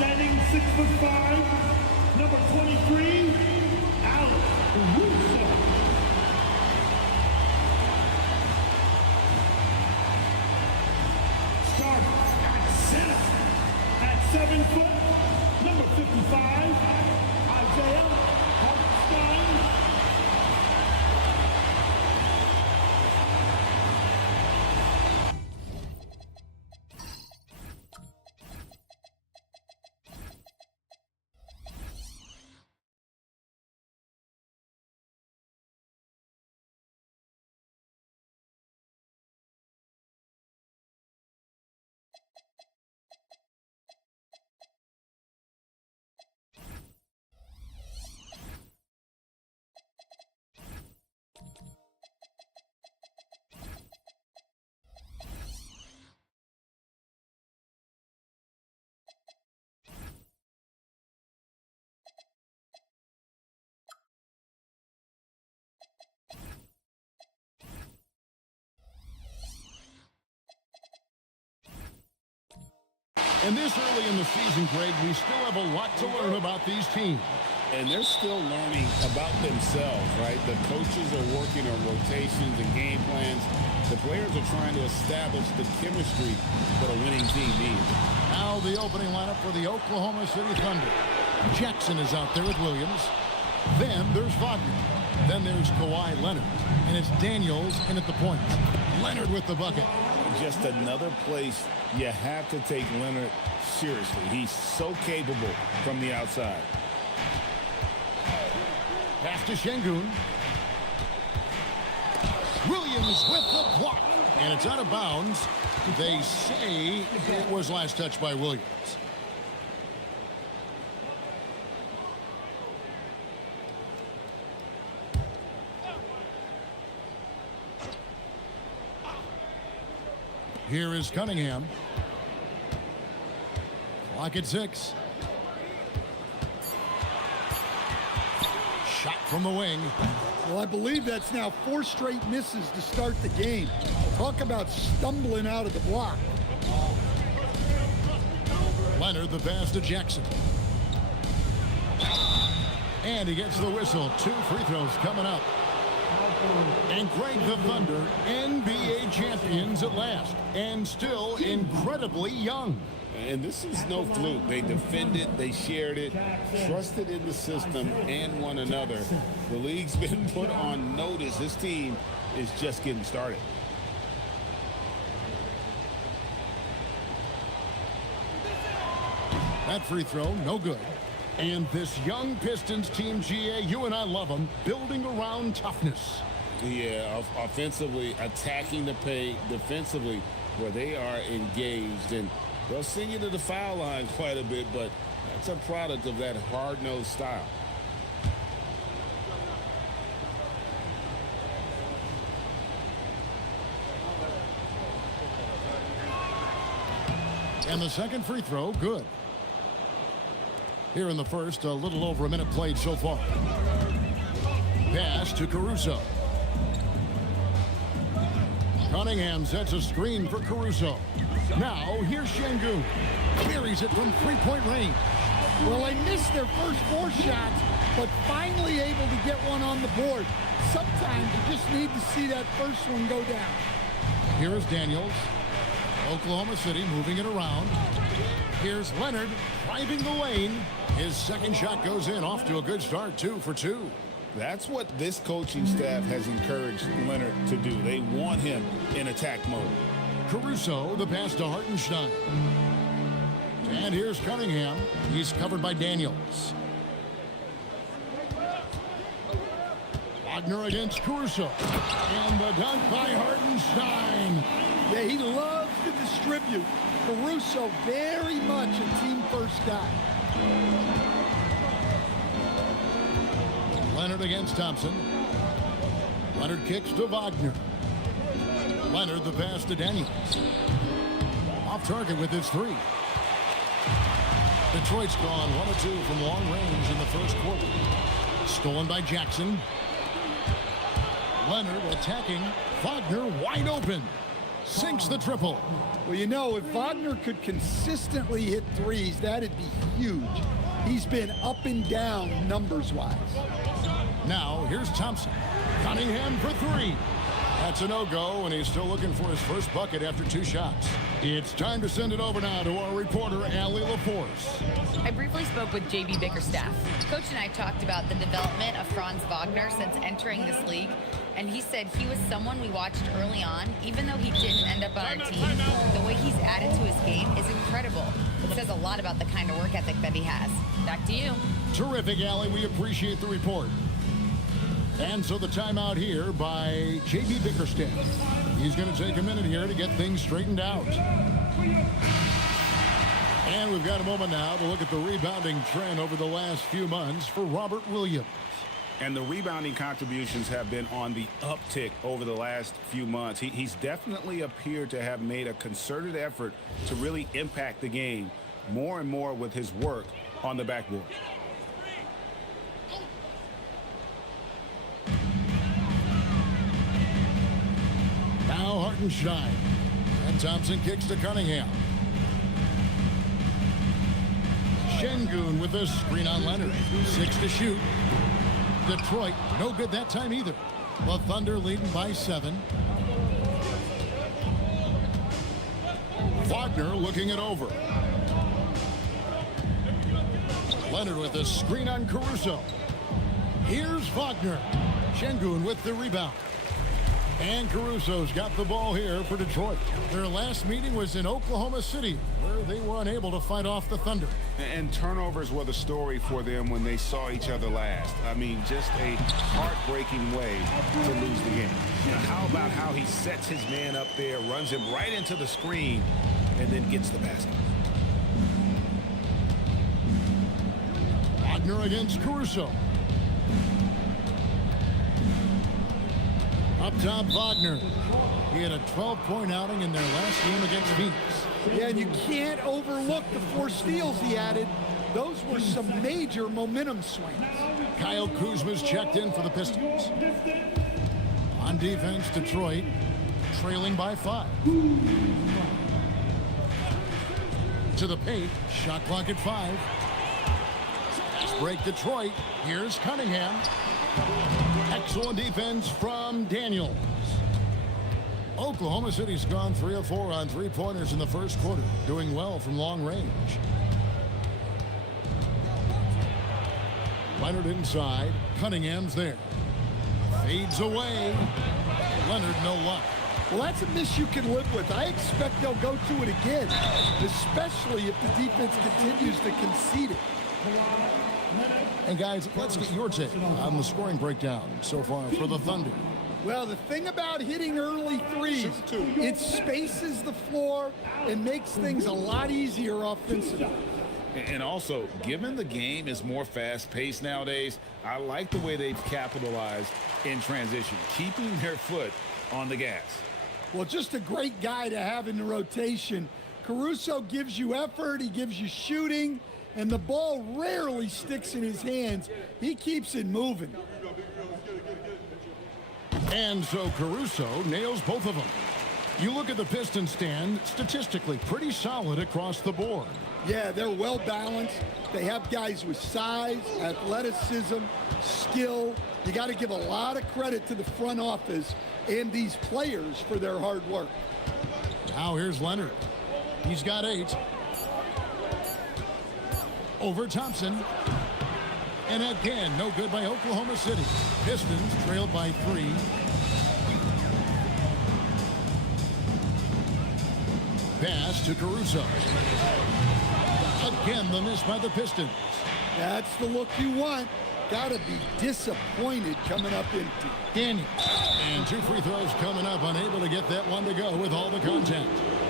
Standing 6'5", number 23, Alex Russo. Starting at center, at 7 foot, number 55, Isaiah Hartenstein. And this early in the season, Greg, we still have a lot to learn about these teams. And they're still learning about themselves, right? The coaches are working on rotations and game plans. The players are trying to establish the chemistry that a winning team needs. Now the opening lineup for the Oklahoma City Thunder. Jackson is out there with Williams. Then there's Wagner. Then there's Kawhi Leonard. And it's Daniels in at the point. Leonard with the bucket. Just another place you have to take Leonard seriously. He's so capable from the outside. Pass to Şengün. Williams with the block. And it's out of bounds. They say it was last touched by Williams. Here is Cunningham. Clock at 6. Shot from the wing. Well, I believe that's now 4 straight misses to start the game. Talk about stumbling out of the block. Leonard, the pass to Jackson. And he gets the whistle. 2 free throws coming up. And Greg, the Thunder, NBA champions at last, and still incredibly young. And this is no fluke. They defended, they shared it, trusted in the system and one another. The league's been put on notice. This team is just getting started. That free throw, no good. And this young Pistons team, GA, you and I love them, building around toughness. Yeah, offensively, attacking the paint, defensively, where they are engaged. And they'll send you to the foul line quite a bit, but that's a product of that hard-nosed style. And the second free throw, good. Here in the first, a little over a minute played so far. Pass to Caruso. Cunningham sets a screen for Caruso. Now, here's Şengün. Buries it from three-point range. Well, they missed their first 4 shots, but finally able to get one on the board. Sometimes you just need to see that first one go down. Here is Daniels. Oklahoma City moving it around. Here's Leonard driving the lane. His second shot goes in, off to a good start, 2 for 2. That's what this coaching staff has encouraged Leonard to do. They want him in attack mode. Caruso, the pass to Hartenstein. And here's Cunningham. He's covered by Daniels. Wagner against Caruso. And the dunk by Hartenstein. Yeah, he loves to distribute. Caruso very much a team-first guy. Leonard against Thompson. Leonard kicks to Wagner. Leonard, the pass to Daniels. Off target with his 3. Detroit's gone 1 of 2 from long range in the first quarter. Stolen by Jackson. Leonard attacking. Wagner wide open. sinks the triple. Well, you know, if Wagner could consistently hit threes, that'd be huge. He's been up and down numbers-wise. Now, here's Thompson. Cunningham for three. That's a no-go, and he's still looking for his first bucket after 2 shots. It's time to send it over now to our reporter, Allie LaForce. I briefly spoke with J.B. Bickerstaff. Coach and I talked about the development of Franz Wagner since entering this league, and he said he was someone we watched early on. Even though he didn't end up on our team, the way he's added to his game is incredible. It says a lot about the kind of work ethic that he has. Back to you. Terrific, Allie. We appreciate the report. And so the timeout here by J.B. Bickerstaff. He's going to take a minute here to get things straightened out. And we've got a moment now to look at the rebounding trend over the last few months for Robert Williams. And the rebounding contributions have been on the uptick over the last few months. He's definitely appeared to have made a concerted effort to really impact the game more and more with his work on the backboard. Now Hartenstein. And Thompson kicks to Cunningham. Şengün with a screen on Leonard. 6 to shoot. Detroit, no good that time either. The Thunder leading by 7. Wagner looking it over. Leonard with a screen on Caruso. Here's Wagner. Şengün with the rebound. And Caruso's got the ball here for Detroit. Their last meeting was in Oklahoma City, where they were unable to fight off the Thunder. And turnovers were the story for them when they saw each other last. I mean, just a heartbreaking way to lose the game. How about how he sets his man up there, runs him right into the screen, and then gets the basket. Wagner against Caruso. Up top, Wagner. He had a 12-point outing in their last game against Phoenix. Yeah, and you can't overlook the 4 steals he added. Those were some major momentum swings. Kyle Kuzma's checked in for the Pistons. On defense, Detroit trailing by 5. To the paint, shot clock at 5. Fast break Detroit. Here's Cunningham. Excellent defense from Daniels. Oklahoma City's gone 3 of 4 on 3-pointers in the first quarter, doing well from long range. Leonard inside. Cunningham's there. Fades away. Leonard, no luck. Well, that's a miss you can live with. I expect they'll go to it again, especially if the defense continues to concede it. And guys, let's get your take on the scoring breakdown so far for the Thunder. Well, the thing about hitting early threes, it spaces the floor and makes things a lot easier offensively. And also, given the game is more fast-paced nowadays, I like the way they've capitalized in transition, keeping their foot on the gas. Well, just a great guy to have in the rotation. Caruso gives you effort, he gives you shooting, and the ball rarely sticks in his hands. He keeps it moving. And so Caruso nails both of them. You look at the Pistons stand, statistically pretty solid across the board. Yeah, they're well balanced. They have guys with size, athleticism, skill. You got to give a lot of credit to the front office and these players for their hard work. Now here's Leonard. He's got 8. Over Thompson. And again, no good by Oklahoma City. Pistons trailed by 3. Pass to Caruso. Again, the miss by the Pistons. That's the look you want. Gotta be disappointed coming up empty. Daniels. And 2 free throws coming up, unable to get that one to go with all the contact.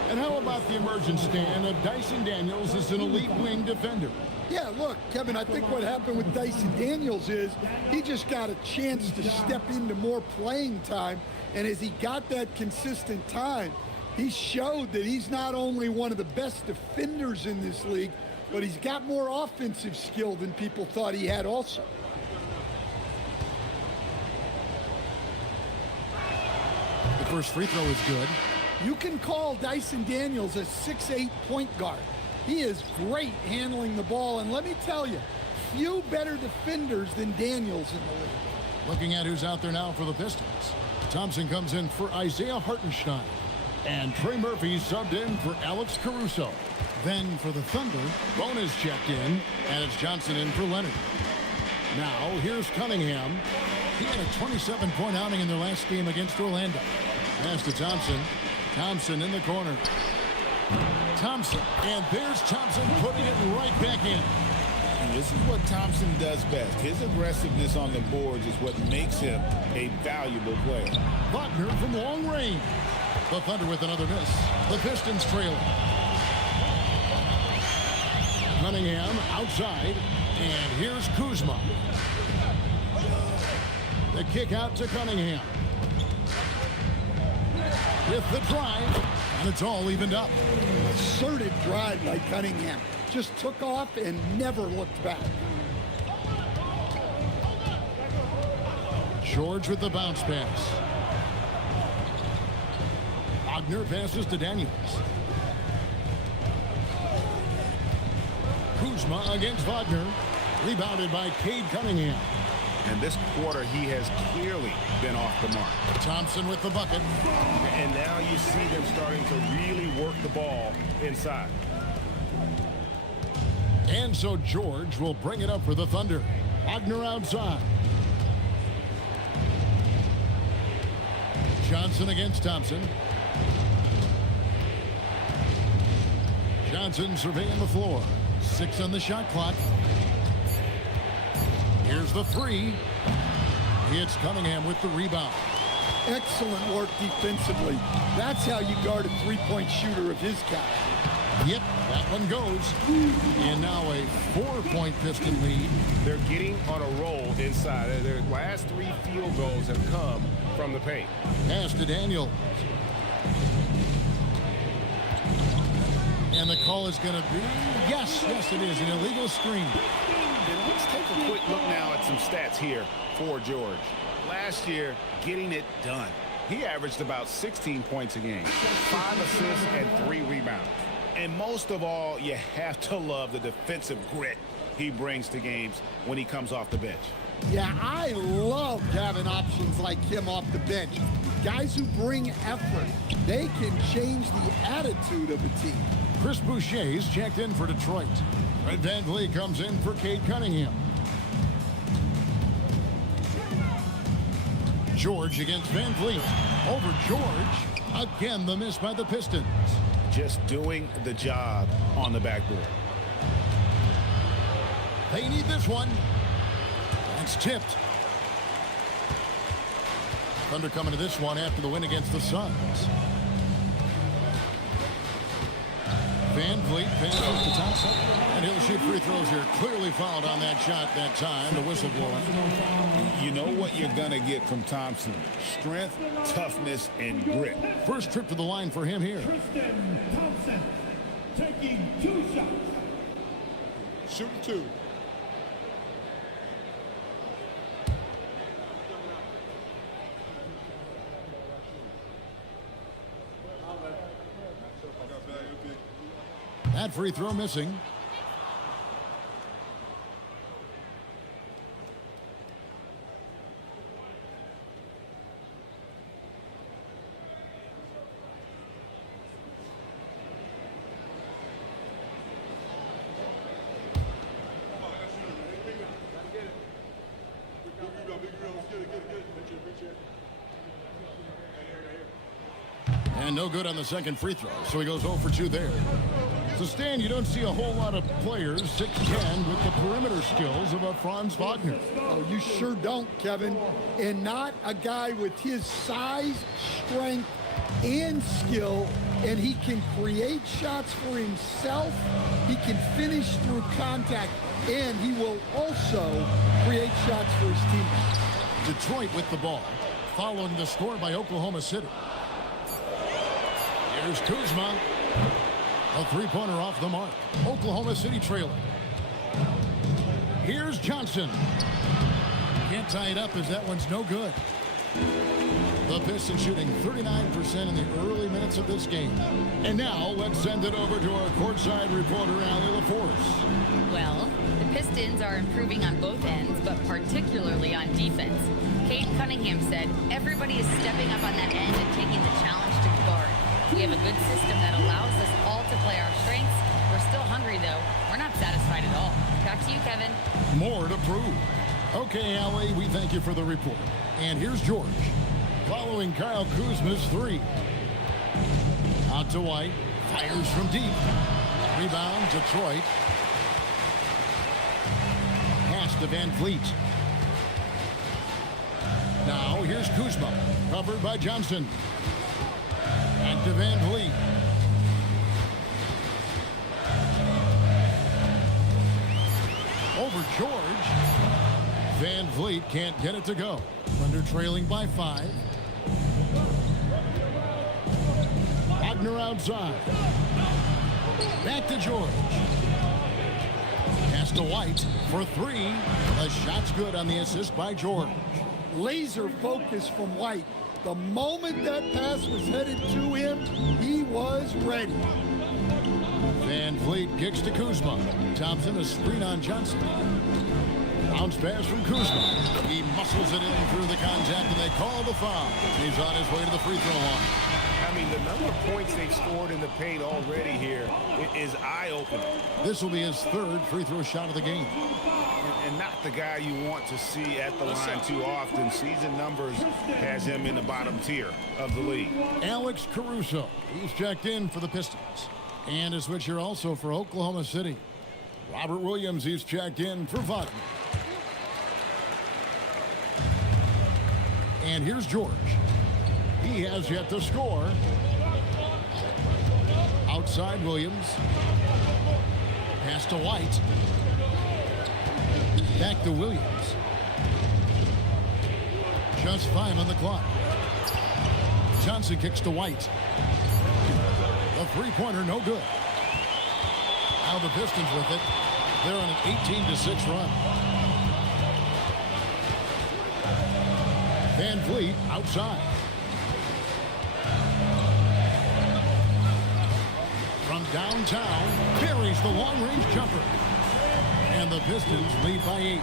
And how about the emergence, Stan, of Dyson Daniels as an elite wing defender? Yeah, look, Kevin, I think what happened with Dyson Daniels is he just got a chance to step into more playing time. And as he got that consistent time, he showed that he's not only one of the best defenders in this league, but he's got more offensive skill than people thought he had also. The first free throw is good. You can call Dyson Daniels a 6'8" point guard. He is great handling the ball, and let me tell you, few better defenders than Daniels in the league. Looking at who's out there now for the Pistons. Thompson comes in for Isaiah Hartenstein. And Trey Murphy subbed in for Alex Caruso. Then for the Thunder, Bona's checked in, and it's Johnson in for Leonard. Now, here's Cunningham. He had a 27-point outing in their last game against Orlando. Pass to Thompson. Thompson in the corner. Thompson, and there's Thompson putting it right back in. And this is what Thompson does best. His aggressiveness on the boards is what makes him a valuable player. Wagner from long range. The Thunder with another miss. The Pistons trailing. Cunningham outside, and here's Kuzma. The kick out to Cunningham. With the drive, and it's all evened up. Assertive drive by Cunningham. Just took off and never looked back. George with the bounce pass. Wagner passes to Daniels. Kuzma against Wagner. Rebounded by Cade Cunningham. And this quarter, he has clearly been off the mark. Thompson with the bucket. And now you see them starting to really work the ball inside. And so George will bring it up for the Thunder. Wagner outside. Johnson against Thompson. Johnson surveying the floor. 6 on the shot clock. Here's the three. It's Cunningham with the rebound. Excellent work defensively. That's how you guard a three-point shooter of his caliber. Yep, that one goes. And now a 4-point Piston lead. They're getting on a roll inside. Their last 3 field goals have come from the paint. Pass to Daniel. And the call is going to be, yes, it is, an illegal screen. And let's take a quick look now at some stats here for George. Last year, getting it done. He averaged about 16 points a game, 5 assists and 3 rebounds. And most of all, you have to love the defensive grit he brings to games when he comes off the bench. Yeah, I love having options like him off the bench. Guys who bring effort. They can change the attitude of a team. Chris Boucher's checked in for Detroit. Fred VanVleet comes in for Cade Cunningham. George against VanVleet. Over George. Again, the miss by the Pistons. Just doing the job on the backboard. They need this one. It's tipped. Thunder coming to this one after the win against the Suns. VanVleet passes to Thompson. And he'll shoot free throws here. Clearly fouled on that shot that time. The whistle blowing. You know what you're going to get from Thompson. Strength, toughness, and grit. First trip to the line for him here. Tristan Thompson taking 2 shots. Shooting 2. That free throw missing. And no good on the second free throw, so he goes 0 for 2 there. So, Stan, you don't see a whole lot of players, 6'10", with the perimeter skills of a Franz Wagner. Oh, you sure don't, Kevin. And not a guy with his size, strength, and skill. And he can create shots for himself. He can finish through contact. And he will also create shots for his teammates. Detroit with the ball, following the score by Oklahoma City. Here's Kuzma. A three-pointer off the mark. Oklahoma City trailing. Here's Johnson. Can't tie it up as that one's no good. The the Pistons shooting 39% in the early minutes of this game. And now let's send it over to our courtside reporter, Allie LaForce. Well, the Pistons are improving on both ends, but particularly on defense. Kate Cunningham said, everybody is stepping up on that end and taking the challenge to guard. We have a good system that allows us all to play our strengths. We're still hungry, though. We're not satisfied at all. Back to you, Kevin. More to prove. Okay, Allie, we thank you for the report. And here's George. Following Kyle Kuzma's three. Out to White. Fires from deep. Rebound, Detroit. Pass to Van Vliet. Now here's Kuzma. Covered by Johnson. Back to Van Vliet. Over George. Van Vliet can't get it to go. Thunder trailing by 5. Wagner outside. Back to George. Pass to White for 3. The shot's good on the assist by George. Laser focus from White. The moment that pass was headed to him, he was ready. Van Vliet kicks to Kuzma. Thompson a screen on Johnson. Bounce pass from Kuzma. He muscles it in through the contact, and they call the foul. He's on his way to the free throw line. I mean, the number of points they've scored in the paint already here is eye-opening. This will be his 3rd free throw shot of the game. And not the guy you want to see at the line too often. Season numbers has him in the bottom tier of the league. Alex Caruso. He's checked in for the Pistons. And a switcher also for Oklahoma City. Robert Williams, he's checked in for Wagner. And here's George. He has yet to score. Outside Williams. Pass to White. Back to Williams. Just 5 on the clock. Johnson kicks to White. The three-pointer, no good. Now the Pistons with it. They're on an 18-6 run. Van Vliet outside. From downtown, buries the long-range jumper. And the Pistons lead by 8.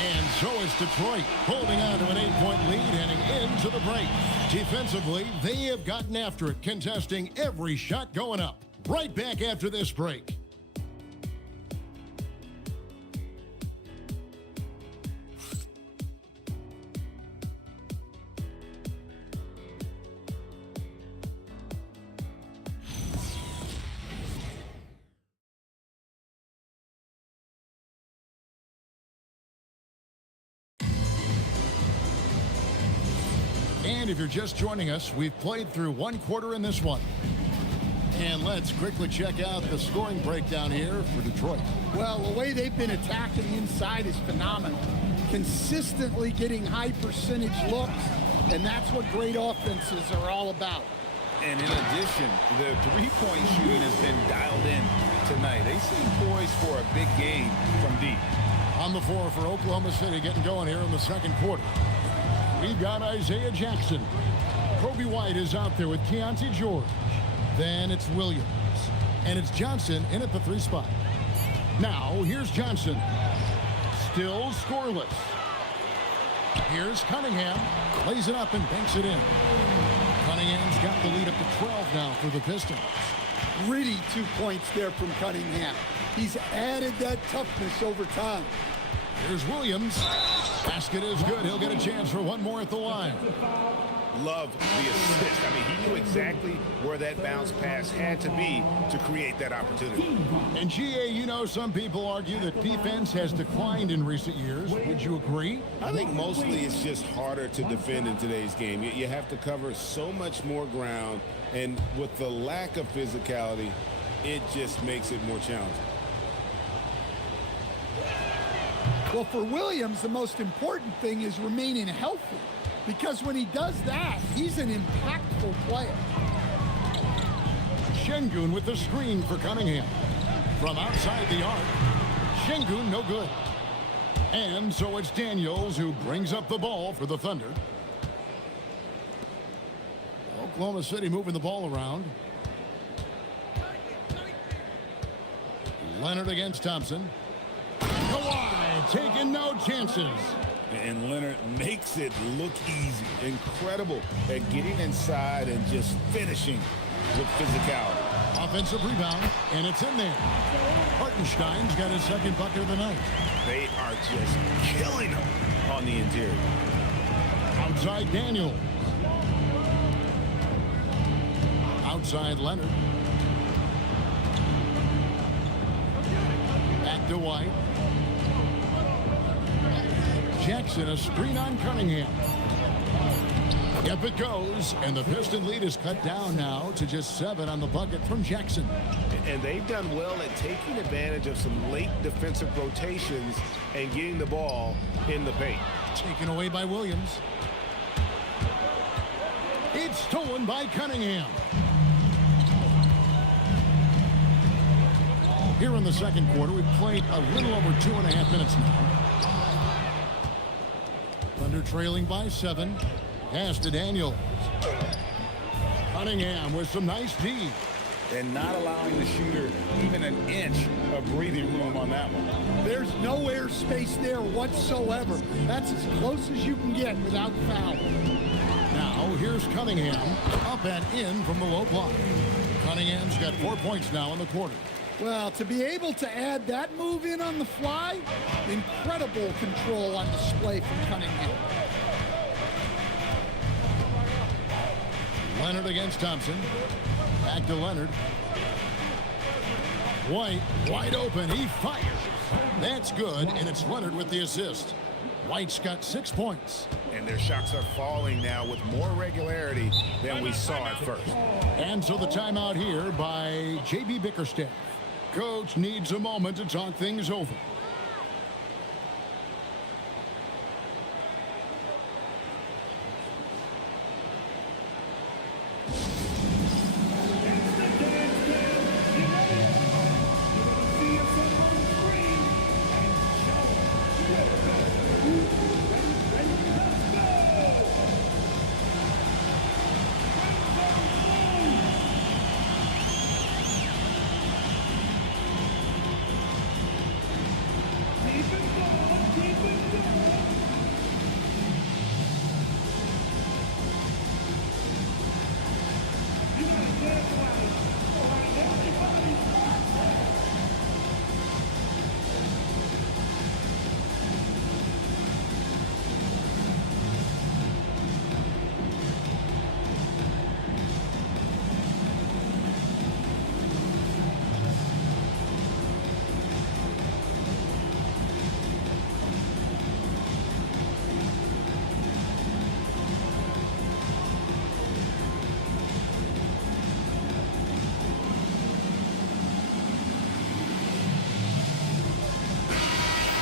And so is Detroit, holding on to an 8-point lead heading into the break. Defensively, they have gotten after it, contesting every shot going up. Right back after this break. And if you're just joining us, we've played through 1 quarter in this one. And let's quickly check out the scoring breakdown here for Detroit. Well, the way they've been attacking inside is phenomenal. Consistently getting high percentage looks, and that's what great offenses are all about. And in addition, the three-point shooting has been dialed in tonight. They seem poised for a big game from deep. On the floor for Oklahoma City, getting going here in the 2nd quarter. We've got Isaiah Jackson. Kobe White is out there with Keontae George. Then it's Williams. And it's Johnson in at the 3 spot. Now, here's Johnson. Still scoreless. Here's Cunningham. Lays it up and banks it in. Cunningham's got the lead up to 12 now for the Pistons. Gritty 2 points there from Cunningham. He's added that toughness over time. Here's Williams. Basket is good. He'll get a chance for one more at the line. Love the assist. I mean, he knew exactly where that bounce pass had to be to create that opportunity. And GA, you know, some people argue that defense has declined in recent years. Would you agree? I think mostly it's just harder to defend in today's game. You have to cover so much more ground, and with the lack of physicality, it just makes it more challenging. Well, for Williams, the most important thing is remaining healthy, because when he does that, he's an impactful player. Şengün with the screen for Cunningham. From outside the arc, Şengün no good. And so it's Daniels who brings up the ball for the Thunder. Oklahoma City moving the ball around. Leonard against Thompson. Kawhi taking no chances. And Leonard makes it look easy. Incredible at getting inside and just finishing with physicality. Offensive rebound, and it's in there. Hartenstein's got his second bucket of the night. They are just killing them on the interior. Outside Daniels. Outside Leonard. Back to White. Jackson, a screen on Cunningham. Up it goes, and the Piston lead is cut down now to just 7 on the bucket from Jackson. And they've done well at taking advantage of some late defensive rotations and getting the ball in the paint. Taken away by Williams. It's stolen by Cunningham. Here in the second quarter, we've played a little over 2.5 minutes now. Thunder trailing by 7. Pass to Daniels. Cunningham with some nice D. And not allowing the shooter even an inch of breathing room on that one. There's no air space there whatsoever. That's as close as you can get without foul. Now here's Cunningham up and in from the low block. Cunningham's got 4 points now in the quarter. Well, to be able to add that move in on the fly, incredible control on display from Cunningham. Leonard against Thompson. Back to Leonard. White wide open. He fires. That's good, and it's Leonard with the assist. White's got 6 points. And their shots are falling now with more regularity than we saw at first. And so the timeout here by J.B. Bickerstaff. Coach needs a moment to talk things over.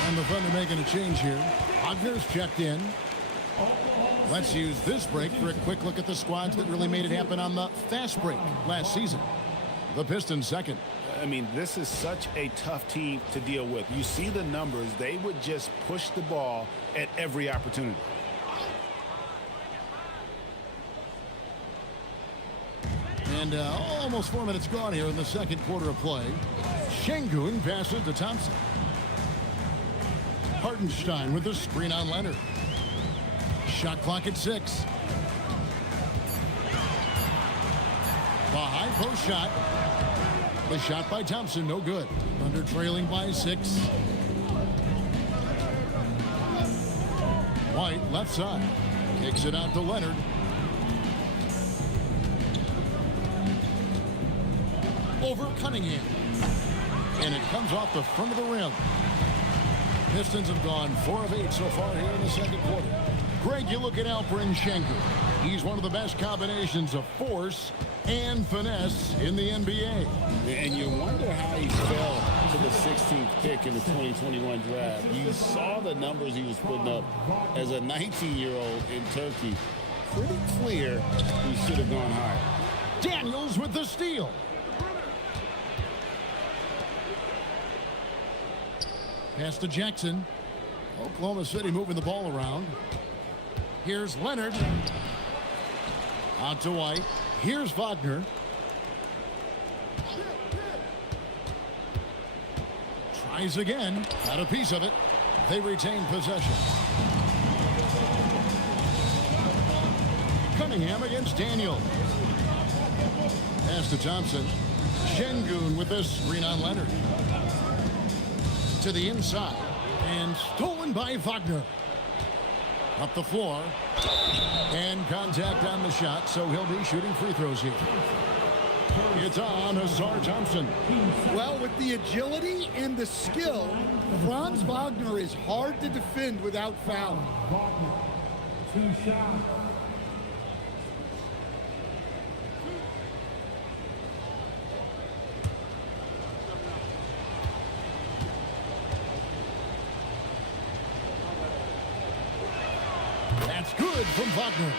And the Thunder making a change here. Wagner's checked in. Let's use this break for a quick look at the squads that really made it happen on the fast break last season. The Pistons second. I mean, this is such a tough team to deal with. You see the numbers. They would just push the ball at every opportunity. And almost 4 minutes gone here in the second quarter of play. Şengün passes to Thompson. Hartenstein with the screen on Leonard. Shot clock at 6. The high post shot. The shot by Thompson, no good. Thunder trailing by 6. White left side. Kicks it out to Leonard. Over Cunningham. And it comes off the front of the rim. Pistons have gone 4 of 8 so far here in the second quarter. Greg, you look at Alperen Şengün. He's one of the best combinations of force and finesse in the NBA. And you wonder how he fell to the 16th pick in the 2021 draft. You saw the numbers he was putting up as a 19-year-old in Turkey. Pretty clear he should have gone higher. Daniels with the steal. Pass to Jackson. Oklahoma City moving the ball around. Here's Leonard. Out to White. Here's Wagner. Tries again. Got a piece of it. They retain possession. Cunningham against Daniel. Pass to Thompson. Şengün with this screen on Leonard. To the inside. And stolen by Wagner. Up the floor. And contact on the shot, so he'll be shooting free throws here. It's on Asar Thompson. Well, with the agility and the skill, Franz Wagner is hard to defend without fouling. Wagner, 2 shots. That's good from Wagner.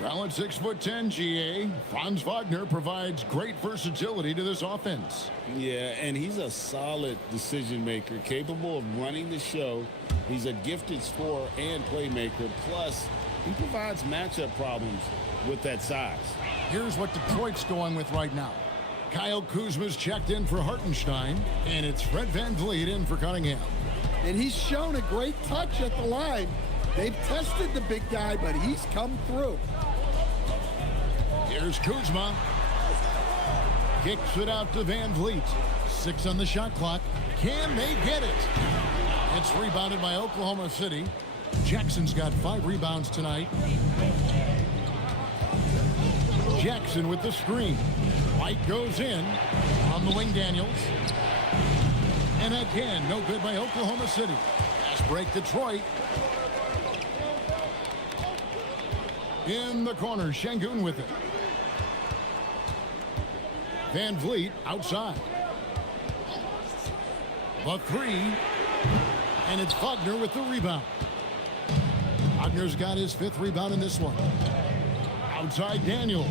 Well, at 6'10", GA, Franz Wagner provides great versatility to this offense. Yeah, and he's a solid decision maker, capable of running the show. He's a gifted scorer and playmaker. Plus, he provides matchup problems with that size. Here's what Detroit's going with right now. Kyle Kuzma's checked in for Hartenstein, and it's Fred VanVleet in for Cunningham. And he's shown a great touch at the line. They've tested the big guy, but he's come through. Here's Kuzma. Kicks it out to VanVleet. 6 on the shot clock. Can they get it? It's rebounded by Oklahoma City. Jackson's got 5 rebounds tonight. Jackson with the screen. White goes in. On the wing, Daniels. And again, no good by Oklahoma City. Fast break, Detroit. In the corner, Şengün with it. VanVleet outside. The 3. And it's Wagner with the rebound. Wagner's got his 5th rebound in this one. Outside Daniel.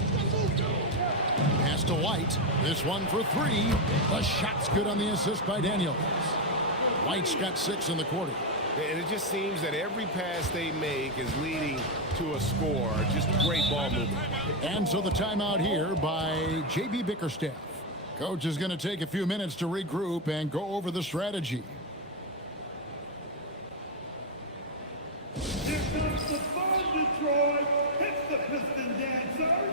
Pass to White. This one for 3. The shot's good on the assist by Daniel. White's got 6 in the quarter. And it just seems that every pass they make is leading to a score. Just great ball movement. And so the timeout here by J.B. Bickerstaff. Coach is going to take a few minutes to regroup and go over the strategy. Here comes the fun, Detroit. It's the Piston Dancers.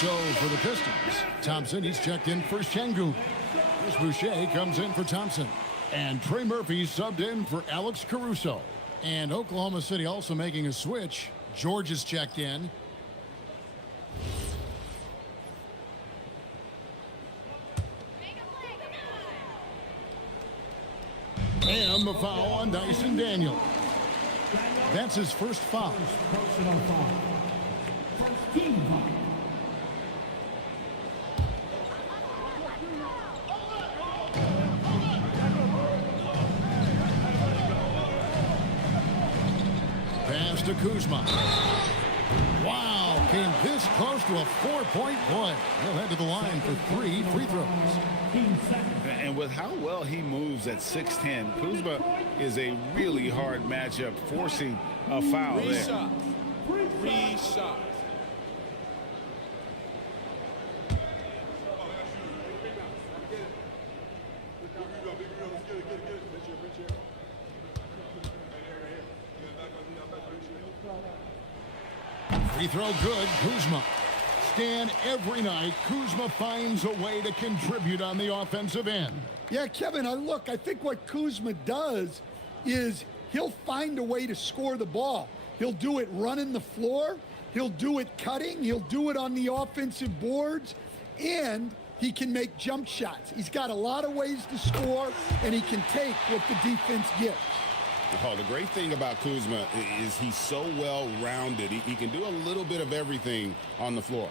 So for the Pistons, Thompson, he's checked in for Şengün. Chris Boucher comes in for Thompson. And Trey Murphy subbed in for Alex Caruso. And Oklahoma City also making a switch. George is checked in. And the foul on Dyson Daniel. That's his first foul. Personal foul. First team foul. Pass to Kuzma. Wow, came this close to a 4-point play. He'll head to the line for 3 free throws. And with how well he moves at 6'10", Kuzma is a really hard matchup, forcing a foul there. Three shots. Free throw good. Kuzma. Stan, every night, Kuzma finds a way to contribute on the offensive end. Yeah, Kevin, I think what Kuzma does is he'll find a way to score the ball. He'll do it running the floor. He'll do it cutting. He'll do it on the offensive boards. And he can make jump shots. He's got a lot of ways to score, and he can take what the defense gives. Oh, the great thing about Kuzma is he's so well-rounded. He can do a little bit of everything on the floor.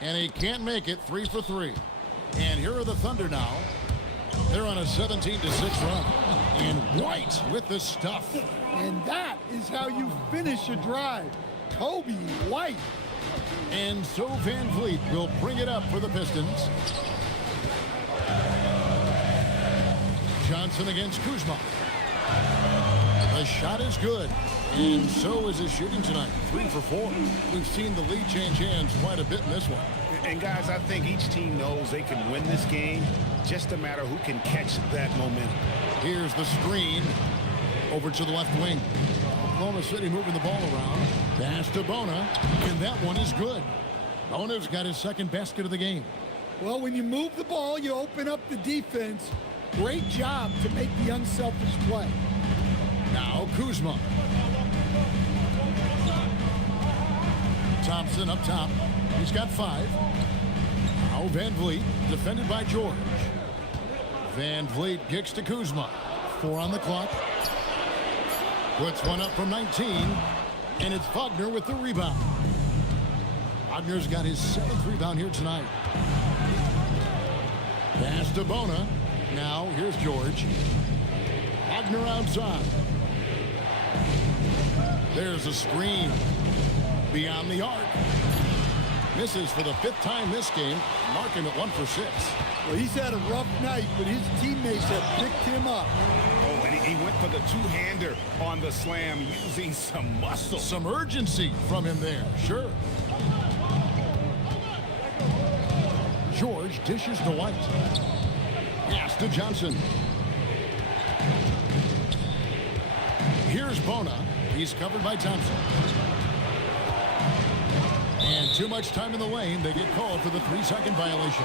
And he can't make it. 3 for 3. And here are the Thunder now. They're on a 17-6 run. And White with the stuff. And that is how you finish a drive. Kobe White. And so Van Vliet will bring it up for the Pistons. Johnson against Kuzma. The shot is good. And so is his shooting tonight. 3 for 4. We've seen the lead change hands quite a bit in this one. And guys, I think each team knows they can win this game. Just a matter who can catch that momentum. Here's the screen. Over to the left wing. Oklahoma City moving the ball around. Pass to Bona. And that one is good. Bona's got his second basket of the game. Well, when you move the ball, you open up the defense. Great job to make the unselfish play. Now Kuzma. Thompson up top. He's got 5. Now Van Vliet, defended by George. Van Vliet kicks to Kuzma. 4 on the clock. Puts one up from 19. And it's Wagner with the rebound. Wagner's got his 7th rebound here tonight. Pass to Bona. Now here's George. Wagner outside. There's a screen. Beyond the arc. Misses for the 5th time this game, marking it 1 for 6. Well, he's had a rough night, but his teammates have picked him up. Oh, and he went for the two-hander on the slam, using some muscle. Some urgency from him there, sure. George dishes to White. Pass to Johnson. Here's Bona. He's covered by Thompson. And too much time in the lane. They get called for the 3-second violation.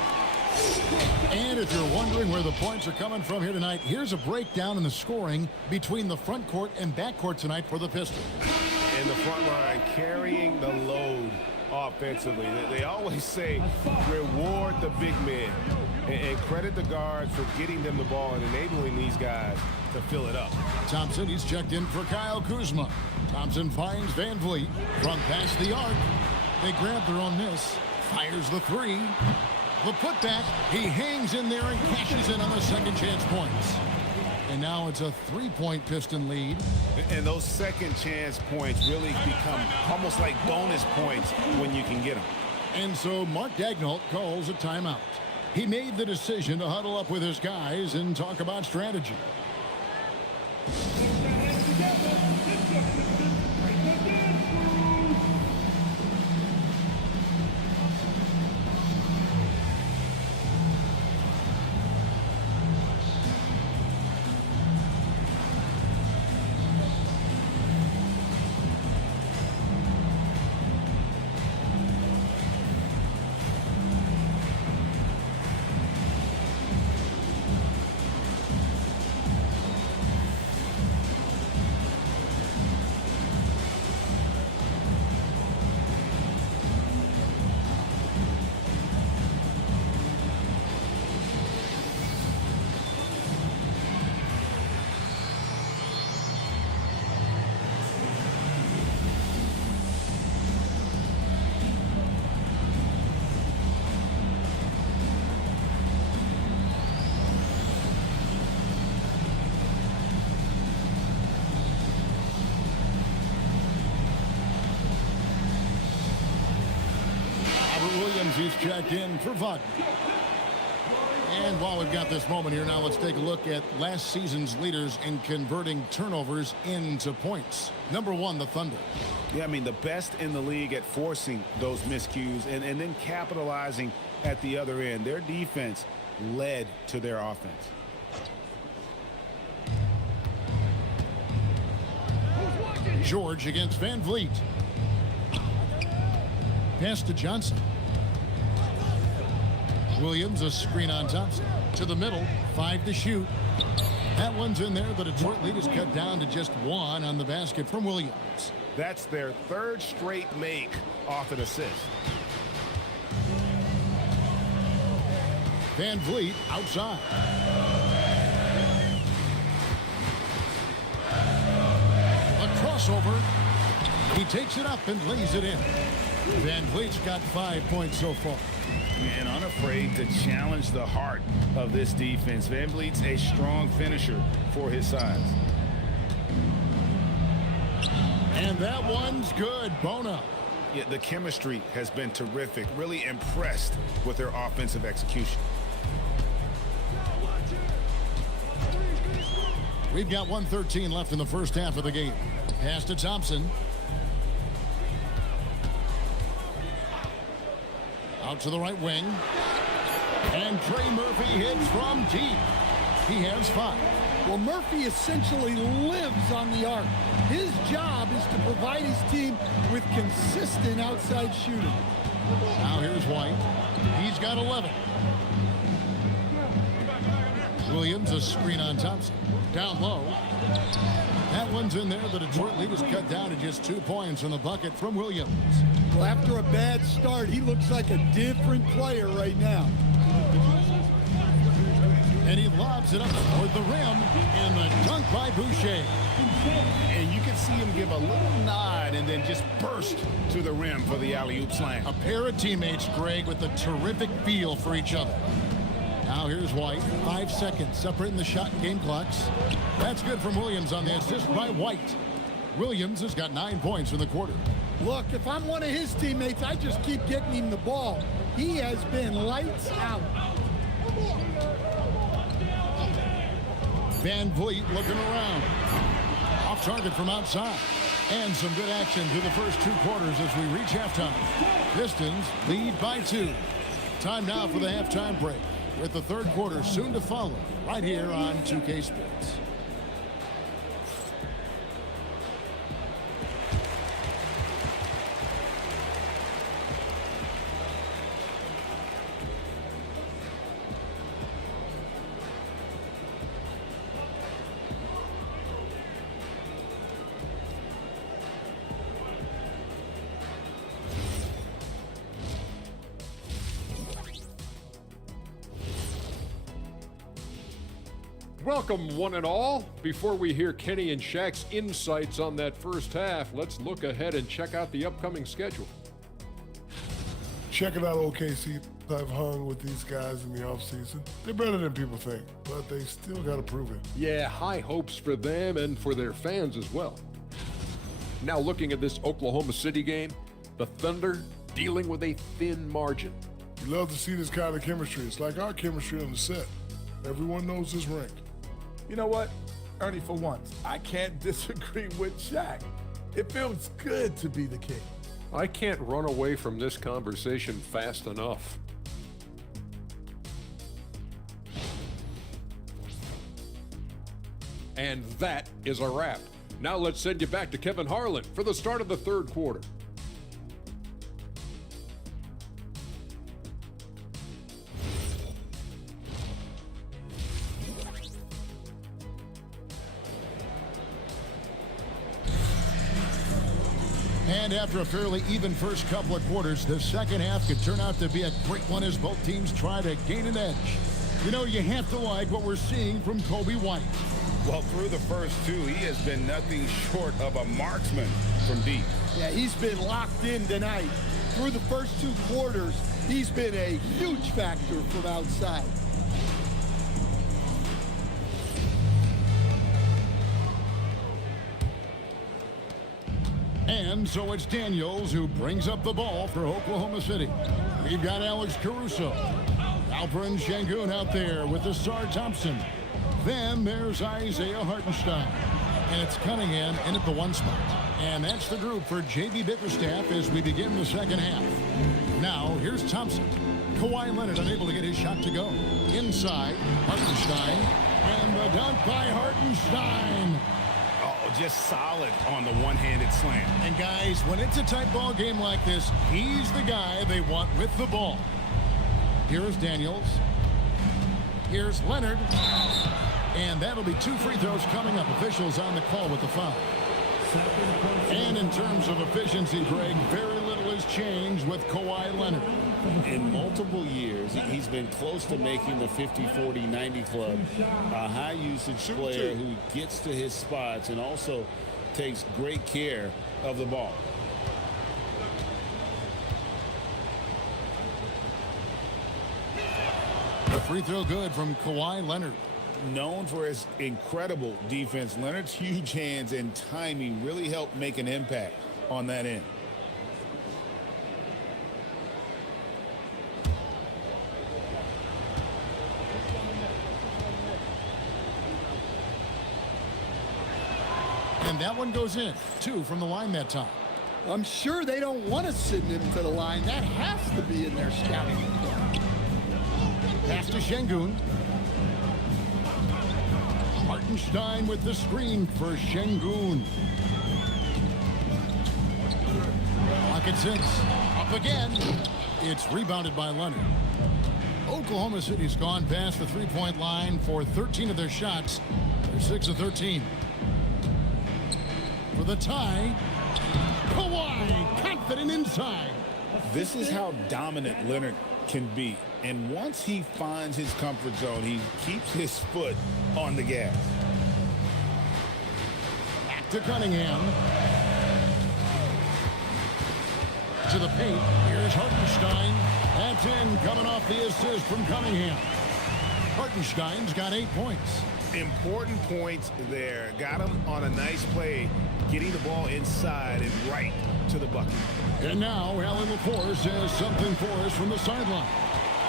And if you're wondering where the points are coming from here tonight, here's a breakdown in the scoring between the front court and back court tonight for the Pistons. In the front line, carrying the load offensively. They always say reward the big men and credit the guards for getting them the ball and enabling these guys to fill it up. Thompson, he's checked in for Kyle Kuzma. Thompson finds Van Vliet from past the arc. They grab their own miss. Fires the 3. The putback. He hangs in there and cashes in on the second chance points. And now it's a 3-point Piston lead. And those second chance points really become almost like bonus points when you can get them. And so Mark Daigneault calls a timeout. He made the decision to huddle up with his guys and talk about strategy. He's checked in for Wagner. And while we've got this moment here, now let's take a look at last season's leaders in converting turnovers into points. Number 1, the Thunder. Yeah, I mean, the best in the league at forcing those miscues and then capitalizing at the other end. Their defense led to their offense. George against Van Vliet. Pass to Johnson. Williams, a screen on Thompson. To the middle, 5 to shoot. That one's in there. The Detroit lead is cut down to just 1 on the basket from Williams. That's their 3rd straight make off an assist. Van Vliet outside. A crossover. He takes it up and lays it in. Van Vliet's got 5 points so far. And unafraid to challenge the heart of this defense. Van Vliet's a strong finisher for his size. And that one's good. Bona. Yeah, the chemistry has been terrific. Really impressed with their offensive execution. We've got 1:13 left in the first half of the game. Pass to Thompson. Out to the right wing. And Trey Murphy hits from deep. He has 5. Well, Murphy essentially lives on the arc. His job is to provide his team with consistent outside shooting. Now here's White. He's got 11. Williams, a screen on Thompson. Down low. That one's in there. The Detroit lead is cut down to just 2 points in the bucket from Williams. Well, after a bad start, he looks like a different player right now. And he lobs it up toward the rim. And the dunk by Boucher. And you can see him give a little nod and then just burst to the rim for the alley-oop slam. A pair of teammates, Greg, with a terrific feel for each other. Now here's White. 5 seconds separating the shot and game clocks. That's good from Williams on the assist by White. Williams has got 9 points in the quarter. Look, if I'm one of his teammates, I just keep getting him the ball. He has been lights out. Van Vliet looking around. Off target from outside. And some good action through the first 2 quarters as we reach halftime. Pistons lead by 2. Time now for the halftime break, with the 3rd quarter soon to follow right here on 2K Sports. Welcome, one and all. Before we hear Kenny and Shaq's insights on that first half, let's look ahead and check out the upcoming schedule. Checking out OKC. I've hung with these guys in the offseason. They're better than people think, but they still got to prove it. Yeah, high hopes for them and for their fans as well. Now looking at this Oklahoma City game, the Thunder dealing with a thin margin. You love to see this kind of chemistry. It's like our chemistry on the set. Everyone knows this rink. You know what, Ernie, for once, I can't disagree with Shaq. It feels good to be the king. I can't run away from this conversation fast enough. And that is a wrap. Now let's send you back to Kevin Harlan for the start of the 3rd quarter. And after a fairly even first couple of quarters, the second half could turn out to be a great one as both teams try to gain an edge. You know, you have to like what we're seeing from Kobe White. Well, through the first 2, he has been nothing short of a marksman from deep. Yeah, he's been locked in tonight. Through the first 2 quarters, he's been a huge factor from outside. And so it's Daniels who brings up the ball for Oklahoma City. We've got Alex Caruso. Alperen Şengün out there with Asar Thompson. Then there's Isaiah Hartenstein. And it's Cunningham in at the 1 spot. And that's the group for J.B. Bickerstaff as we begin the second half. Now, here's Thompson. Kawhi Leonard unable to get his shot to go. Inside, Hartenstein. And the dunk by Hartenstein. Oh, just solid on the one-handed slam. And guys, when it's a tight ball game like this, he's the guy they want with the ball. Here's Daniels. Here's Leonard. And that'll be 2 free throws coming up. Officials on the call with the foul. And in terms of efficiency, Greg, very little has changed with Kawhi Leonard. In multiple years, he's been close to making the 50-40-90 club. A high-usage player who gets to his spots and also takes great care of the ball. A free throw good from Kawhi Leonard. Known for his incredible defense, Leonard's huge hands and timing really helped make an impact on that end. And that one goes in. 2 from the line that time. I'm sure they don't want to send him to the line. That has to be in their scouting report. Pass to Şengün. Hartenstein with the screen for Şengün. Pocket 6. Up again. It's rebounded by Leonard. Oklahoma City's gone past the three-point line for 13 of their shots. They're 6 of 13. For the tie, Kawhi confident inside. This is how dominant Leonard can be. And once he finds his comfort zone, he keeps his foot on the gas. Back to Cunningham. To the paint. Here's Hartenstein. That's in, coming off the assist from Cunningham. Hartenstein's got 8 points. Important points there. Got him on a nice play, getting the ball inside and right to the bucket. And now Alan LaForce says something for us from the sideline.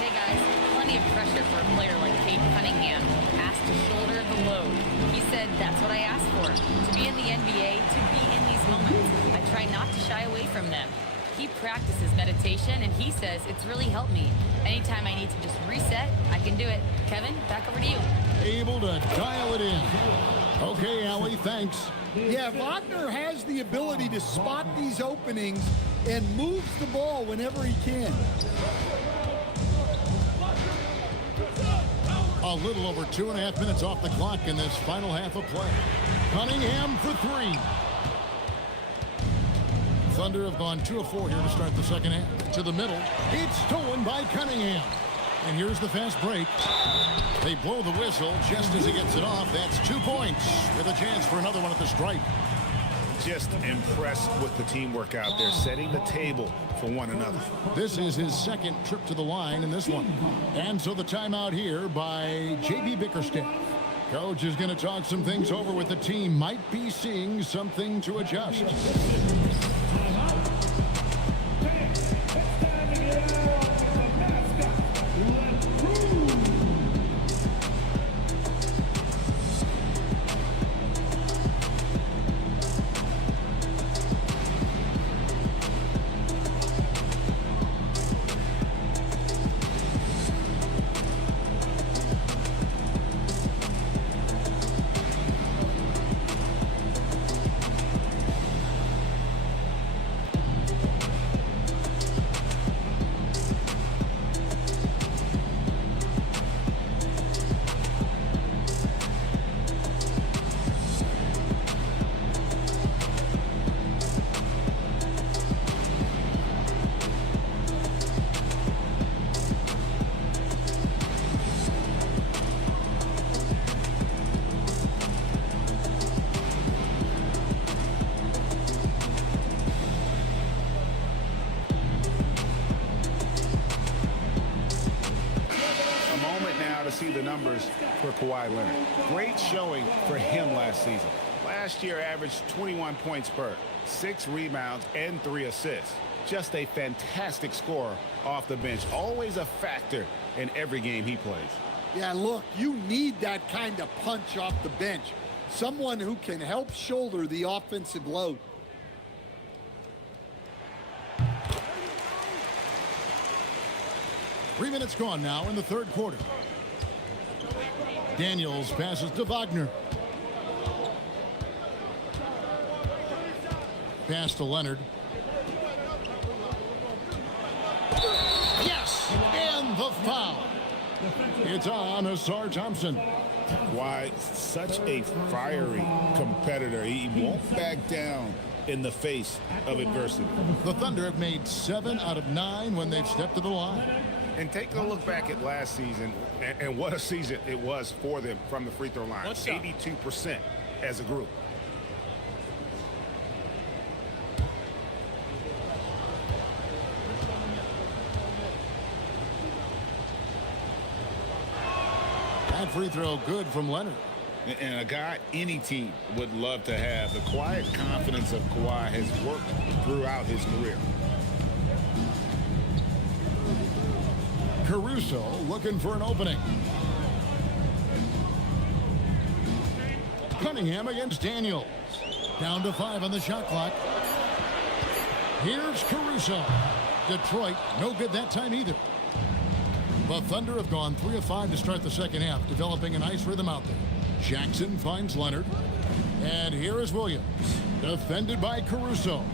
Hey guys, plenty of pressure for a player like Cade Cunningham, asked to shoulder the load. He said, that's what I asked for, to be in the NBA, to be in these moments. I try not to shy away from them. He practices meditation, and he says it's really helped me. Anytime I need to just reset, I can do it. Kevin, back over to you. Able to dial it in. Okay, Allie, thanks. Yeah, Wagner has the ability to spot these openings and moves the ball whenever he can. A little over 2.5 minutes off the clock in this final half of play. Cunningham for 3. Thunder have gone 2 of 4 here to start the second half. To the middle. It's stolen by Cunningham. And here's the fast break. They blow the whistle just as he gets it off. That's 2 points with a chance for another one at the stripe. Just impressed with the teamwork out there, setting the table for one another. This is his second trip to the line in this one. And so the timeout here by J.B. Bickerstaff. Coach is going to talk some things over with the team. Might be seeing something to adjust. See the numbers for Kawhi Leonard. Great showing for him last season. Last year averaged 21 points per, 6 rebounds, and 3 assists. Just a fantastic scorer off the bench. Always a factor in every game he plays. Yeah, look, you need that kind of punch off the bench. Someone who can help shoulder the offensive load. 3 minutes gone now in the third quarter. Daniels passes to Wagner. Pass to Leonard. Yes! And the foul. It's on Asar Thompson. Why, such a fiery competitor. He won't back down in the face of adversity. The Thunder have made 7 out of 9 when they've stepped to the line. And take a look back at last season, and what a season it was for them from the free throw line. 82% as a group. That free throw good from Leonard. And a guy any team would love to have. The quiet confidence of Kawhi has worked throughout his career. Caruso looking for an opening. Cunningham against Daniels. Down to 5 on the shot clock. Here's Caruso. Detroit, no good that time either. The Thunder have gone 3 of 5 to start the second half, developing a nice rhythm out there. Jackson finds Leonard. And here is Williams. Defended by Caruso.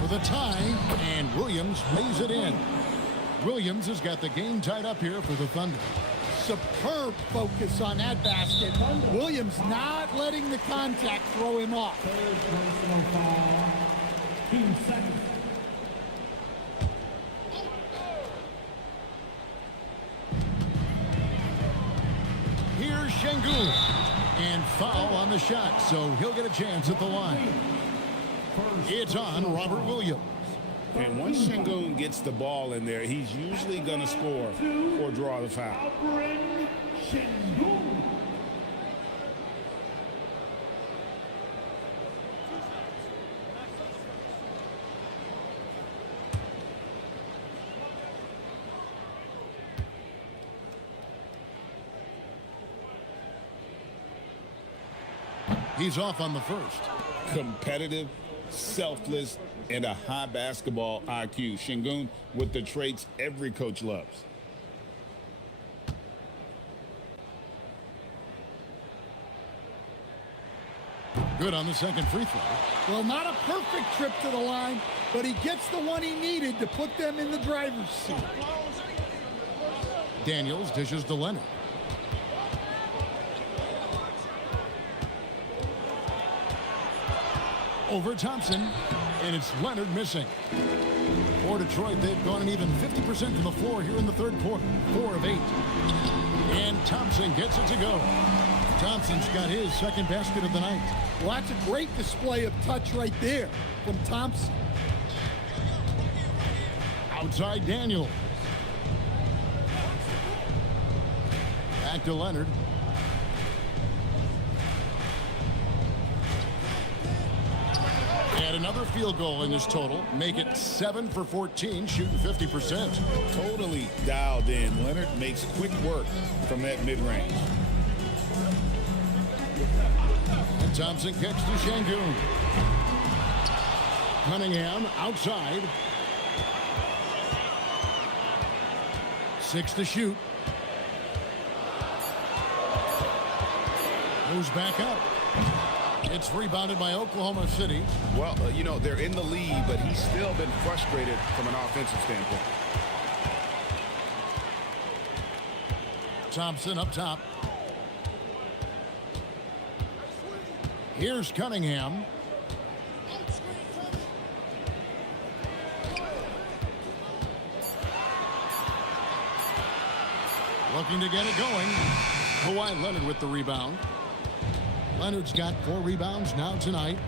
For the tie, and Williams lays it in. Williams has got the game tied up here for the Thunder. Superb focus on that basket. Williams not letting the contact throw him off. Third personal foul. 2 seconds. Here's Şengün. And foul on the shot, so he'll get a chance at the line. It's on Robert Williams. And once Şengün gets the ball in there, he's usually going to score or draw the foul. He's off on the first. Competitive, selfless, and a high basketball IQ. Şengün with the traits every coach loves. Good on the second free throw. Well, not a perfect trip to the line, but he gets the one he needed to put them in the driver's seat. Daniels dishes to Leonard. Over Thompson, and it's Leonard missing. For Detroit, they've gone an even 50% from the floor here in the third quarter. 4 of 8. And Thompson gets it to go. Thompson's got his second basket of the night. Well, that's a great display of touch right there from Thompson. Outside Daniel. Back to Leonard. And another field goal in this total. Make it 7 for 14, shooting 50%. Totally dialed in. Leonard makes quick work from that mid-range. And Thompson kicks to Şengün. Cunningham outside. 6 to shoot. Goes back up. It's rebounded by Oklahoma City. Well, you know, they're in the lead, but he's still been frustrated from an offensive standpoint. Thompson up top. Here's Cunningham. Looking to get it going. Kawhi Leonard with the rebound. Leonard's got 4 rebounds now tonight.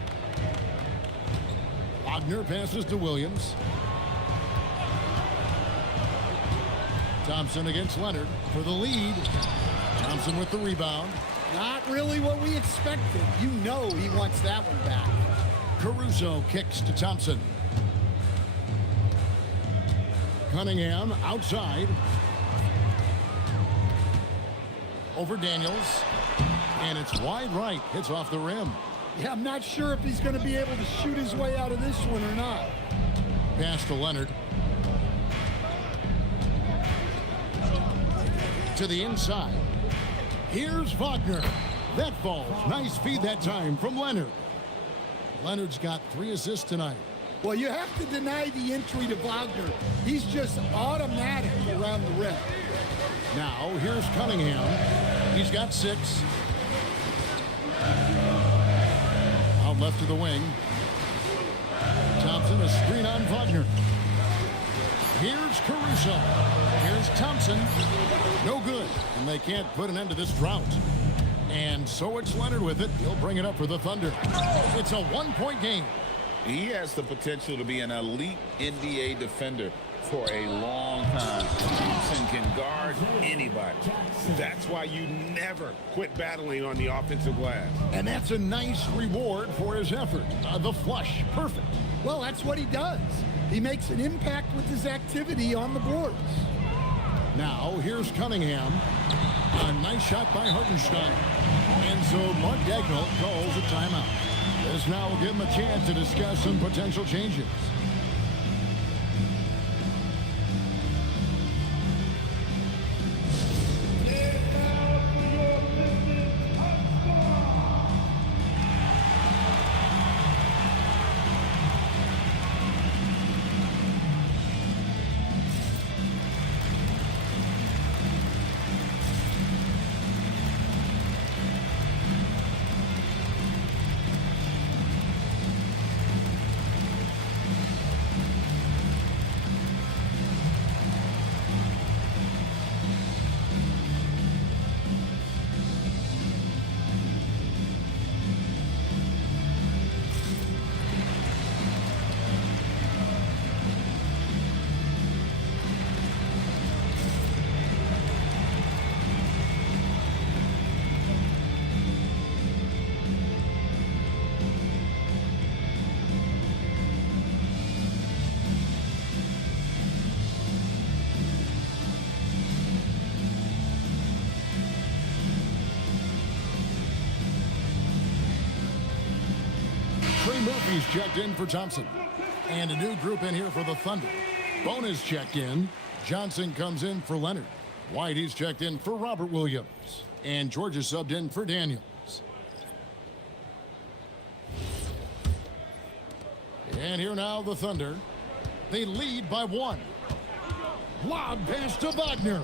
Wagner passes to Williams. Thompson against Leonard for the lead. Thompson with the rebound. Not really what we expected. You know he wants that one back. Caruso kicks to Thompson. Cunningham outside. Over Daniels. And it's wide right. Hits off the rim. Yeah, I'm not sure if he's going to be able to shoot his way out of this one or not. Pass to Leonard. to the inside. Here's Wagner. That falls. Nice feed that time from Leonard. Leonard's got 3 assists tonight. Well, you have to deny the entry to Wagner. He's just automatic around the rim. Now, here's Cunningham. He's got 6. Out left to the wing. Thompson, a screen on Wagner. Here's Caruso. Here's Thompson. No good. And they can't put an end to this drought. And so it's Leonard with it. He'll bring it up for the Thunder. It's a 1-point game. He has the potential to be an elite NBA defender for a long time. Thompson can guard anybody. That's why you never quit battling on the offensive glass. And that's a nice reward for his effort. The flush. Perfect. Well, that's what he does. He makes an impact with his activity on the boards. Now, here's Cunningham. A nice shot by Hartenstein. And so Mark Dagnall calls a timeout. This now will give him a chance to discuss some potential changes. Murphy's checked in for Thompson. And a new group in here for the Thunder. Bonus checked in. Johnson comes in for Leonard. Whitey's checked in for Robert Williams. And George is subbed in for Daniels. And here now the Thunder. They lead by 1. Lob pass to Wagner.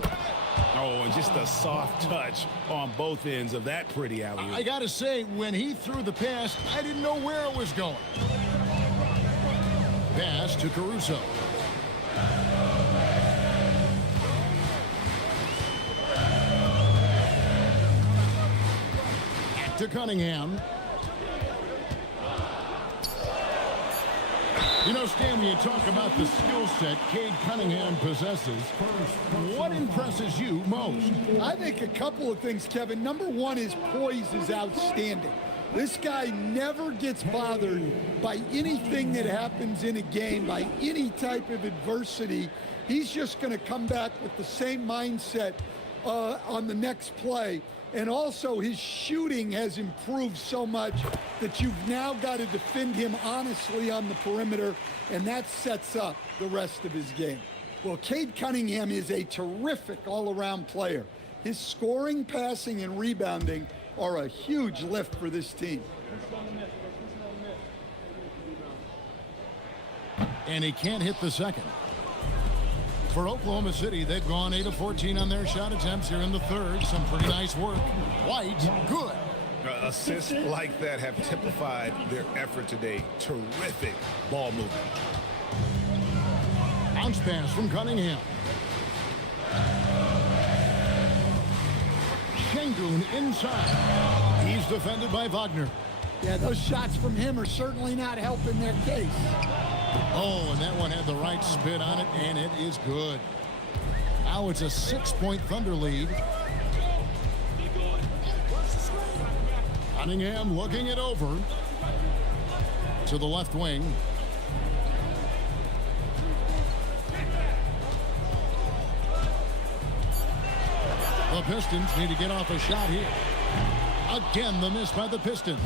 Oh, and just a soft touch on both ends of that pretty alley-oop. I got to say, when he threw the pass, I didn't know where it was going. Pass to Caruso. Back to Cunningham. You know, Stan, when you talk about the skill set Cade Cunningham possesses, what impresses you most? I think a couple of things, Kevin. Number one, his poise is outstanding. This guy never gets bothered by anything that happens in a game, by any type of adversity. He's just going to come back with the same mindset on the next play. And also, his shooting has improved so much that you've now got to defend him honestly on the perimeter, and that sets up the rest of his game. Well, Cade Cunningham is a terrific all-around player. His scoring, passing, and rebounding are a huge lift for this team. And he can't hit the second. For Oklahoma City, they've gone 8 of 14 on their shot attempts here in the third. Some pretty nice work. White, good. Assists like that have typified their effort today. Terrific ball movement. Bounce pass from Cunningham. Şengün inside. He's defended by Wagner. Yeah, those shots from him are certainly not helping their case. Oh, and that one had the right spin on it, and it is good. Now it's a 6-point Thunder lead. Cunningham looking it over to the left wing. The Pistons need to get off a shot here. Again, the miss by the Pistons.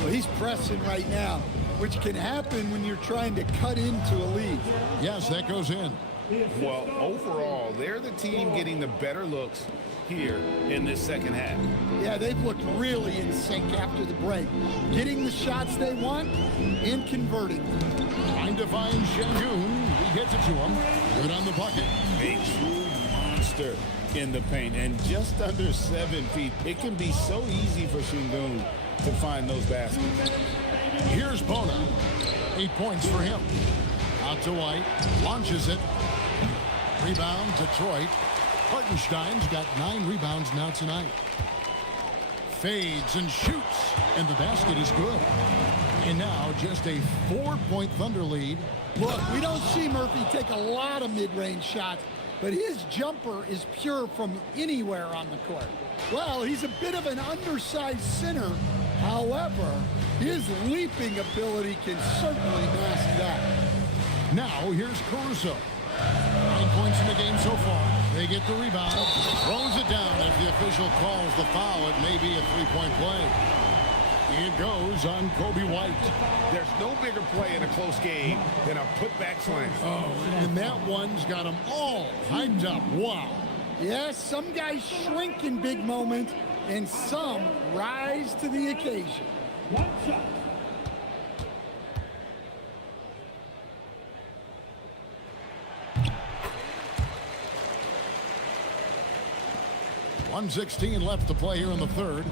Well, he's pressing right now, which can happen when you're trying to cut into a lead. Yes, that goes in. Well, overall, they're the team getting the better looks here in this second half. Yeah, they've looked really in sync after the break. Getting the shots they want and converting. Trying to find Şengün. He gets it to him. Good on the bucket. A true monster in the paint, and just under 7 feet. It can be so easy for Şengün to find those baskets. Here's Bona. 8 points for him. Out to White. Launches it. Rebound, Detroit. Hartenstein's got 9 rebounds now tonight. Fades and shoots, and the basket is good. And now just a 4-point Thunder lead. Look, we don't see Murphy take a lot of mid-range shots, but his jumper is pure from anywhere on the court. Well, he's a bit of an undersized center. However, his leaping ability can certainly mask that. Now here's Caruso. 9 points in the game so far. They get the rebound. Throws it down. If the official calls the foul, it may be a 3-point play. It goes on Kobe White. There's no bigger play in a close game than a putback slam. Oh, and that one's got them all hyped up. Wow. Yes, some guys shrink in big moments, and some rise to the occasion. One shot. .116 left to play here in the third.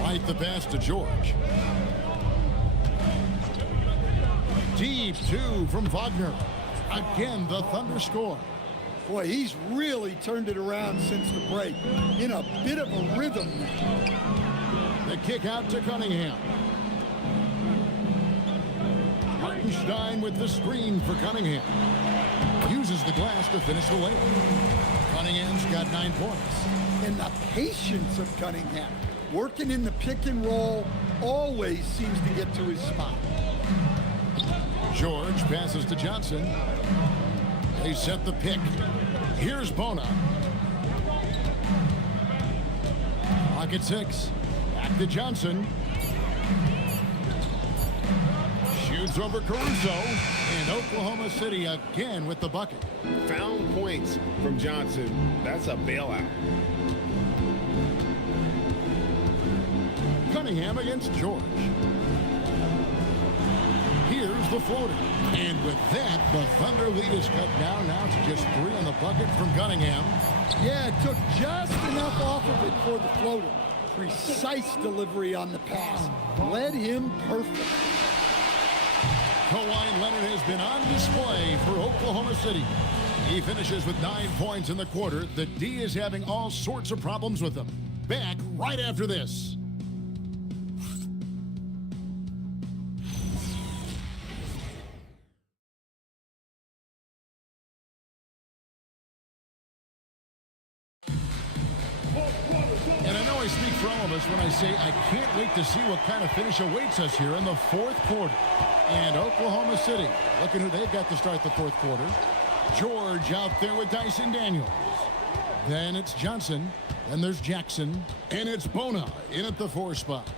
White the pass to George. Deep 2 from Wagner. Again, the Thunder score. Boy, he's really turned it around since the break. In a bit of a rhythm now. The kick out to Cunningham. Hartenstein with the screen for Cunningham. Uses the glass to finish the layup. Cunningham's got 9 points. And the patience of Cunningham. Working in the pick and roll always seems to get to his spot. George passes to Johnson. They set the pick. Here's Bona. Clock at 6. Back to Johnson. Shoots over Caruso. And Oklahoma City again with the bucket. Found points from Johnson. That's a bailout. Cunningham against George. Here's the floater. And with that, the Thunder lead is cut down now to just 3 on the bucket from Cunningham. Yeah, it took just enough off of it for the floater. Precise delivery on the pass. Led him perfect. Kawhi Leonard has been on display for Oklahoma City. He finishes with 9 points in the quarter. The D is having all sorts of problems with him. Back right after this. And I know I speak for all of us when I say I can't wait to see what kind of finish awaits us here in the fourth quarter. And Oklahoma City, looking who they've got to start the fourth quarter. George out there with Dyson Daniels. Then it's Johnson. Then there's Jackson. And it's Bona in at the 4 spot.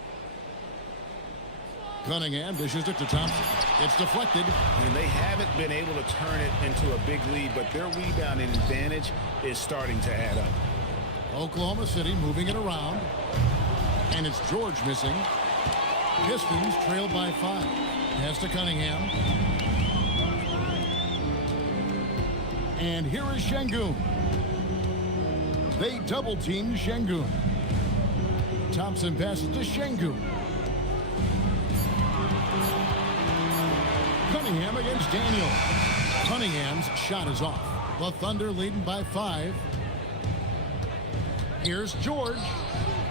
Cunningham dishes it to Thompson. It's deflected. And they haven't been able to turn it into a big lead, but their rebounding advantage is starting to add up. Oklahoma City moving it around. And it's George missing. Pistons trailed by 5. Pass to Cunningham. And here is Şengün. They double-team Şengün. Thompson passes to Şengün. Cunningham against Daniel. Cunningham's shot is off. The Thunder leading by 5. Here's George.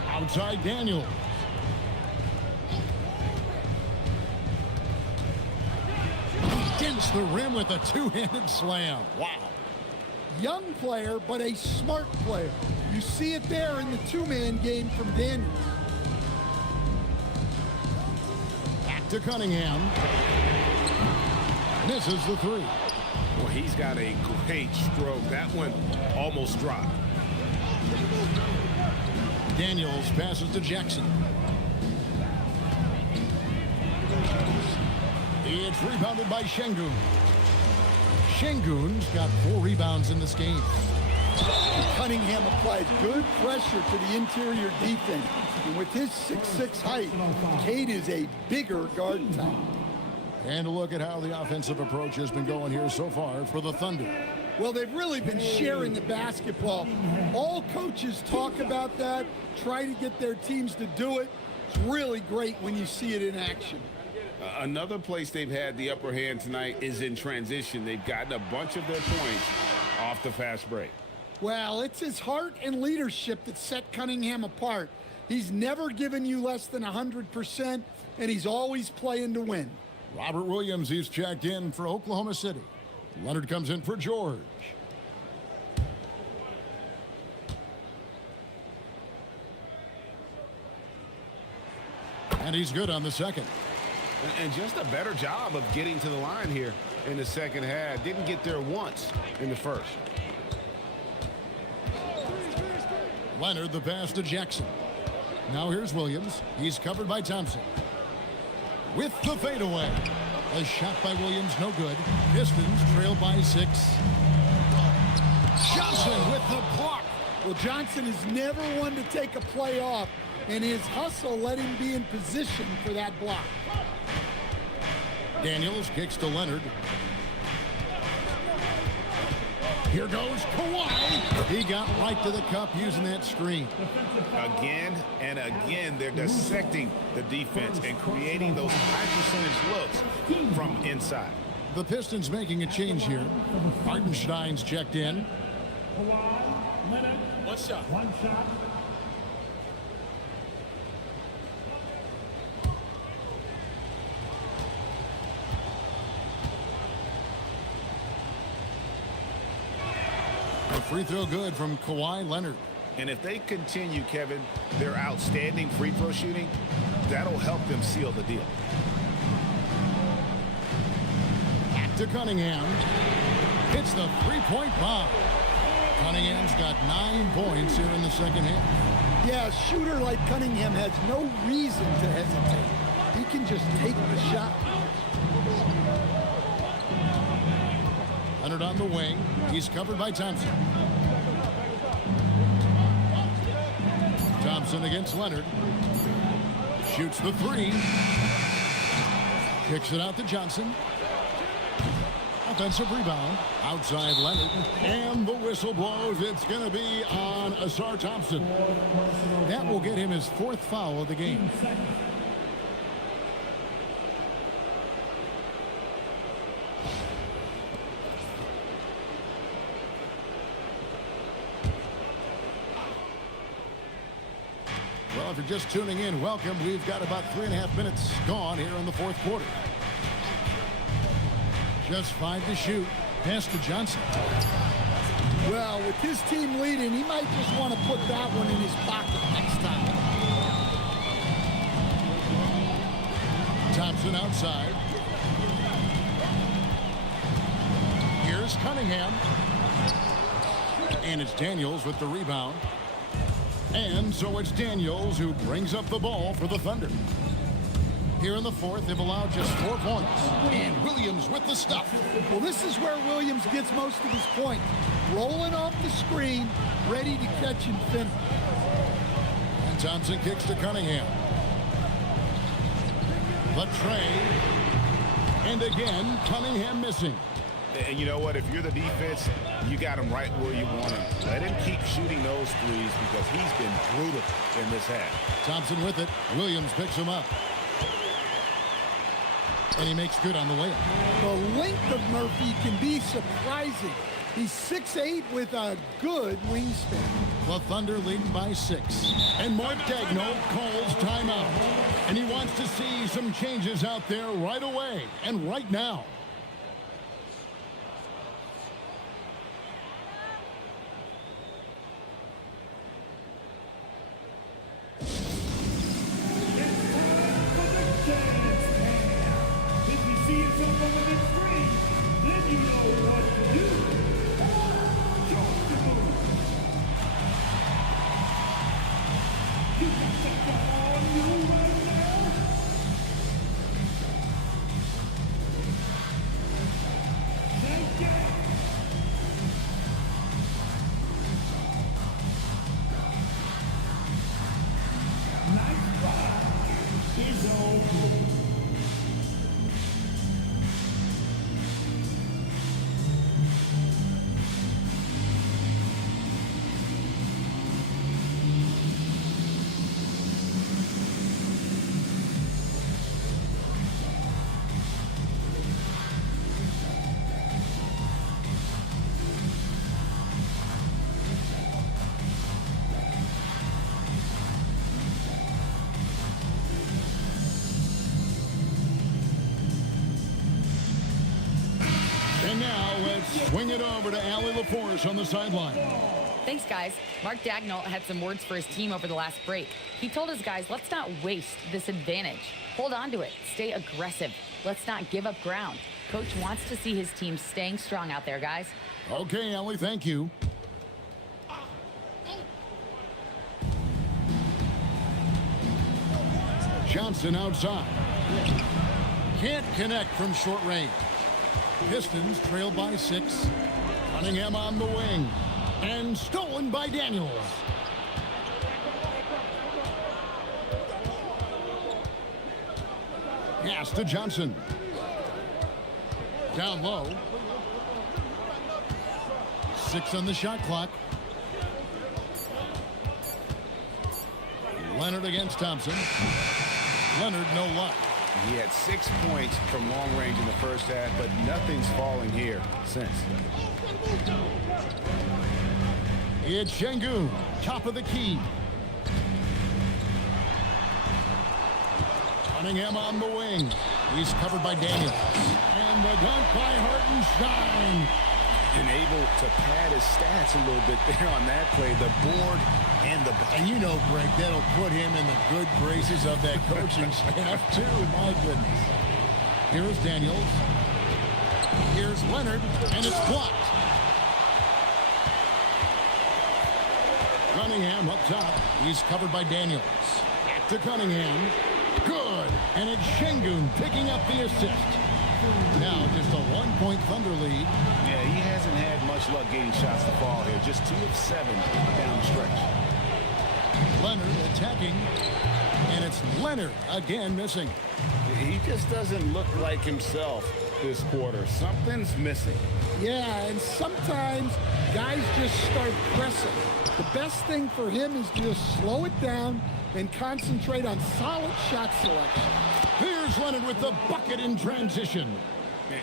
Outside Daniel. Against the rim with a 2-handed slam. Wow. Young player, but a smart player. You see it there in the 2-man game from Daniels. Back to Cunningham. Misses the 3. Well, he's got a great stroke. That one almost dropped. Daniels passes to Jackson. It's rebounded by Şengün. Şengün's got 4 rebounds in this game. Cunningham applies good pressure to the interior defense. And with his 6'6" height, Cade is a bigger guard type. And a look at how the offensive approach has been going here so far for the Thunder. Well, they've really been sharing the basketball. All coaches talk about that, try to get their teams to do it. It's really great when you see it in action. Another place they've had the upper hand tonight is in transition. They've gotten a bunch of their points off the fast break. Well, it's his heart and leadership that set Cunningham apart. He's never given you less than 100%, and he's always playing to win. Robert Williams, he's checked in for Oklahoma City. Leonard comes in for George. And he's good on the second. And just a better job of getting to the line here in the second half. Didn't get there once in the first. Leonard, the pass to Jackson. Now here's Williams. He's covered by Thompson. With the fadeaway. A shot by Williams, no good. Pistons trail by 6. Johnson with the block. Well, Johnson is never one to take a play off, and his hustle let him be in position for that block. Daniels kicks to Leonard. Here goes Kawhi. He got right to the cup using that screen. Again and again, they're dissecting the defense and creating those high percentage looks from inside. The Pistons making a change here. Hartenstein's checked in. One shot. A free throw good from Kawhi Leonard. And if they continue, Kevin, their outstanding free throw shooting, that'll help them seal the deal. Back to Cunningham. Hits the three-point bomb. Cunningham's got 9 points here in the second half. Yeah, a shooter like Cunningham has no reason to hesitate. He can just take the shot. Leonard on the wing. He's covered by Thompson. Thompson against Leonard. Shoots the 3. Kicks it out to Johnson. Offensive rebound. Outside Leonard. And the whistle blows. It's going to be on Asar Thompson. That will get him his 4th foul of the game. Well, if you're just tuning in, welcome. We've got about 3.5 minutes gone here in the 4th quarter. Just 5 to shoot. Pass to Johnson. Well, with his team leading, he might just want to put that one in his pocket next time. Thompson outside. Here's Cunningham. And it's Daniels with the rebound. And so it's Daniels who brings up the ball for the Thunder. Here in the 4th, they've allowed just 4 points. And Williams with the stuff. Well, this is where Williams gets most of his points. Rolling off the screen, ready to catch and finish. And Thompson kicks to Cunningham. The tray. And again, Cunningham missing. And you know what? If you're the defense, you got him right where you want him. Let him keep shooting those threes because he's been brutal in this half. Thompson with it. Williams picks him up. And he makes good on the layup. The length of Murphy can be surprising. He's 6'8" with a good wingspan. The Thunder leading by 6. And Mark Daigneault calls timeout. And he wants to see some changes out there right away and right now. now let's swing it over to Allie LaForce on the sideline. Thanks, guys. Mark Dagnall had some words for his team over the last break. He told his guys, let's not waste this advantage. Hold on to it. Stay aggressive. Let's not give up ground. Coach wants to see his team staying strong out there, guys. Okay, Allie, thank you. Johnson outside. Can't connect from short range. Pistons trail by 6. Cunningham on the wing. And stolen by Daniels. Pass to Johnson. Down low. 6 on the shot clock. Leonard against Thompson. Leonard, no luck. He had 6 points from long range in the first half, but nothing's falling here since. It's Şengün, top of the key. Cunningham on the wing. He's covered by Daniels. And the dunk by Hartenstein. And able to pad his stats a little bit there on that play. The board and the... And you know, Greg, that'll put him in the good graces of that coaching staff, too. My goodness. Here's Daniels. Here's Leonard, and it's blocked. Cunningham up top. He's covered by Daniels. Back to Cunningham. Good. And it's Şengün picking up the assist. Now just a 1-point Thunder lead. Yeah, he hasn't had much luck getting shots to fall here. Just 2 of 7 down the stretch. Leonard attacking. And it's Leonard again missing. He just doesn't look like himself this quarter. Something's missing. Yeah, and sometimes guys just start pressing. The best thing for him is to just slow it down and concentrate on solid shot selection. Here's Leonard with the bucket in transition.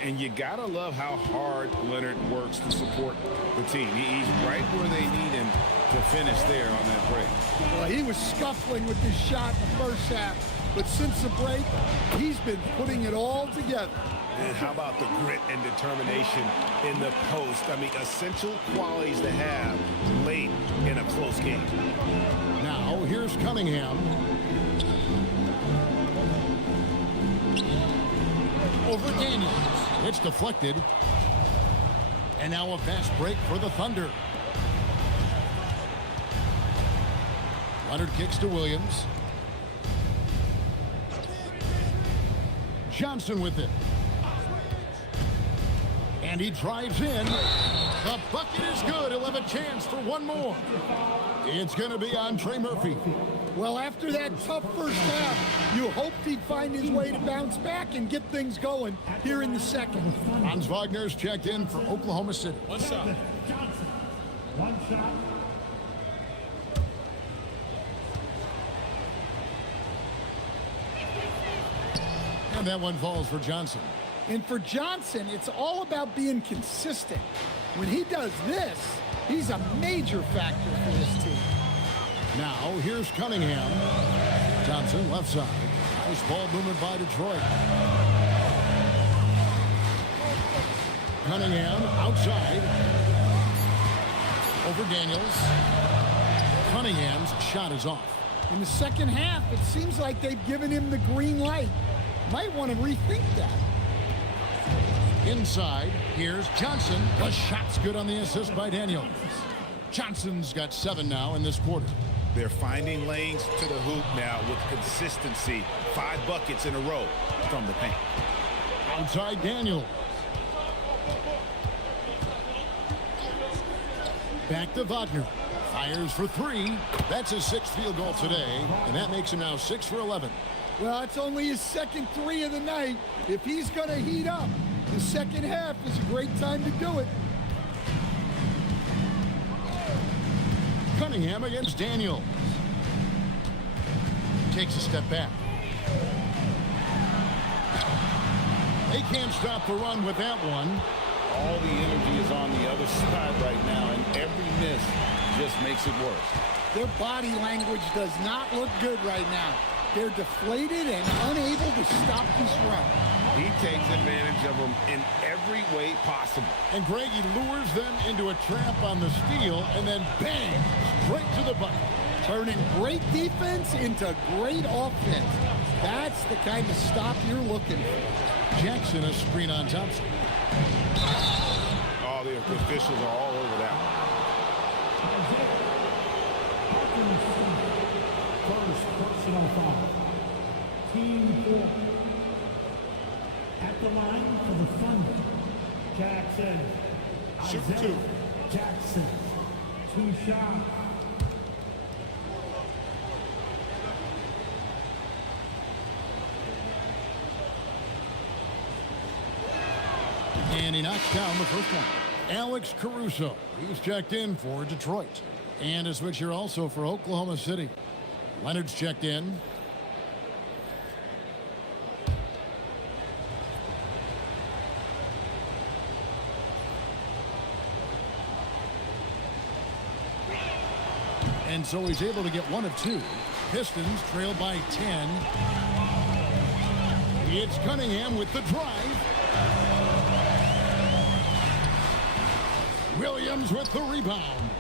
And you gotta love how hard Leonard works to support the team. He's right where they need him to finish there on that break. Well, he was scuffling with his shot in the first half, but since the break, he's been putting it all together. And how about the grit and determination in the post? I mean, essential qualities to have late in a close game. Now, here's Cunningham. Over Daniels. It's deflected. And now a fast break for the Thunder. Leonard kicks to Williams. Johnson with it. And he drives in. The bucket is good. He'll have a chance for one more. It's going to be on Trey Murphy. Well, after that tough first half, you hoped he'd find his way to bounce back and get things going here in the second. Franz Wagner's checked in for Oklahoma City. One shot. Johnson. One shot. And that one falls for Johnson. And for Johnson, it's all about being consistent. When he does this, he's a major factor for this team. Now, here's Cunningham. Johnson, left side. Nice ball movement by Detroit. Cunningham, outside. Over Daniels. Cunningham's shot is off. In the second half, it seems like they've given him the green light. Might want to rethink that. Inside, here's Johnson. The shot's good on the assist by Daniels. Johnson's got 7 now in this quarter. They're finding lanes to the hoop now with consistency. 5 buckets in a row from the paint. Outside Daniels. Back to Wagner. Fires for 3. That's his 6th field goal today, and that makes him now 6 for 11. Well, it's only his second 3 of the night. If he's going to heat up, the second half is a great time to do it. Cunningham against Daniels. Takes a step back. They can't stop the run with that one. All the energy is on the other side right now, and every miss just makes it worse. Their body language does not look good right now. They're deflated and unable to stop this run. He takes advantage of them in every way possible. And Greg, he lures them into a trap on the steal, and then bang, straight to the bucket. Turning great defense into great offense. That's the kind of stop you're looking for. Jackson, a screen on Thompson. All the officials are all over that one. First personal foul. Team 4. At the line for the Thunder, Jackson. Shoot Isaiah two. Jackson. 2 shots. And he knocks down the first one. Alex Caruso, he's checked in for Detroit. And a switch here also for Oklahoma City. Leonard's checked in. And so he's able to get one of two. Pistons trail by 10. It's Cunningham with the drive. Williams with the rebound.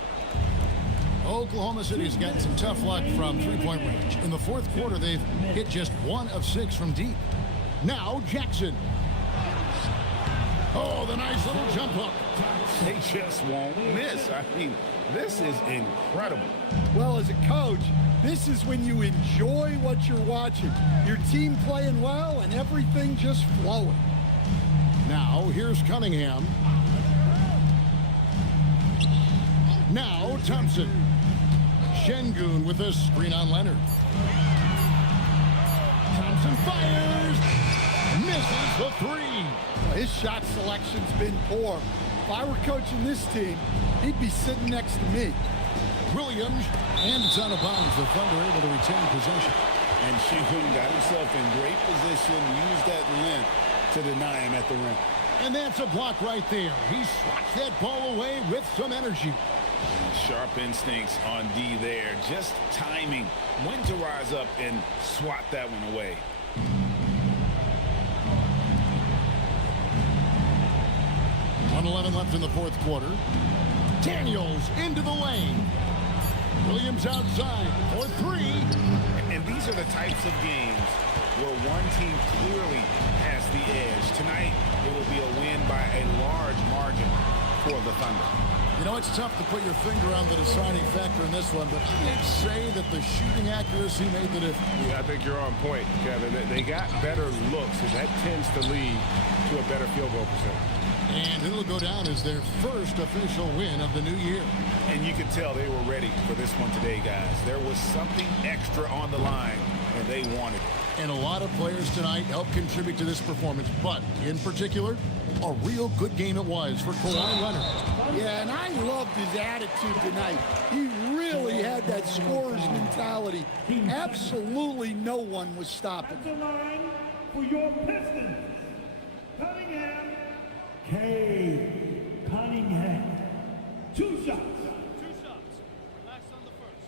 Oklahoma City's gotten some tough luck from three-point range. In the fourth quarter, they've hit just 1 of 6 from deep. Now Jackson. Oh, the nice little jump hook. They just won't miss. I mean, this is incredible. Well, as a coach, this is when you enjoy what you're watching. Your team playing well and everything just flowing. Now, here's Cunningham. Now, Thompson. Şengün with a screen on Leonard. Thompson fires. Misses the 3. His shot selection's been poor. If I were coaching this team, he'd be sitting next to me. Williams, and it's out of bounds. The Thunder able to retain possession. And Şengün got himself in great position, used that length to deny him at the rim. And that's a block right there. He swats that ball away with some energy. Sharp instincts on D there. Just timing when to rise up and swat that one away. .11 left in the fourth quarter. Daniels into the lane. Williams outside for 3. And these are the types of games where one team clearly has the edge. Tonight, it will be a win by a large margin for the Thunder. You know, it's tough to put your finger on the deciding factor in this one, but I'd say that the shooting accuracy made the difference. Yeah, I think you're on point, Kevin. They got better looks, and that tends to lead to a better field goal percentage. And it'll go down as their first official win of the new year. And you could tell they were ready for this one today, guys. There was something extra on the line, and they wanted it. And a lot of players tonight helped contribute to this performance, but in particular, a real good game it was for Kawhi Leonard. Yeah, and I loved his attitude tonight. He really had that scorer's mentality. Absolutely no one was stopping At the line for your Pistons, Cunningham. Cunningham. 2 shots. Last on the first.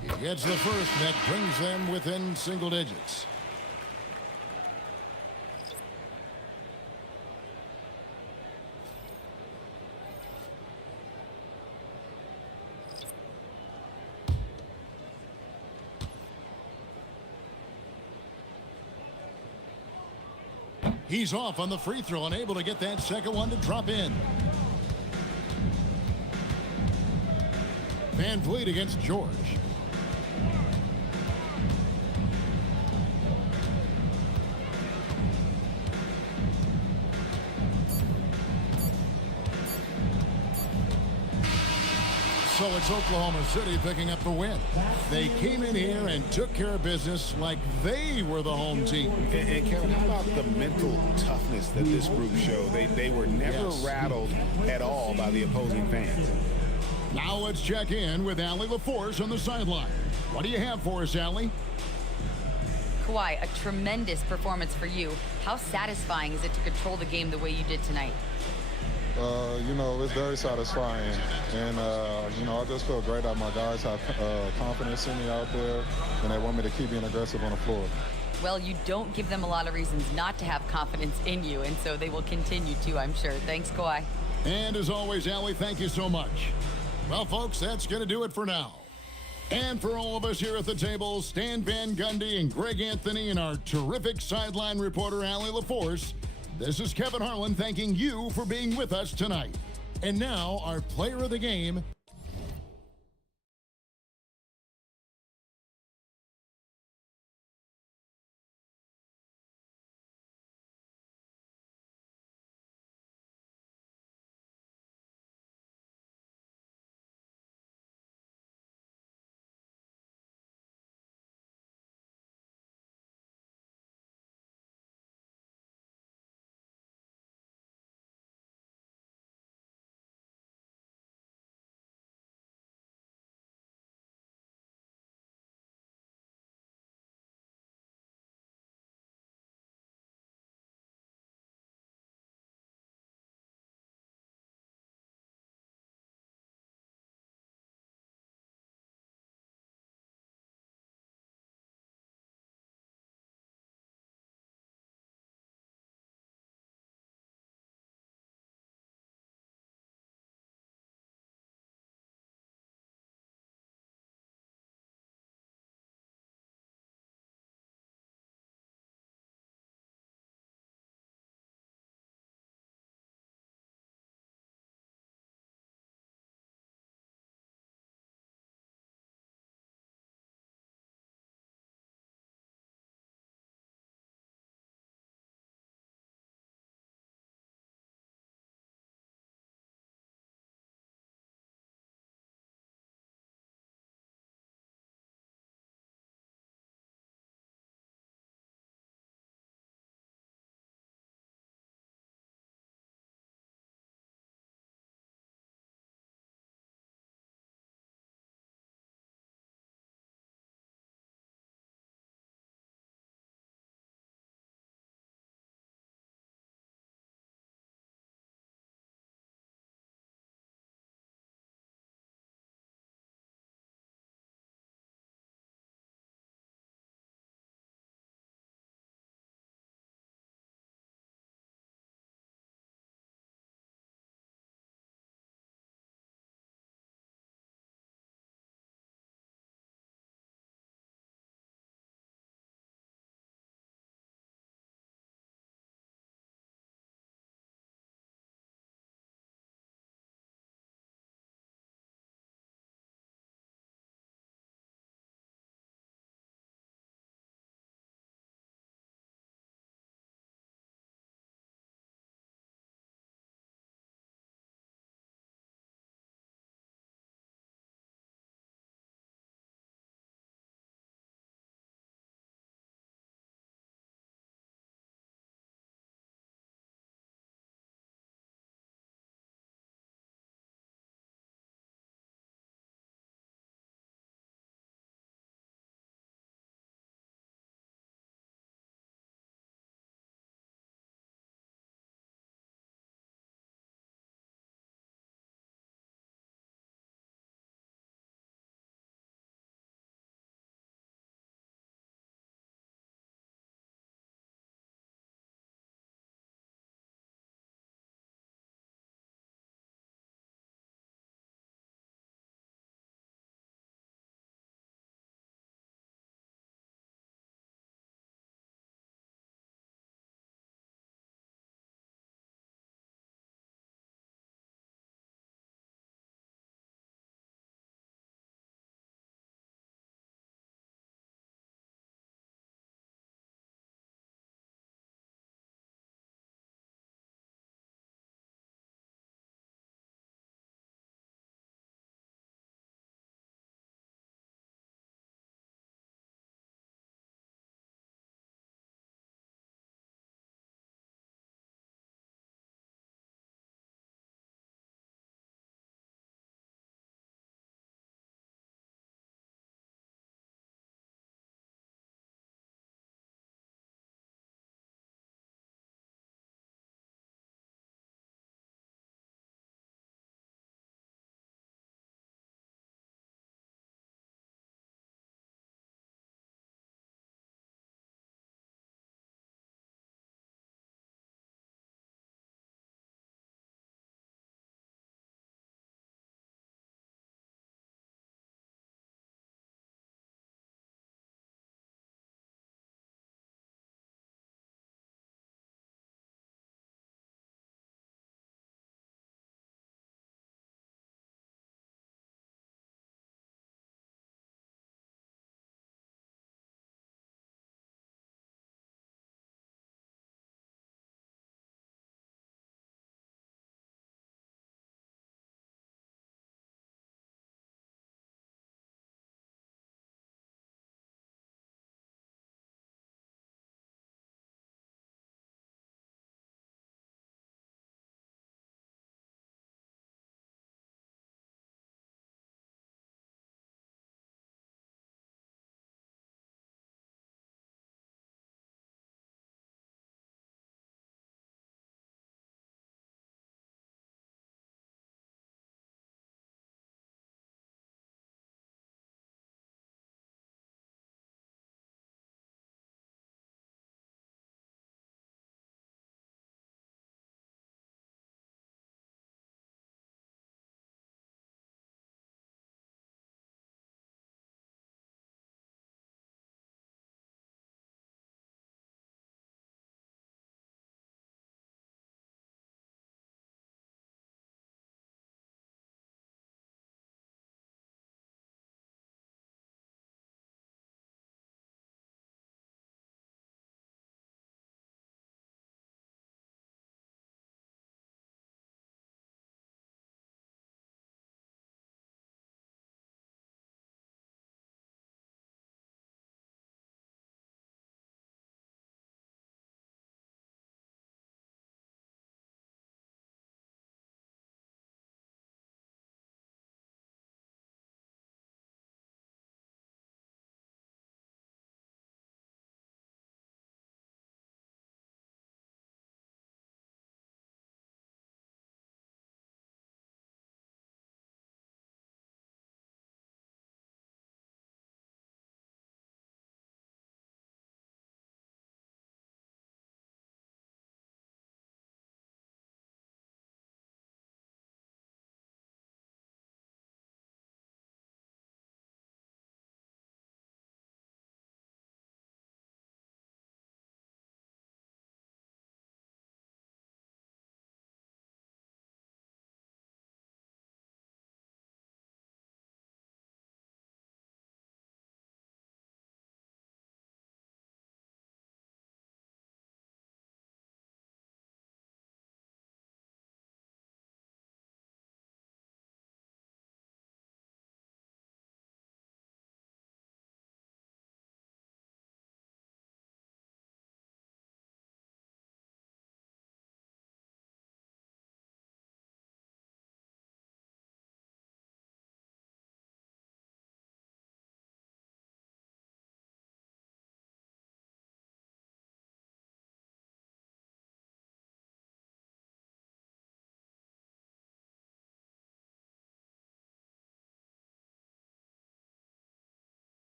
He gets the first, and that brings them within single digits. He's off on the free throw and able to get that second one to drop in. Van Vliet against George. So it's Oklahoma City picking up the win. They came in here and took care of business like they were the home team. And Kevin, how about the mental toughness that this group showed? They were never rattled at all by the opposing fans. Now let's check in with Allie LaForce on the sideline. What do you have for us, Allie? Kawhi, a tremendous performance for you. How satisfying is it to control the game the way you did tonight? You know, it's very satisfying. And, you know, I just feel great that my guys have confidence in me out there, and they want me to keep being aggressive on the floor. Well, you don't give them a lot of reasons not to have confidence in you, and so they will continue to, I'm sure. Thanks, Kawhi. And as always, Allie, thank you so much. Well, folks, that's going to do it for now. And for all of us here at the table, Stan Van Gundy and Greg Anthony and our terrific sideline reporter, Allie LaForce, this is Kevin Harlan thanking you for being with us tonight. And now, our player of the game,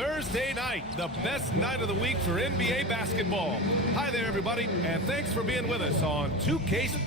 Thursday night, the best night of the week for NBA basketball. Hi there, everybody, and thanks for being with us on 2K.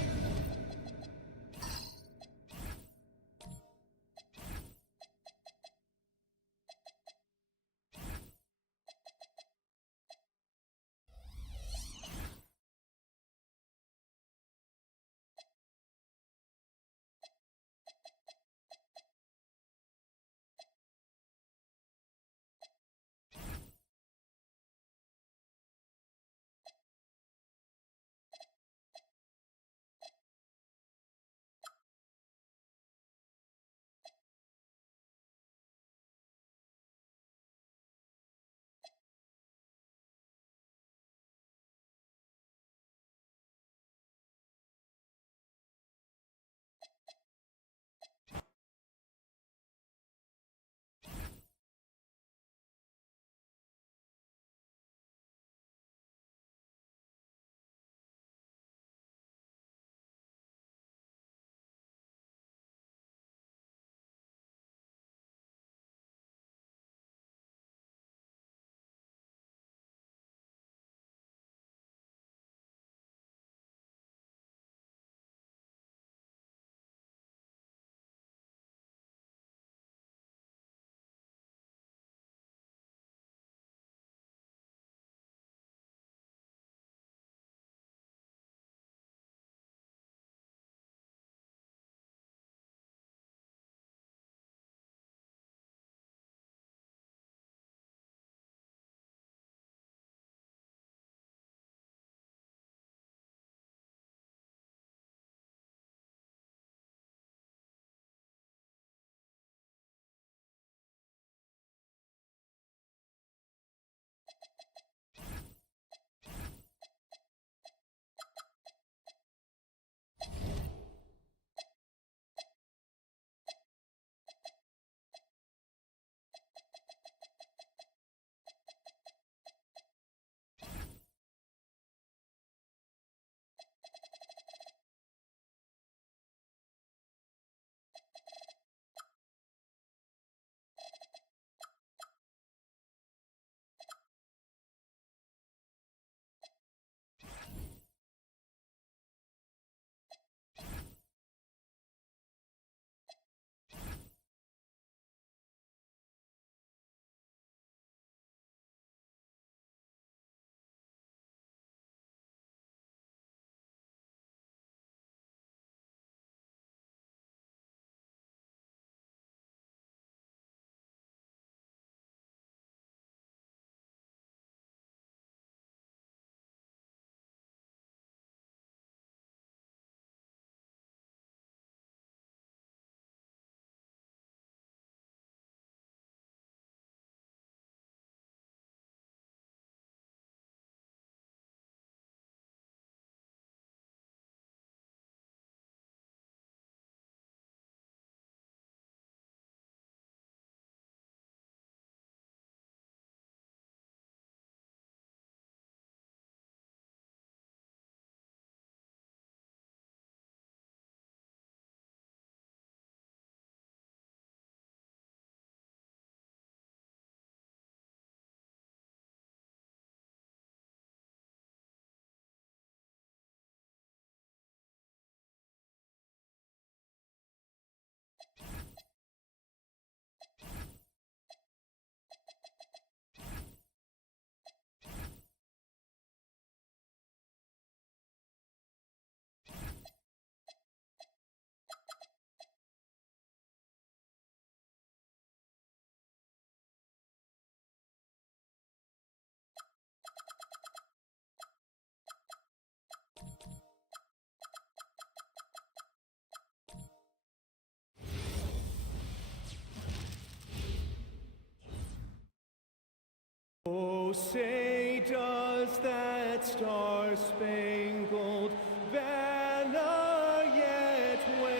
Oh, say does that star-spangled banner yet wave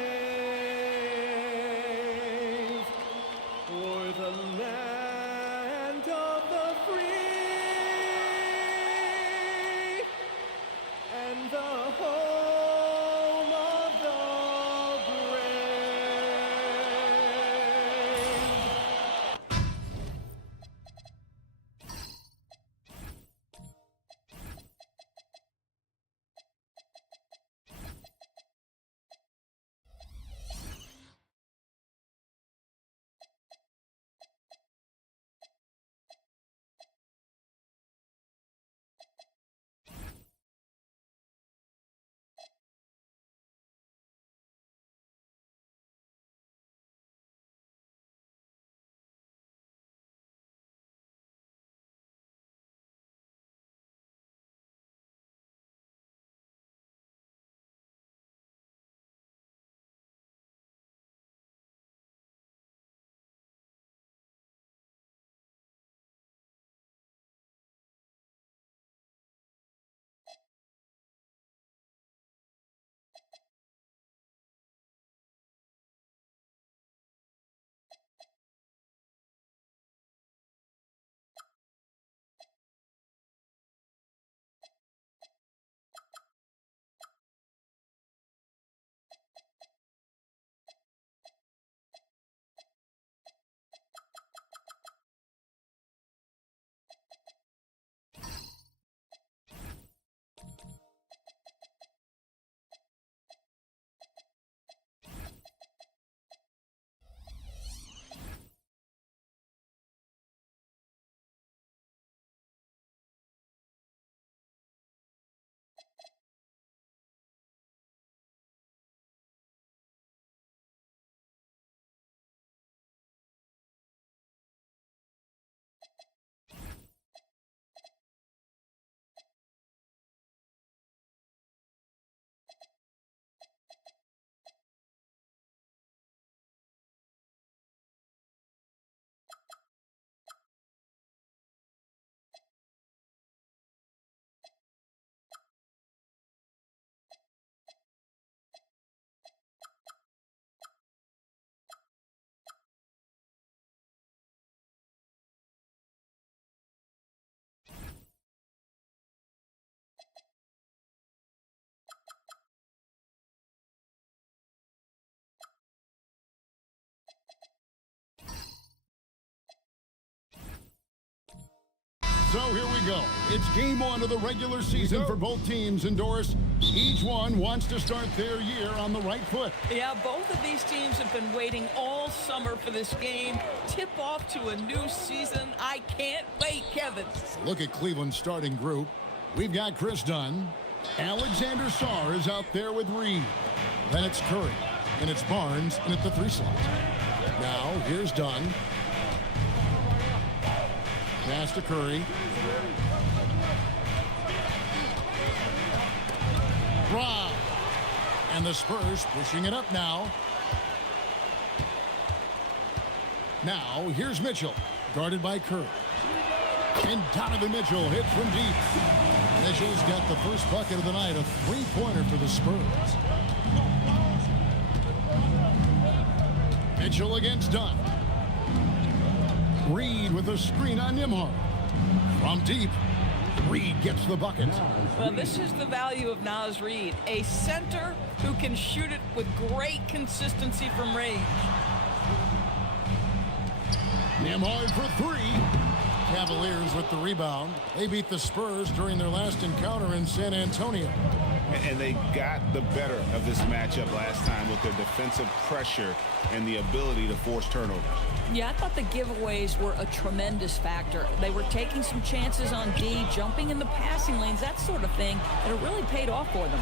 o'er the land of the free and the home of the brave? So here we go. It's game one of the regular season for both teams. And Doris, each one wants to start their year on the right foot. Yeah, both of these teams have been waiting all summer for this game. Tip off to a new season. I can't wait, Kevin. Look at Cleveland's starting group. We've got Chris Dunn. Alexander Sarr is out there with Reed. Then it's Curry. And it's Barnes in at the 3 slot. Now, here's Dunn. Pass to Curry. Rob. And the Spurs pushing it up now. Now, here's Mitchell. Guarded by Curry. And Donovan Mitchell hits from deep. Mitchell's got the first bucket of the night, a 3-pointer for the Spurs. Mitchell against Dunn. Reed with a screen on Nembhard. From deep, Reed gets the bucket. Well, this is the value of Naz Reid, a center who can shoot it with great consistency from range. Nembhard for 3. Cavaliers with the rebound. They beat the Spurs during their last encounter in San Antonio. And they got the better of this matchup last time with their defensive pressure and the ability to force turnovers. Yeah, I thought the giveaways were a tremendous factor. They were taking some chances on D, jumping in the passing lanes, that sort of thing, and it really paid off for them.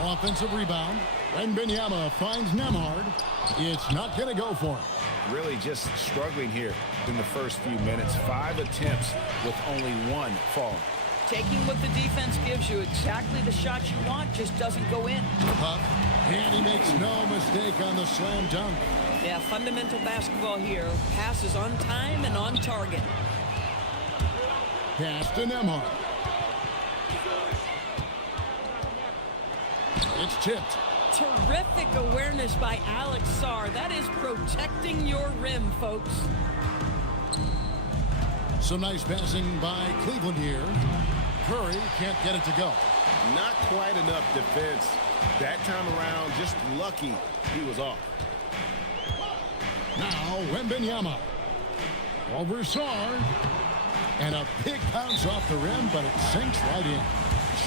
Offensive rebound. Wembanyama finds Nembhard. It's not going to go for him. Really just struggling here in the first few minutes. 5 attempts with only 1 falling. Taking what the defense gives you, exactly the shot you want, just doesn't go in. Up, and he makes no mistake on the slam dunk. Yeah, fundamental basketball here. Passes on time and on target. Pass to Nembhard. It's tipped. Terrific awareness by Alex Sarr. That is protecting your rim, folks. Some nice passing by Cleveland here. Curry can't get it to go. Not quite enough defense. That time around, just lucky he was off. Now, Wembanyama. Over Sarr. And a big bounce off the rim, but it sinks right in.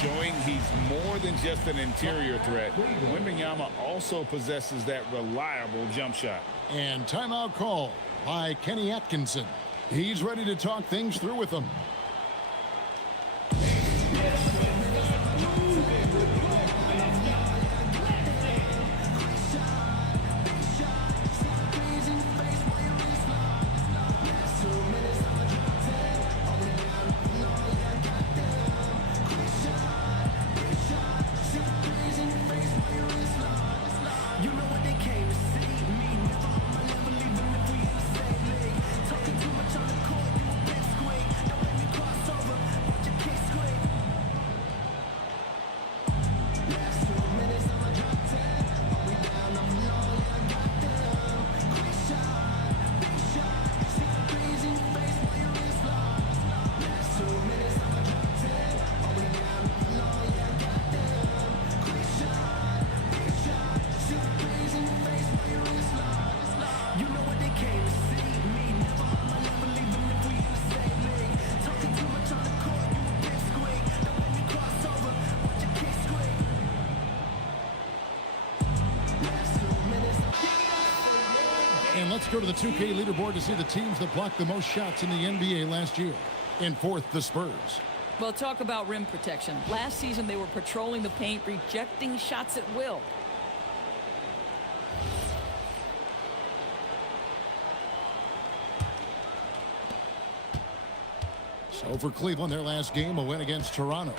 Showing he's more than just an interior threat. Wembanyama also possesses that reliable jump shot. And timeout call by Kenny Atkinson. He's ready to talk things through with them. And let's go to the 2K leaderboard to see the teams that blocked the most shots in the NBA last year. In 4th, the Spurs. Well, talk about rim protection. Last season, they were patrolling the paint, rejecting shots at will. So for Cleveland, their last game, a win against Toronto.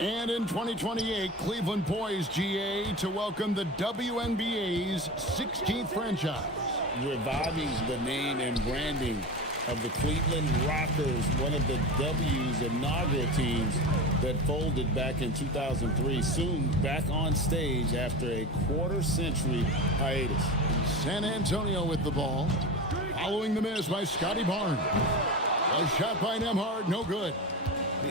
And in 2028, Cleveland poised, GA, to welcome the WNBA's 16th franchise. Reviving the name and branding of the Cleveland Rockers, one of the W's inaugural teams that folded back in 2003, soon back on stage after a quarter-century hiatus. San Antonio with the ball, following the miss by Scotty Barnes. A shot by Nembhard, no good.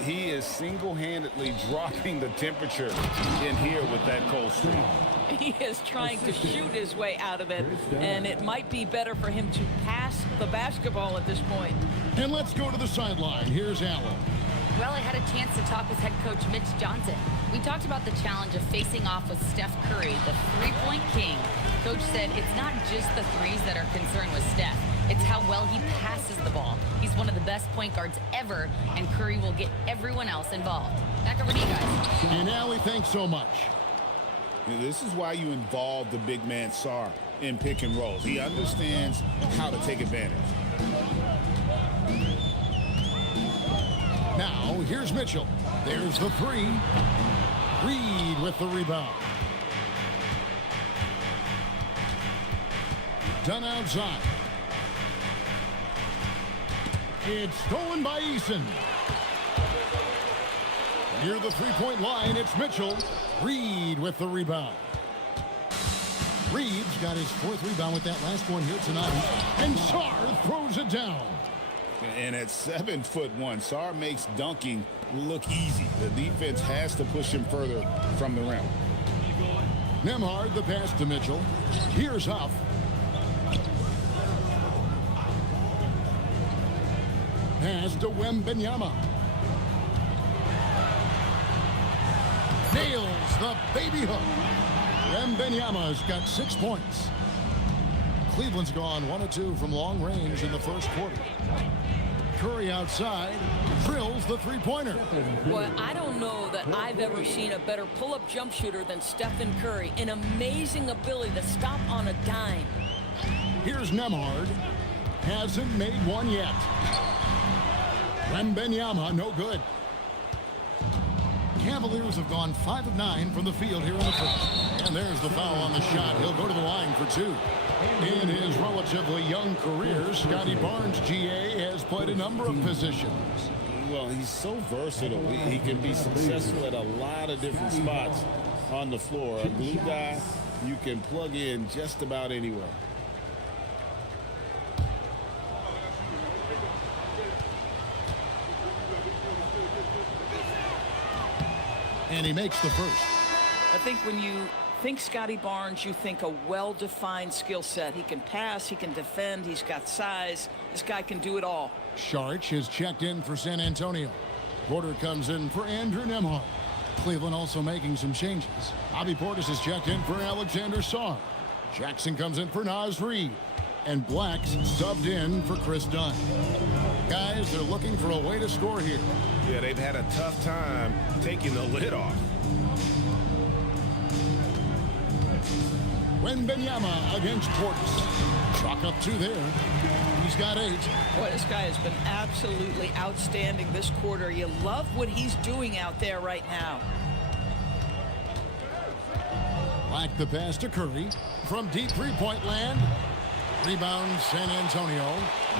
He is single-handedly dropping the temperature in here with that cold streak. He is trying to shoot his way out of it, and it might be better for him to pass the basketball at this point. And let's go to the sideline. Here's Allen. Well, I had a chance to talk with head coach Mitch Johnson. We talked about the challenge of facing off with Steph Curry, the three-point king. Coach said it's not just the threes that are concerned with Steph. It's how well he passes the ball. He's one of the best point guards ever, and Curry will get everyone else involved. Back over to you guys. And Allie, thanks so much. This is why you involve the big man Sarr in pick and rolls. He understands how to take advantage. Now, here's Mitchell. There's the three. Reed with the rebound. Done outside. It's stolen by Eason. Near the three-point line, it's Mitchell. Reed with the rebound. Reed's got his fourth rebound with that last one here tonight. And Sarr throws it down. And at 7'1", Sarr makes dunking look easy. The defense has to push him further from the rim. Nembhard, the pass to Mitchell. Here's Huff. Pass to Wembanyama. Nails the baby hook. Wembanyama's got 6 points. Cleveland's gone 1 of 2 from long range in the first quarter. Curry outside, drills the three-pointer. Well, I don't know that I've ever seen a better pull-up jump shooter than Stephen Curry. An amazing ability to stop on a dime. Here's Nembhard. Hasn't made one yet. Wembanyama, no good. Cavaliers have gone 5 of 9 from the field here in the first. And there's the foul on the shot. He'll go to the line for 2. In his relatively young career, Scotty Barnes, GA, has played a number of positions. Well, he's so versatile. He can be successful at a lot of different spots on the floor. A glue guy you can plug in just about anywhere. And he makes the first. I think when you think Scotty Barnes, you think a well-defined skill set. He can pass, he can defend, he's got size. This guy can do it all. Sharch is checked in for San Antonio. Porter comes in for Andrew Nembhard. Cleveland also making some changes. Bobby Portis is checked in for Alexander Sarr. Jackson comes in for Naz Reid. And Black's subbed in for Chris Dunn. Guys, they're looking for a way to score here. Yeah, they've had a tough time taking the lid off. Wembanyama against Portis. Chalk up 2 there. He's got 8. Boy, this guy has been absolutely outstanding this quarter. You love what he's doing out there right now. Black the pass to Curry. From deep three-point land. Rebound San Antonio.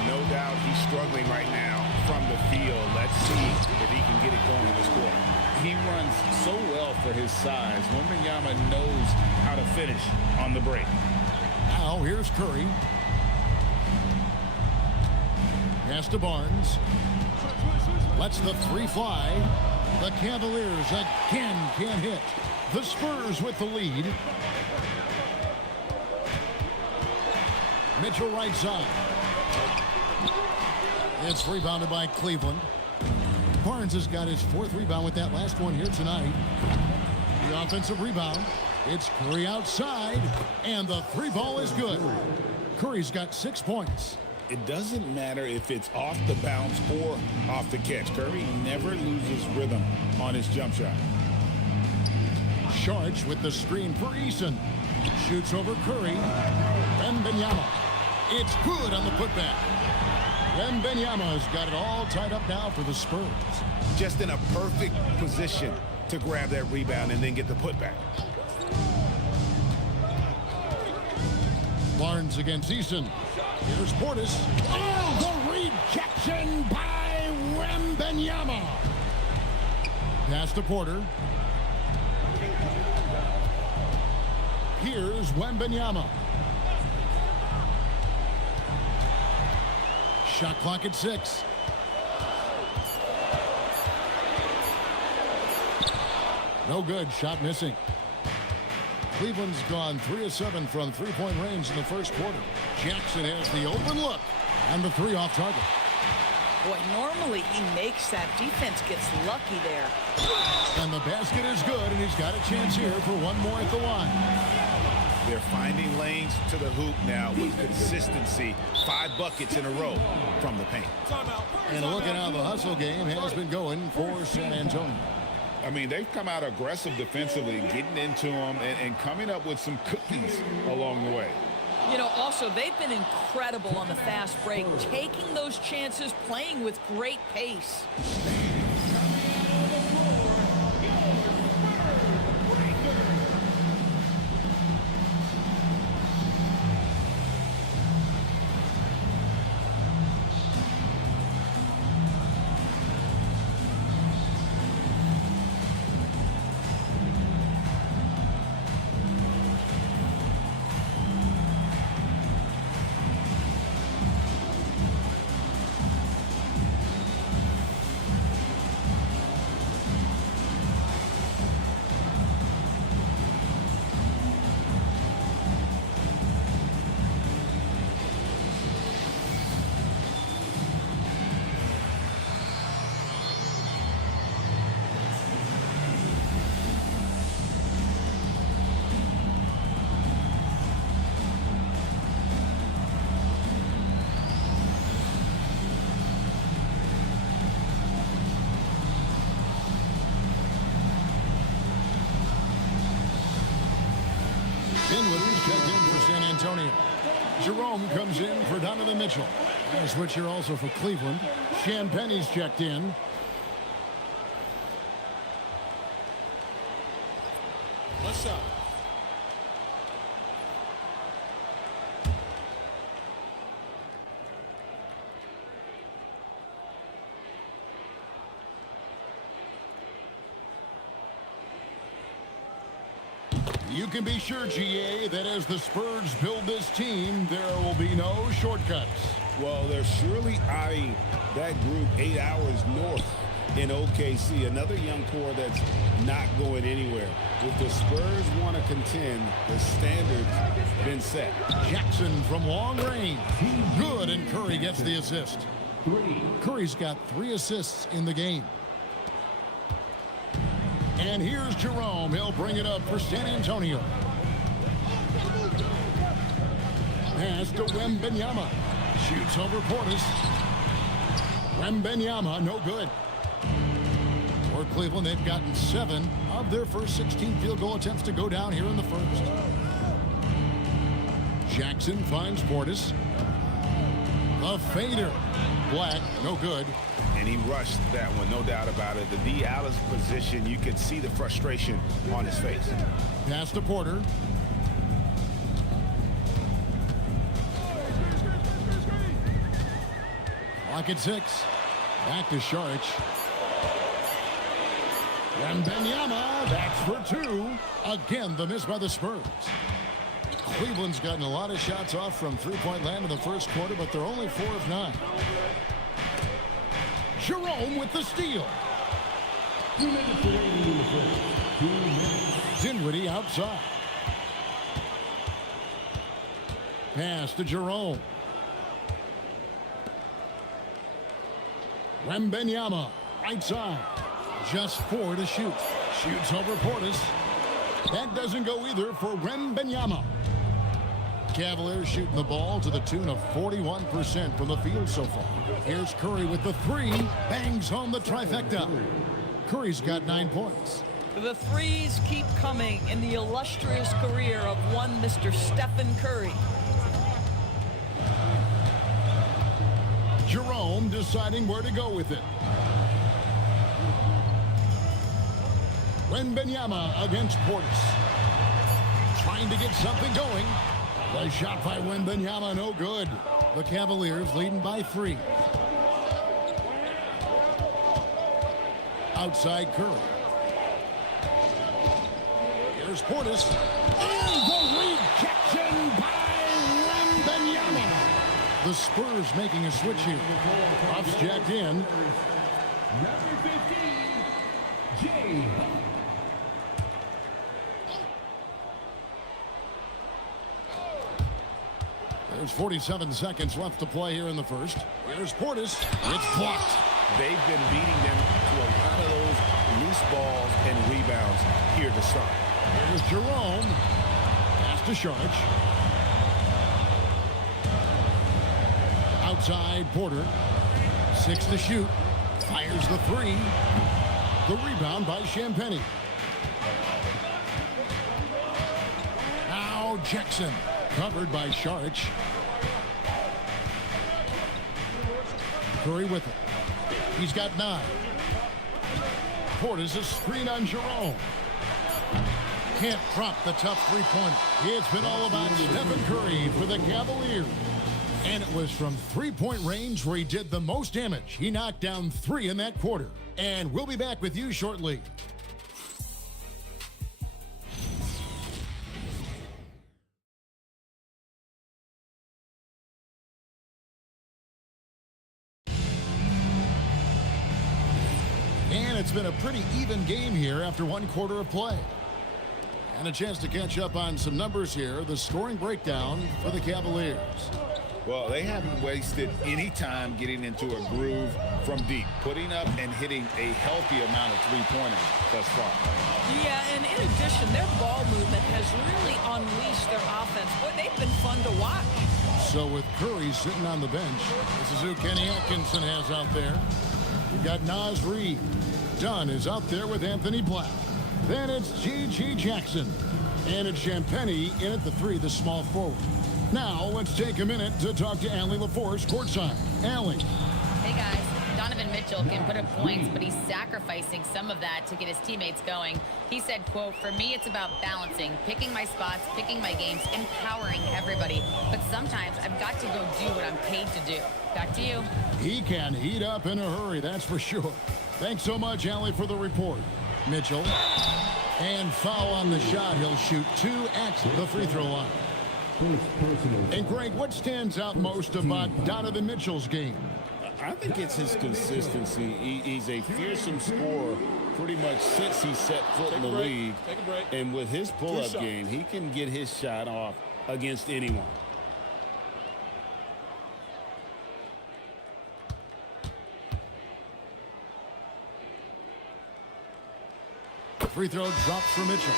No doubt he's struggling right now from the field. Let's see if he can get it going this quarter. He runs so well for his size. Wembanyama knows how to finish on the break. Now here's Curry. Pass to Barnes. Lets the 3 fly. The Cavaliers again can't hit. The Spurs with the lead. Mitchell right side. It's rebounded by Cleveland. Barnes has got his 4th rebound with that last one here tonight. The offensive rebound. It's Curry outside, and the 3 ball is good. Curry's got 6 points. It doesn't matter if it's off the bounce or off the catch. Curry never loses rhythm on his jump shot. Sharch with the screen for Eason. Shoots over Curry. Wembanyama. It's good on the putback. Wembanyama's got it all tied up now for the Spurs. Just in a perfect position to grab that rebound and then get the putback. Barnes against Eason. Here's Portis. Oh, the rejection by Wembanyama. Pass to Porter. Here's Wembanyama. Shot clock at 6. No good. Shot missing. Cleveland's gone 3 of 7 from three-point range in the first quarter. Jackson has the open look and the three off target. Boy, normally he makes that. Defense gets lucky there. And the basket is good, and he's got a chance here for one more at the line. They're finding lanes to the hoop now with consistency. 5 buckets in a row from the paint. And look at how the hustle game has been going for San Antonio. I mean, they've come out aggressive defensively, getting into them and coming up with some cookies along the way. You know, also, they've been incredible on the fast break, taking those chances, playing with great pace. Dinwiddie's checked in for San Antonio. Jerome comes in for Donovan Mitchell. And a switch here also for Cleveland. Champagne's checked in. What's up? You can be sure, GA, that as the Spurs build this team, there will be no shortcuts. Well, they're surely eyeing that group 8 hours north in OKC. Another young core that's not going anywhere. If the Spurs want to contend, the standard's been set. Jackson from long range. Good, and Curry gets the assist. Curry's got 3 assists in the game. And here's Jerome. He'll bring it up for San Antonio. Pass to Wembanyama. Shoots over Portis. Wembanyama, no good. For Cleveland, they've gotten 7 of their first 16 field goal attempts to go down here in the first. Jackson finds Portis. The fader. Black, no good. And he rushed that one, no doubt about it. The D out of position, you could see the frustration on his face. Pass to Porter. Clock at 6. Back to Saric. Wembanyama, that's for 2. Again, the miss by the Spurs. Cleveland's gotten a lot of shots off from three-point land in the first quarter, but they're only 4 of 9. Jerome with the steal. Dinwiddie outside. Pass to Jerome. Wembanyama, right side. Just 4 to shoot. Shoots over Portis. That doesn't go either for Wembanyama. Cavaliers shooting the ball to the tune of 41% from the field so far. Here's Curry with the 3. Bangs home the trifecta. Curry's got 9 points. The threes keep coming in the illustrious career of one Mr. Stephen Curry. Jerome deciding where to go with it. Wembanyama against Portis. Trying to get something going. The shot by Wembanyama, no good. The Cavaliers leading by 3. Outside Curry. Here's Portis. And the rejection by Wembanyama. The Spurs making a switch here. Buffs jacked in. Number 15, Jay. There's 47 seconds left to play here in the first. Here's Portis. It's blocked. They've been beating them to a lot of those loose balls and rebounds here to start. Here's Jerome. Pass to Sharch. Outside Porter. 6 to shoot. Fires the 3. The rebound by Champagnie. Now Jackson. Covered by Sharch. Curry with it. He's got 9. Portis a screen on Jerome. Can't drop the tough three-pointer. It's been all about Stephen Curry for the Cavaliers. And it was from three-point range where he did the most damage. He knocked down 3 in that quarter. And we'll be back with you shortly. And it's been a pretty even game here after one quarter of play. And a chance to catch up on some numbers here. The scoring breakdown for the Cavaliers. Well, they haven't wasted any time getting into a groove from deep, putting up and hitting a healthy amount of three-pointers thus far. Yeah, and in addition, their ball movement has really unleashed their offense. Boy, they've been fun to watch. So with Curry sitting on the bench, this is who Kenny Atkinson has out there. You've got Naz Reid. Dunn is out there with Anthony Black. Then it's G.G. Jackson. And it's Champagnie in at the 3, the small forward. Now, let's take a minute to talk to Allie LaForce courtside. Allie. Hey, guys. Donovan Mitchell can put up points, but he's sacrificing some of that to get his teammates going. He said, quote, "For me, it's about balancing, picking my spots, picking my games, empowering everybody. But sometimes I've got to go do what I'm paid to do." Back to you. He can heat up in a hurry, that's for sure. Thanks so much, Allie, for the report. Mitchell. And foul on the shot. He'll shoot 2 at the free throw line. And Greg, what stands out most about Donovan Mitchell's game? I think it's his consistency. He's a fearsome scorer pretty much since he set foot in the league. And with his pull-up game, he can get his shot off against anyone. Free throw drops for Mitchell.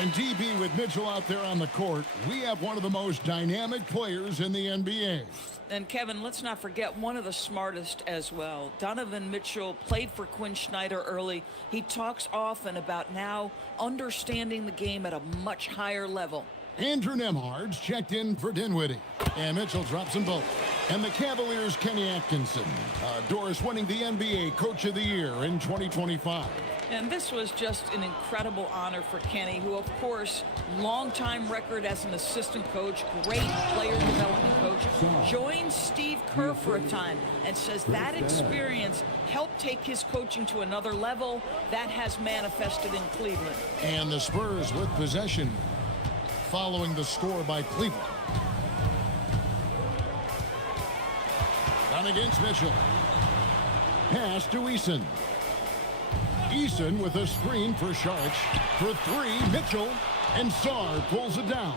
And DB, with Mitchell out there on the court, we have one of the most dynamic players in the NBA. And Kevin, let's not forget one of the smartest as well. Donovan Mitchell played for Quinn Snyder early. He talks often about now understanding the game at a much higher level. Andrew Nembhard's checked in for Dinwiddie. And Mitchell drops them both. And the Cavaliers' Kenny Atkinson. Doris winning the NBA Coach of the Year in 2025. And this was just an incredible honor for Kenny, who, of course, longtime record as an assistant coach, great player development coach, joined Steve Kerr for a time and says that experience helped take his coaching to another level. That has manifested in Cleveland. And the Spurs with possession following the score by Cleveland. Down against Mitchell. Pass to Eason. Eason with a screen for Sharch. For 3, Mitchell. And Sarr pulls it down.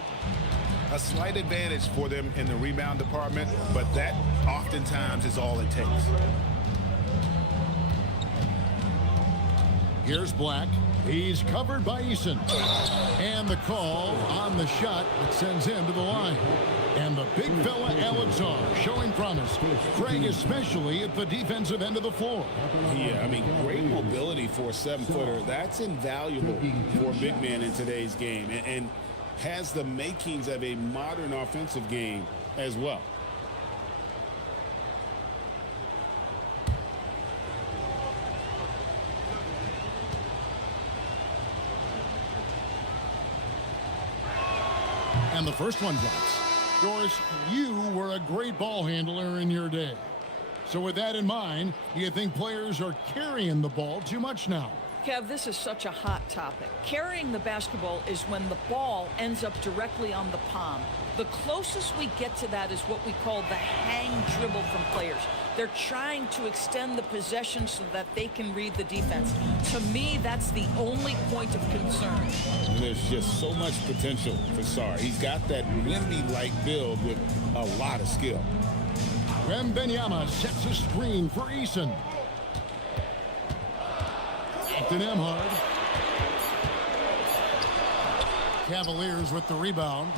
A slight advantage for them in the rebound department, but that oftentimes is all it takes. Here's Black. He's covered by Eason. And the call on the shot that sends him to the line. And the big fella, Alexar, showing promise. Craig especially at the defensive end of the floor. Yeah, I mean, great mobility for a 7-footer. That's invaluable for a big man in today's game. And has the makings of a modern offensive game as well. And the first one drops. Doris, you were a great ball handler in your day. So with that in mind, do you think players are carrying the ball too much now? Kev, this is such a hot topic. Carrying the basketball is when the ball ends up directly on the palm. The closest we get to that is what we call the hang dribble from players. They're trying to extend the possession so that they can read the defense. To me, that's the only point of concern. There's just so much potential for Sarr. He's got that Wemby-like build with a lot of skill. Wembanyama sets a screen for Eason. To Nembhard. Cavaliers with the rebound.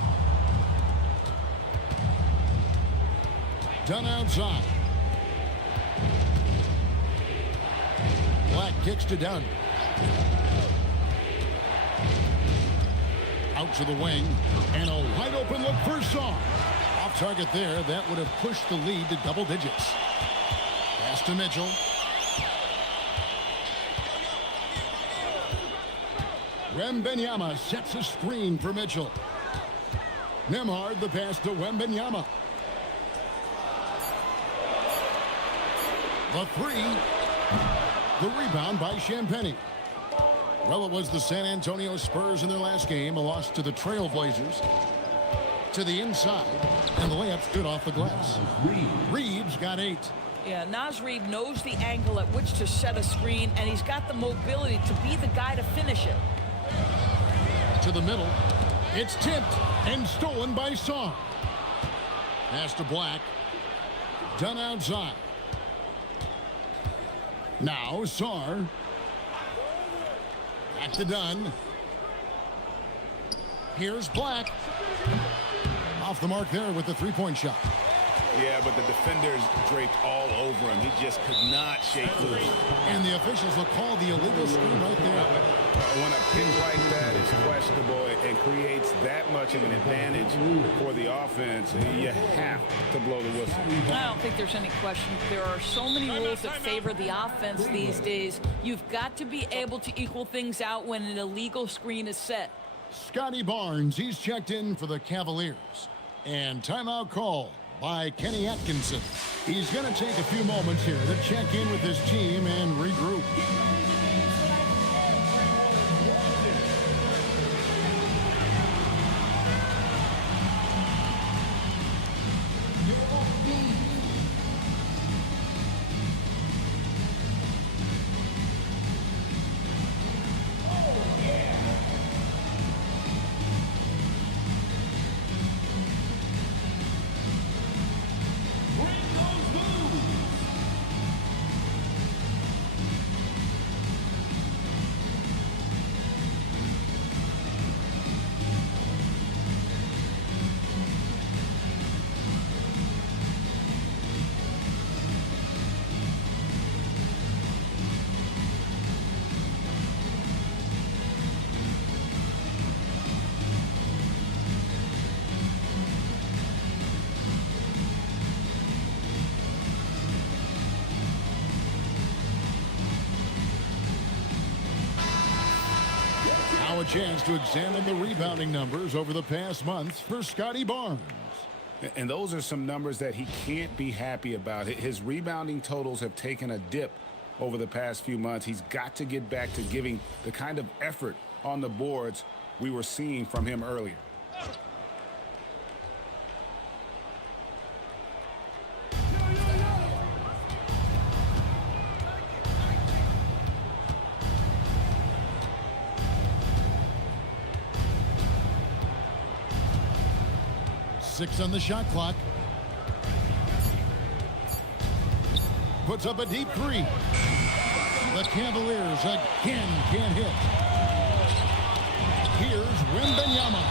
Done outside. Black kicks to Dunn. Out to the wing. And a wide open look for Sarr. Off target there. That would have pushed the lead to double digits. Pass to Mitchell. Wembanyama sets a screen for Mitchell. Nembhard the pass to Wembanyama. The three. The rebound by Champagnie. Well, it was the San Antonio Spurs in their last game, a loss to the Trail Blazers. To the inside, and the layup's good off the glass. Reeves got 8. Yeah, Naz Reid knows the angle at which to set a screen, and he's got the mobility to be the guy to finish it. To the middle. It's tipped and stolen by Sarr. Pass to Black. Done outside. Now Sarr. Back to Dunn. Here's Black. Off the mark there with the three-point shot. Yeah, but the defenders draped all over him. He just could not shake loose. And the officials will call the illegal screen right there. When a pick like that is questionable and creates that much of an advantage for the offense, you have to blow the whistle. I don't think there's any question. There are so many rules that favor the offense these days. You've got to be able to equal things out when an illegal screen is set. Scotty Barnes, he's checked in for the Cavaliers. And timeout call by Kenny Atkinson. He's going to take a few moments here to check in with his team and regroup. Now a chance to examine the rebounding numbers over the past months for Scotty Barnes. And those are some numbers that he can't be happy about. His rebounding totals have taken a dip over the past few months. He's got to get back to giving the kind of effort on the boards we were seeing from him earlier. Six on the shot clock. Puts up a deep three. The Cavaliers again can't hit. Here's Wembanyama.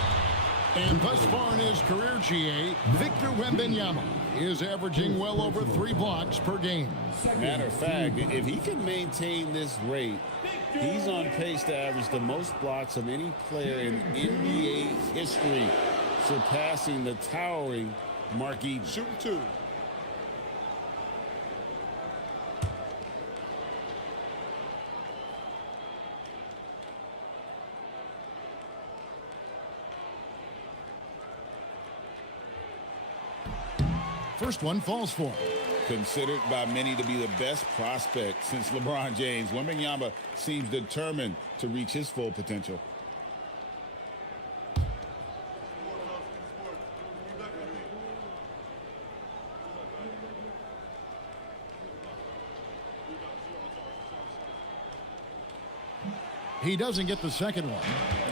And thus far in his career, GA, Victor Wembanyama is averaging well over 3 blocks per game. Matter of fact, if he can maintain this rate, he's on pace to average the most blocks of any player in NBA history, surpassing the towering Mark Eaton. Shooting 2. First one falls for him. Considered by many to be the best prospect since LeBron James, Wembanyama seems determined to reach his full potential. He doesn't get the second one.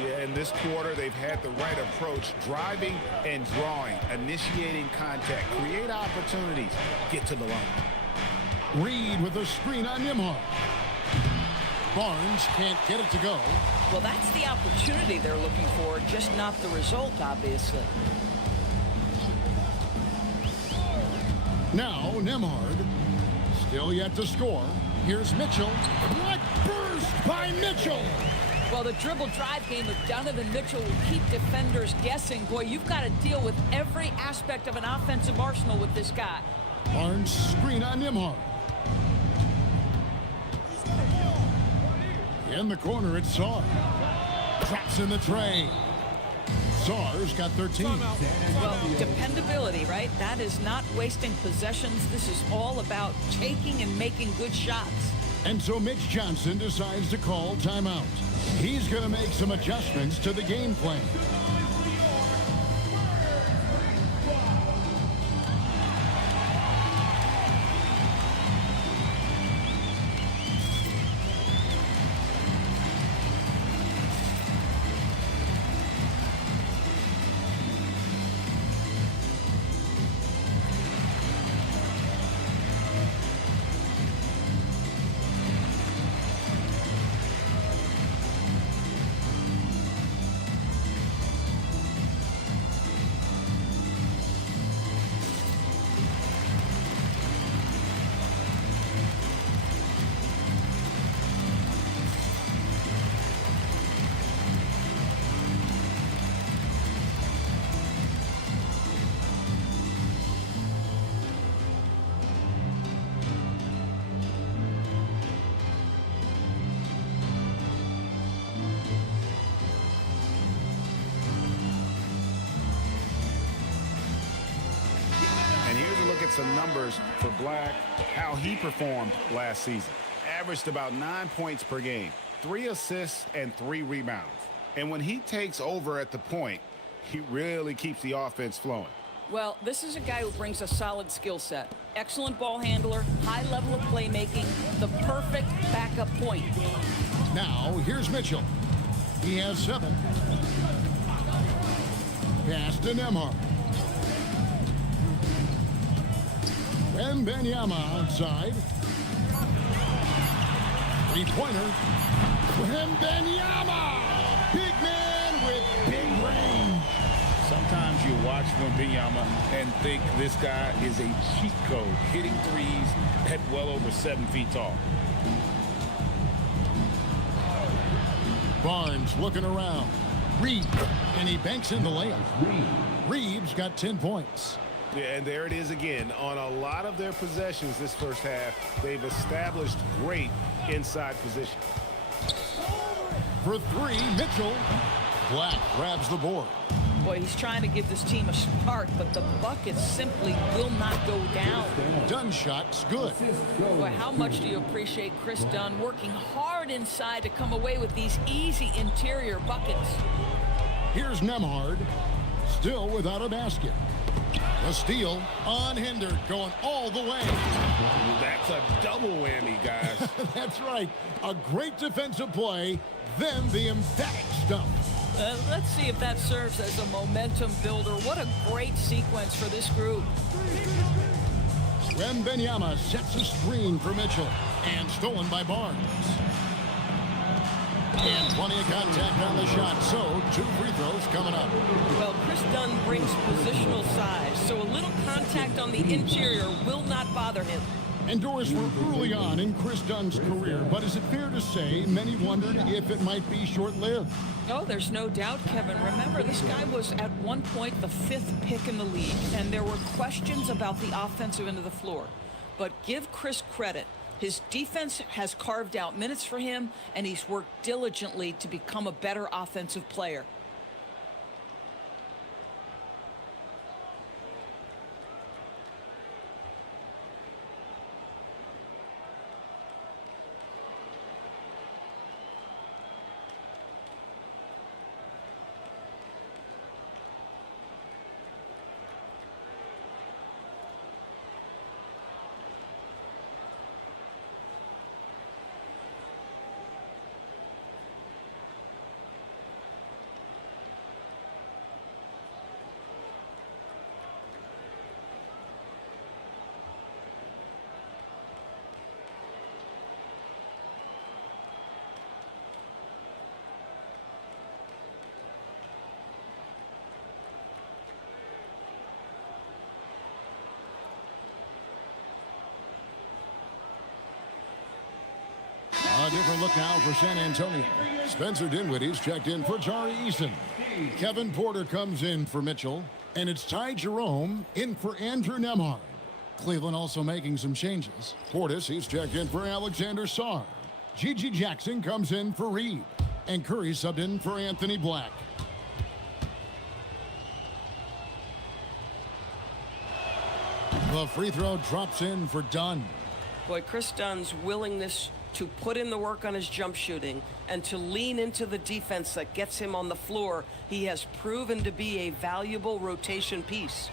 Yeah, in this quarter, they've had the right approach, driving and drawing, initiating contact, create opportunities, get to the line. Reed with a screen on Nimhart. Barnes can't get it to go. Well, that's the opportunity they're looking for, just not the result, obviously. Now Nimhart, still yet to score. Here's Mitchell. What burst by Mitchell! Well, the dribble drive game of Donovan Mitchell will keep defenders guessing. Boy, you've got to deal with every aspect of an offensive arsenal with this guy. Barnes screen on Nimhart. In the corner, it's Saar. Traps in the tray. Saar's got 13. Well, dependability, right? That is not wasting possessions. This is all about taking and making good shots. And so Mitch Johnson decides to call timeout. He's going to make some adjustments to the game plan. Some numbers for Black, how he performed last season. Averaged about 9 points per game, 3 assists and 3 rebounds. And when he takes over at the point, he really keeps the offense flowing. Well, this is a guy who brings a solid skill set. Excellent ball handler, high level of playmaking, the perfect backup point. Now, here's Mitchell. He has 7. Pass to Nimhart. Wembanyama outside. Three-pointer. Wembanyama! Big man with big range. Sometimes you watch Wembanyama and think this guy is a cheat code, hitting threes at well over 7 feet tall. Barnes looking around. Reed, and he banks in the layup. Reeves got 10 points. Yeah, and there it is again. On a lot of their possessions this first half, they've established great inside position. For 3, Mitchell. Black grabs the board. Boy, he's trying to give this team a spark, but the buckets simply will not go down. Dunn shot's good. Boy, how much do you appreciate Chris Dunn working hard inside to come away with these easy interior buckets? Here's Nimhart, still without a basket. The steal, unhindered, going all the way. That's a double whammy, guys. That's right. A great defensive play, then the emphatic stuff. Let's see if that serves as a momentum builder. What a great sequence for this group. Wembanyama sets a screen for Mitchell, and stolen by Barnes. And plenty of contact on the shot, so 2 free throws coming up. Well, Chris Dunn brings positional size, so a little contact on the interior will not bother him. And Doris, we're early on in Chris Dunn's career, but is it fair to say many wondered if it might be short-lived? Oh, there's no doubt, Kevin. Remember, this guy was at one point the 5th pick in the league, and there were questions about the offensive end of the floor. But give Chris credit. His defense has carved out minutes for him, and he's worked diligently to become a better offensive player. A different look now for San Antonio. Spencer Dinwiddie's checked in for Jari Eason. Kevin Porter comes in for Mitchell. And it's Ty Jerome in for Andrew Nembhard. Cleveland also making some changes. Portis, he's checked in for Alexander Sarr. Gigi Jackson comes in for Reed. And Curry subbed in for Anthony Black. The free throw drops in for Dunn. Boy, Chris Dunn's willingness to put in the work on his jump shooting and to lean into the defense that gets him on the floor, he has proven to be a valuable rotation piece.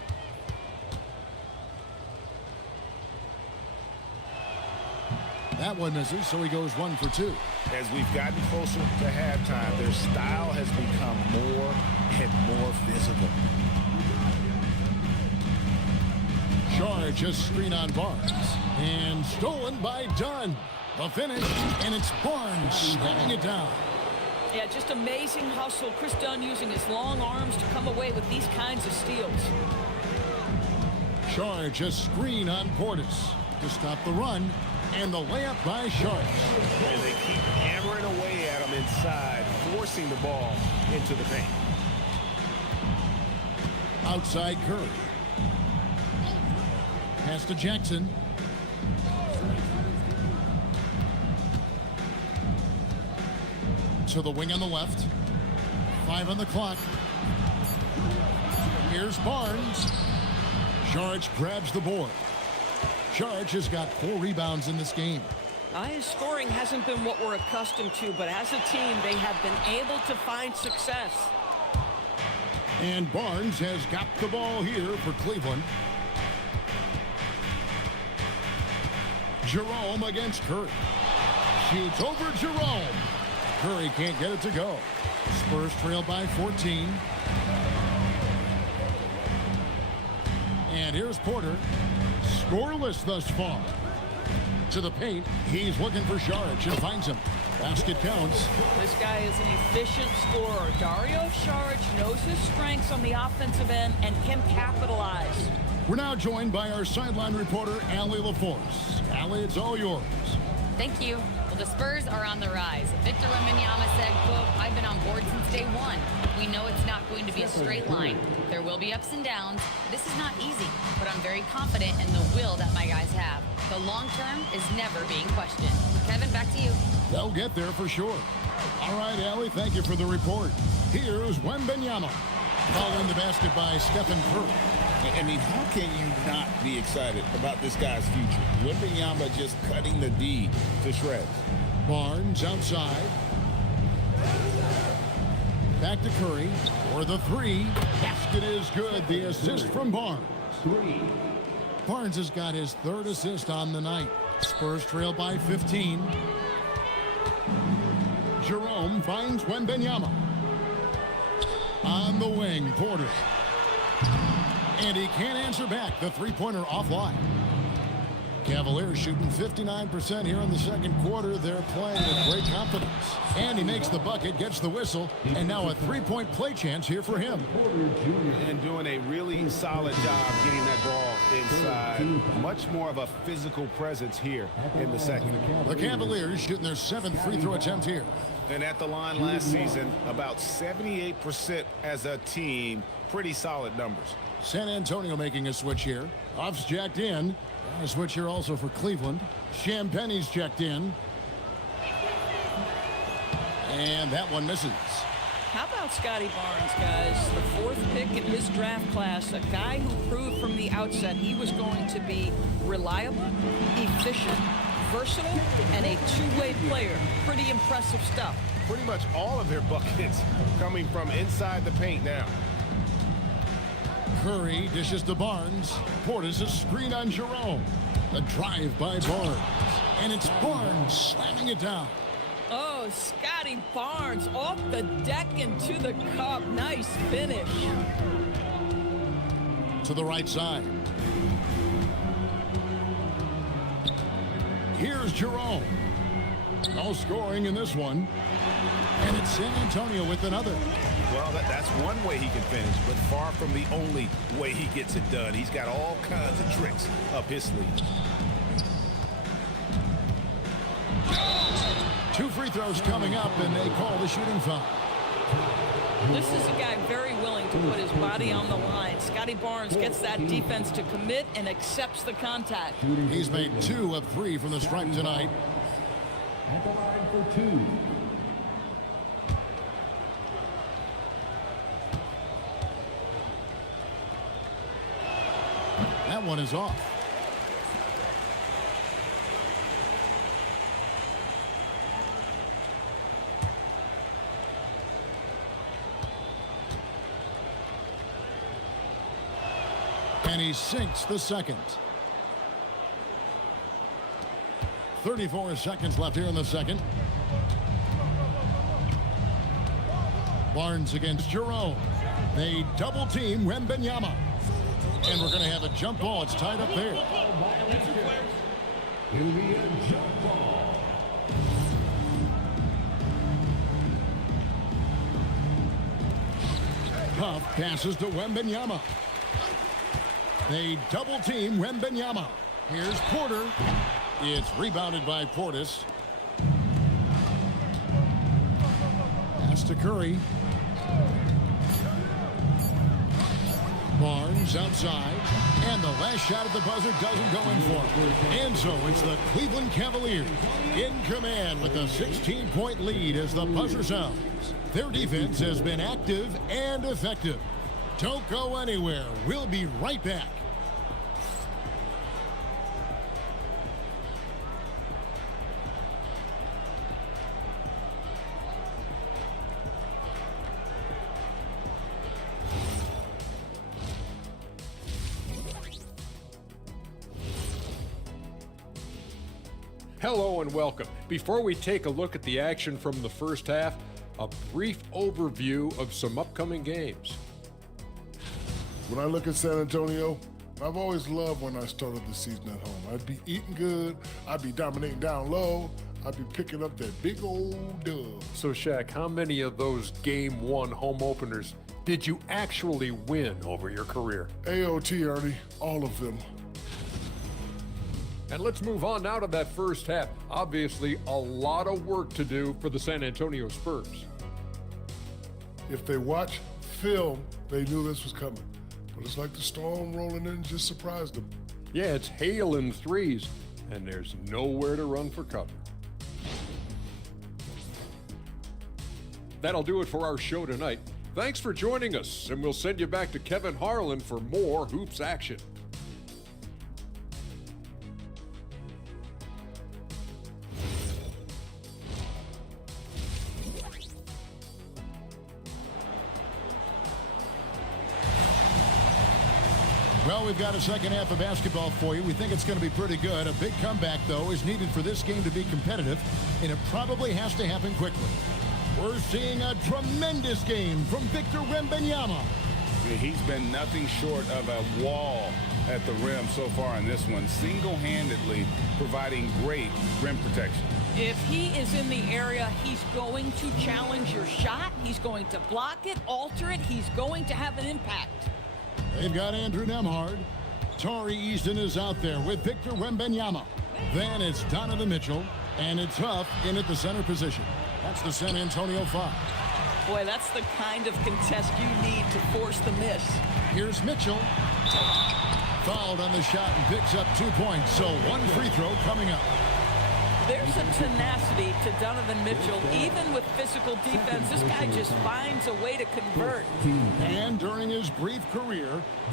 That one misses, so he goes 1 for 2. As we've gotten closer to halftime, their style has become more and more physical. Charge a screen on Barnes. And stolen by Dunn. The finish, and it's Barnes slamming it down. Yeah, just amazing hustle. Chris Dunn using his long arms to come away with these kinds of steals. Charge a screen on Portis to stop the run, and the layup by Sharp. And they keep hammering away at him inside, forcing the ball into the paint. Outside Curry. Pass to Jackson. To the wing on the left. 5 on the clock. Here's Barnes. Sharge grabs the board. Sharge has got 4 rebounds in this game. His scoring hasn't been what we're accustomed to, but as a team, they have been able to find success. And Barnes has got the ball here for Cleveland. Jerome against Curry. Shoots over Jerome. Curry can't get it to go. Spurs trail by 14. And here's Porter. Scoreless thus far. To the paint. He's looking for Saric and finds him. Basket counts. This guy is an efficient scorer. Dario Saric knows his strengths on the offensive end and can capitalize. We're now joined by our sideline reporter, Allie LaForce. Allie, it's all yours. Thank you. Well, the Spurs are on the rise. Victor Wembanyama said, quote, "I've been on board since day one. We know it's not going to be a straight line. There will be ups and downs. This is not easy, but I'm very confident in the will that my guys have. The long term is never being questioned." Kevin, back to you. They'll get there for sure. All right, Allie, thank you for the report. Here's Wembanyama. Following the basket by Stephen Curry. I mean, how can you not be excited about this guy's future? Wembanyama just cutting the D to shreds. Barnes outside. Back to Curry for the three. Basket is good. The assist from Barnes. Barnes has got his third assist on the night. Spurs trail by 15. Jerome finds Wembanyama. On the wing, Porter. And he can't answer back. The three-pointer offline. Cavaliers shooting 59% here in the second quarter. They're playing with great confidence. And he makes the bucket, gets the whistle, and now a three-point play chance here for him. And doing a really solid job getting that ball inside. Much more of a physical presence here in the second. The Cavaliers shooting their 7th free throw attempt here. And at the line last season, about 78% as a team. Pretty solid numbers. San Antonio making a switch here. Off's jacked in. A switch here also for Cleveland. Champagne's checked in. And that one misses. How about Scotty Barnes, guys? The 4th pick in his draft class, a guy who proved from the outset he was going to be reliable, efficient, versatile, and a two-way player. Pretty impressive stuff. Pretty much all of their buckets coming from inside the paint now. Curry dishes to Barnes. Portis a screen on Jerome. The drive by Barnes. And it's Barnes slamming it down. Oh, Scotty Barnes off the deck into the cup. Nice finish. To the right side. Here's Jerome. No scoring in this one. And it's San Antonio with another. Well, that's one way he can finish, but far from the only way he gets it done. He's got all kinds of tricks up his sleeve. free throws coming up, and they call the shooting foul. This is a guy very willing to put his body on the line. Scotty Barnes gets that defense to commit and accepts the contact. He's made 2 of 3 from the stripe tonight. At the line for 2. That one is off. And he sinks the second. 34 seconds left here in the second. Barnes against Jerome. They double team Wembanyama. And we're going to have a jump ball. It's tied up there. It'll be a jump ball. Huff passes to Wembanyama. They double team Wembanyama. Here's Porter. It's rebounded by Portis. Pass to Curry. Barnes outside. And the last shot at the buzzer doesn't go in for him. And so it's the Cleveland Cavaliers in command with a 16-point lead as the buzzer sounds. Their defense has been active and effective. Don't go anywhere. We'll be right back. Hello and welcome. Before we take a look at the action from the first half, a brief overview of some upcoming games. When I look at San Antonio, I've always loved when I started the season at home. I'd be eating good, I'd be dominating down low, I'd be picking up that big old dub. So Shaq, how many of those Game 1 home openers did you actually win over your career? AOT, Ernie, all of them. And let's move on now to that first half. Obviously, a lot of work to do for the San Antonio Spurs. If they watch film, they knew this was coming. But it's like the storm rolling in just surprised them. Yeah, it's hail and threes, and there's nowhere to run for cover. That'll do it for our show tonight. Thanks for joining us, and we'll send you back to Kevin Harlan for more hoops action. Well, we've got a second half of basketball for you. We think it's going to be pretty good. A big comeback, though, is needed for this game to be competitive, and it probably has to happen quickly. We're seeing a tremendous game from Victor Wembanyama. He's been nothing short of a wall at the rim so far in this one, single-handedly providing great rim protection. If he is in the area, he's going to challenge your shot. He's going to block it, alter it. He's going to have an impact. They've got Andrew Nembhard. Tari Easton is out there with Victor Wembanyama. Then it's Donovan Mitchell, and it's Huff in at the center position. That's the San Antonio 5. Boy, that's the kind of contest you need to force the miss. Here's Mitchell. Fouled on the shot and picks up 2 points, so one free throw coming up. There's a tenacity to Donovan Mitchell. Even with physical defense, this guy just finds a way to convert. And during his brief career,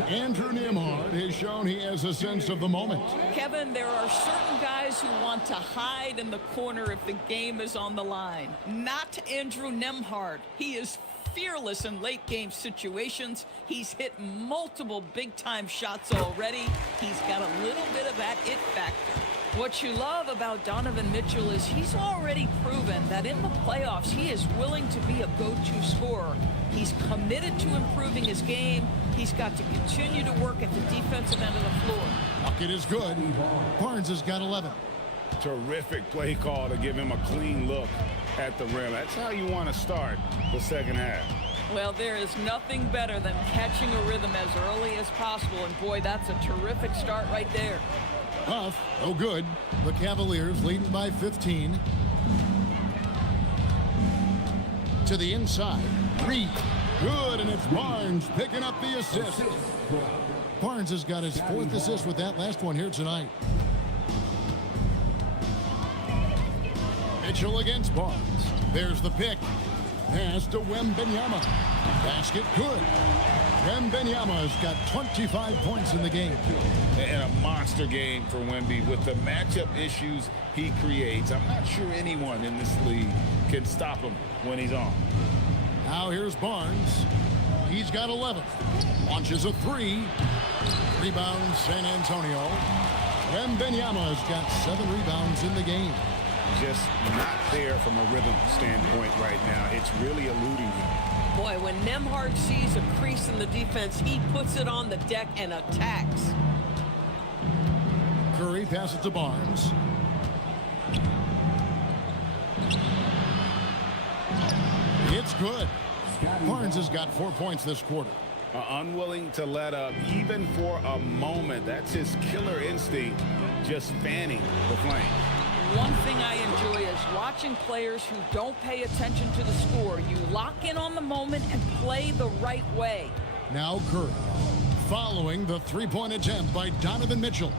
Andrew Nembhard has shown he has a sense of the moment. Kevin, there are certain guys who want to hide in the corner if the game is on the line. Not Andrew Nembhard. He is fearless in late game situations. He's hit multiple big-time shots already. He's got a little bit of that it factor. What you love about Donovan Mitchell is he's already proven that in the playoffs he is willing to be a go-to scorer. He's committed to improving his game. He's got to continue to work at the defensive end of the floor. Bucket is good. Barnes has got 11. Terrific play call to give him a clean look at the rim. That's how you want to start the second half. Well, there is nothing better than catching a rhythm as early as possible, and boy, that's a terrific start right there. Huff, no good. The Cavaliers leading by 15. To the inside. Reed. Good, and it's Barnes picking up the assist. Barnes has got his 4th assist with that last one here tonight. Mitchell against Barnes. There's the pick. Pass to Wembanyama. Basket good. Wembanyama has got 25 points in the game. And a monster game for Wemby with the matchup issues he creates. I'm not sure anyone in this league can stop him when he's on. Now here's Barnes. He's got 11. Launches a 3. Rebounds San Antonio. Wembanyama has got 7 rebounds in the game. Just not there from a rhythm standpoint right now. It's really eluding him. Boy, when Nembhard sees a crease in the defense, he puts it on the deck and attacks. Curry passes to Barnes. It's good. Barnes has got 4 points this quarter. Unwilling to let up even for a moment. That's his killer instinct, just fanning the flame. One thing I enjoy is watching players who don't pay attention to the score. You lock in on the moment and play the right way. Now Curry. Following the 3-point attempt by Donovan Mitchell.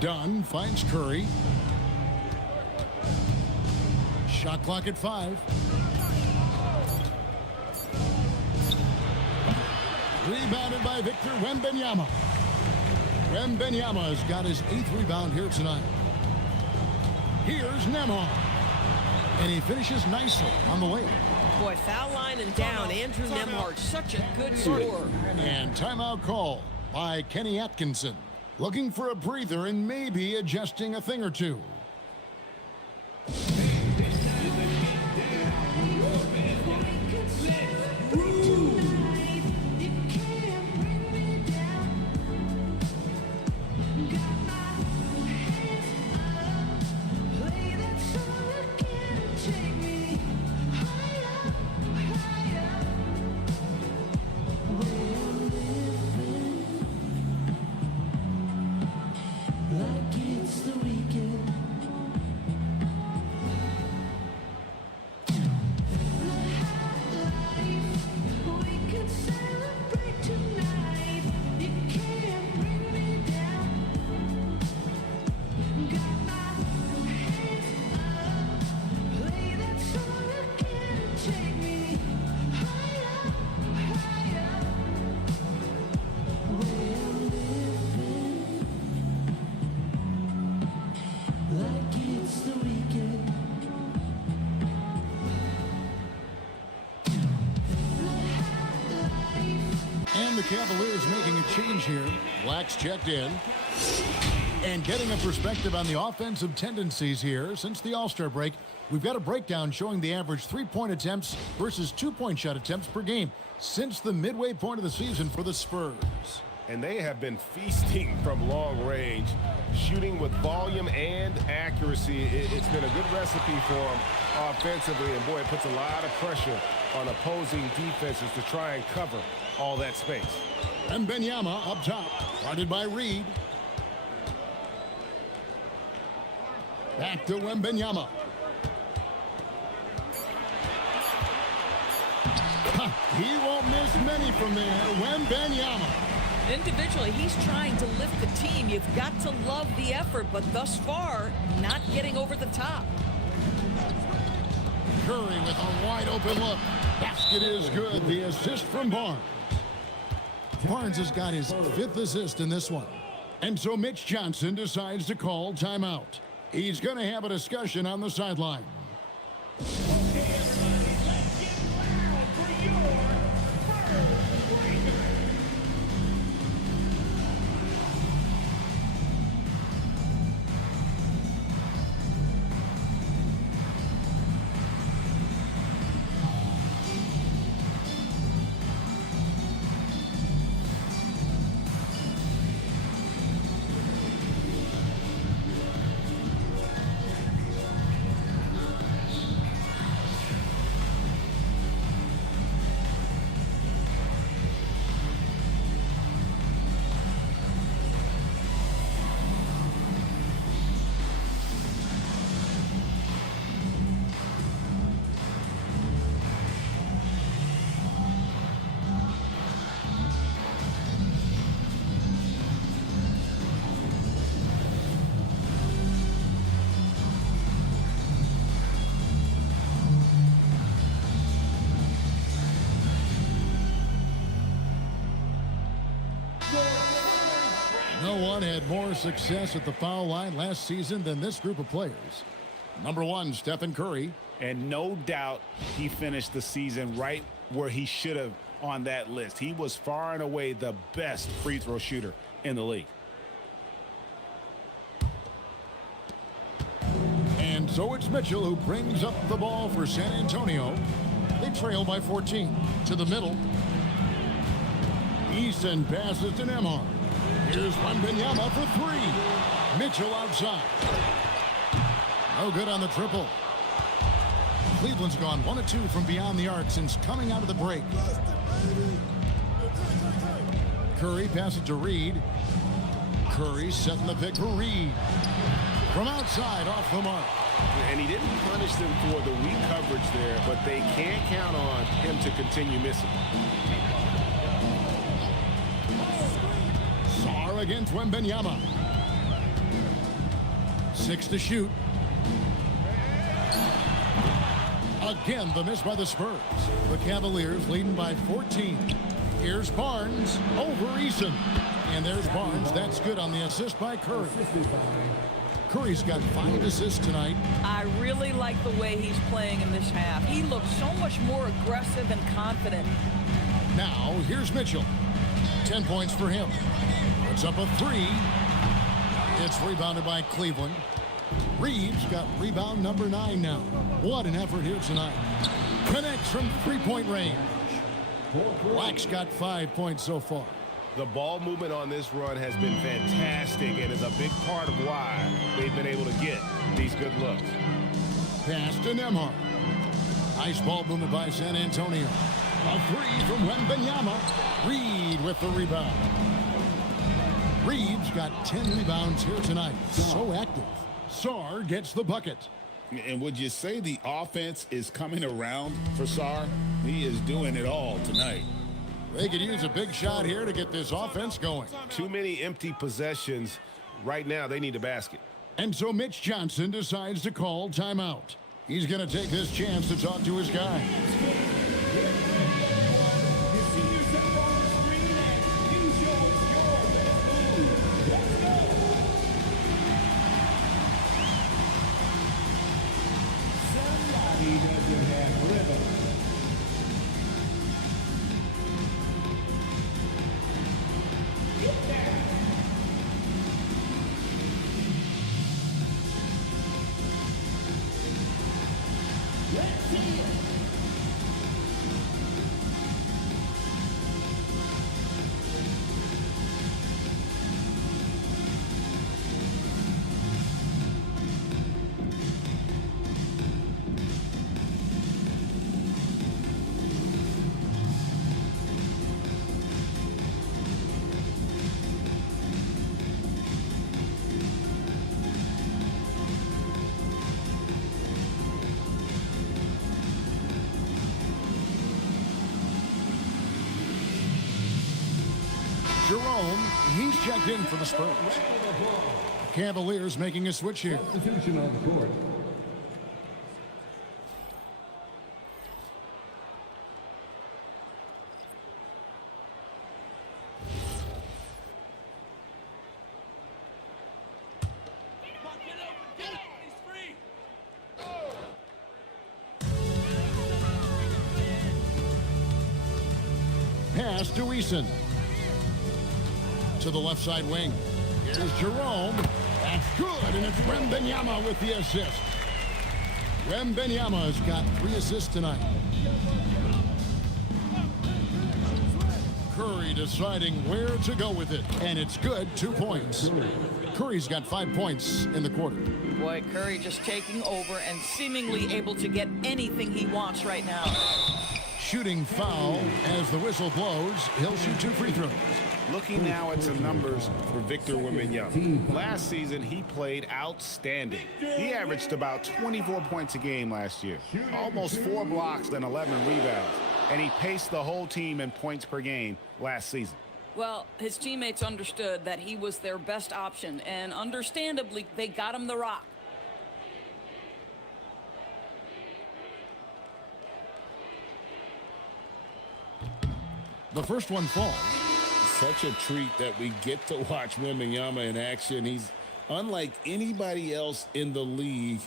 Dunn finds Curry. Shot clock at 5. Rebounded by Victor Wembanyama. Wembanyama has got his 8th rebound here tonight. Here's Nembhard. And he finishes nicely on the way. Boy, foul line and down. Andrew Nembhard, such a good scorer. And timeout call by Kenny Atkinson. Looking for a breather and maybe adjusting a thing or two. And the Cavaliers making a change here. Black's checked in. And getting a perspective on the offensive tendencies here since the All-Star break, we've got a breakdown showing the average 3-point attempts versus 2-point shot attempts per game since the midway point of the season for the Spurs. And they have been feasting from long range, shooting with volume and accuracy. It's been a good recipe for them offensively, and boy, it puts a lot of pressure on opposing defenses to try and cover all that space. And Wembanyama up top, guarded by Reed. Back to Wembanyama. He won't miss many from there. Wembanyama. Individually, he's trying to lift the team. You've got to love the effort, but thus far, not getting over the top. Curry with a wide open look. Basket is good. The assist from Barnes. Barnes has got his 5th assist in this one. And so Mitch Johnson decides to call timeout. He's going to have a discussion on the sideline. one had more success at the foul line last season than this group of players. Number one, Stephen Curry. And no doubt he finished the season right where he should have on that list. He was far and away the best free throw shooter in the league. And so it's Mitchell who brings up the ball for San Antonio. They trail by 14. To the middle. Easton passes to Nembhard. Here's Wembanyama for three. Mitchell outside. No good on the triple. Cleveland's gone 1 of 2 from beyond the arc since coming out of the break. Curry passes to Reed. Curry setting the pick for Reed. From outside, off the mark. And he didn't punish them for the weak coverage there, but they can't count on him to continue missing. Sarr against Wembanyama. 6 to shoot. Again, the miss by the Spurs. The Cavaliers leading by 14. Here's Barnes over Eason. And there's Barnes. That's good on the assist by Curry. Curry's got 5 assists tonight. I really like the way he's playing in this half. He looks so much more aggressive and confident. Now, here's Mitchell. 10 points for him. Puts up a 3. It's rebounded by Cleveland. Reeves got rebound number 9 now. What an effort here tonight. Connects from three-point range. Black's got 5 points so far. The ball movement on this run has been fantastic and is a big part of why they've been able to get these good looks. Pass to Nembhard. Nice ball movement by San Antonio. A 3 from Wembanyama. Reed with the rebound. Reeves got 10 rebounds here tonight. So active. Sarr gets the bucket. And would you say the offense is coming around for Sarr? He is doing it all tonight. They could use a big shot here to get this offense going. Too many empty possessions. Right now, they need a basket. And so Mitch Johnson decides to call timeout. He's going to take this chance to talk to his guys. Jerome, he's checked in for the Spurs. Cavaliers making a switch here. Substitution on the court. Pass to Eason. To the left side wing. Here's Jerome. That's good, and it's Wembanyama with the assist. Wembanyama's got 3 assists tonight. Curry deciding where to go with it, and it's good, 2 points. Curry's got 5 points in the quarter. Boy, Curry just taking over and seemingly able to get anything he wants right now. Shooting foul as the whistle blows. He'll shoot 2 free throws. Looking now at some numbers for Victor Wembanyama. Last season, he played outstanding. He averaged about 24 points a game last year, almost 4 blocks and 11 rebounds, and he paced the whole team in points per game last season. Well, his teammates understood that he was their best option, and understandably, they got him the rock. The first one falls. such a treat that we get to watch Wembanyama in action. He's unlike anybody else in the league,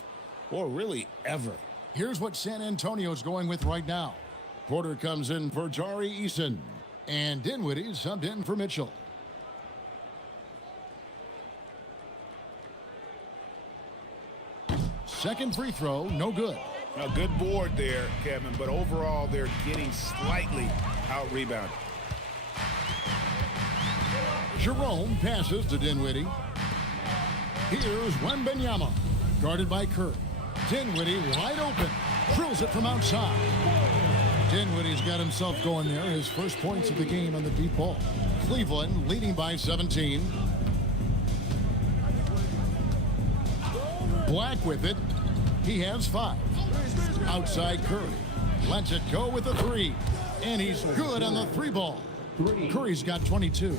or really ever. Here's what San Antonio's going with right now. Porter comes in for Tari Eason, and Dinwiddie subbed in for Mitchell. Second free throw, no good. A good board there, Kevin, but overall they're getting slightly out-rebounded. Jerome passes to Dinwiddie. Here's Wembanyama, guarded by Curry. Dinwiddie wide open, drills it from outside. Dinwiddie's got himself going there, his first points of the game on the deep ball. Cleveland leading by 17. Black with it. He has 5. Outside Curry. Lets it go with a 3. And he's good on the 3 ball. Curry's got 22.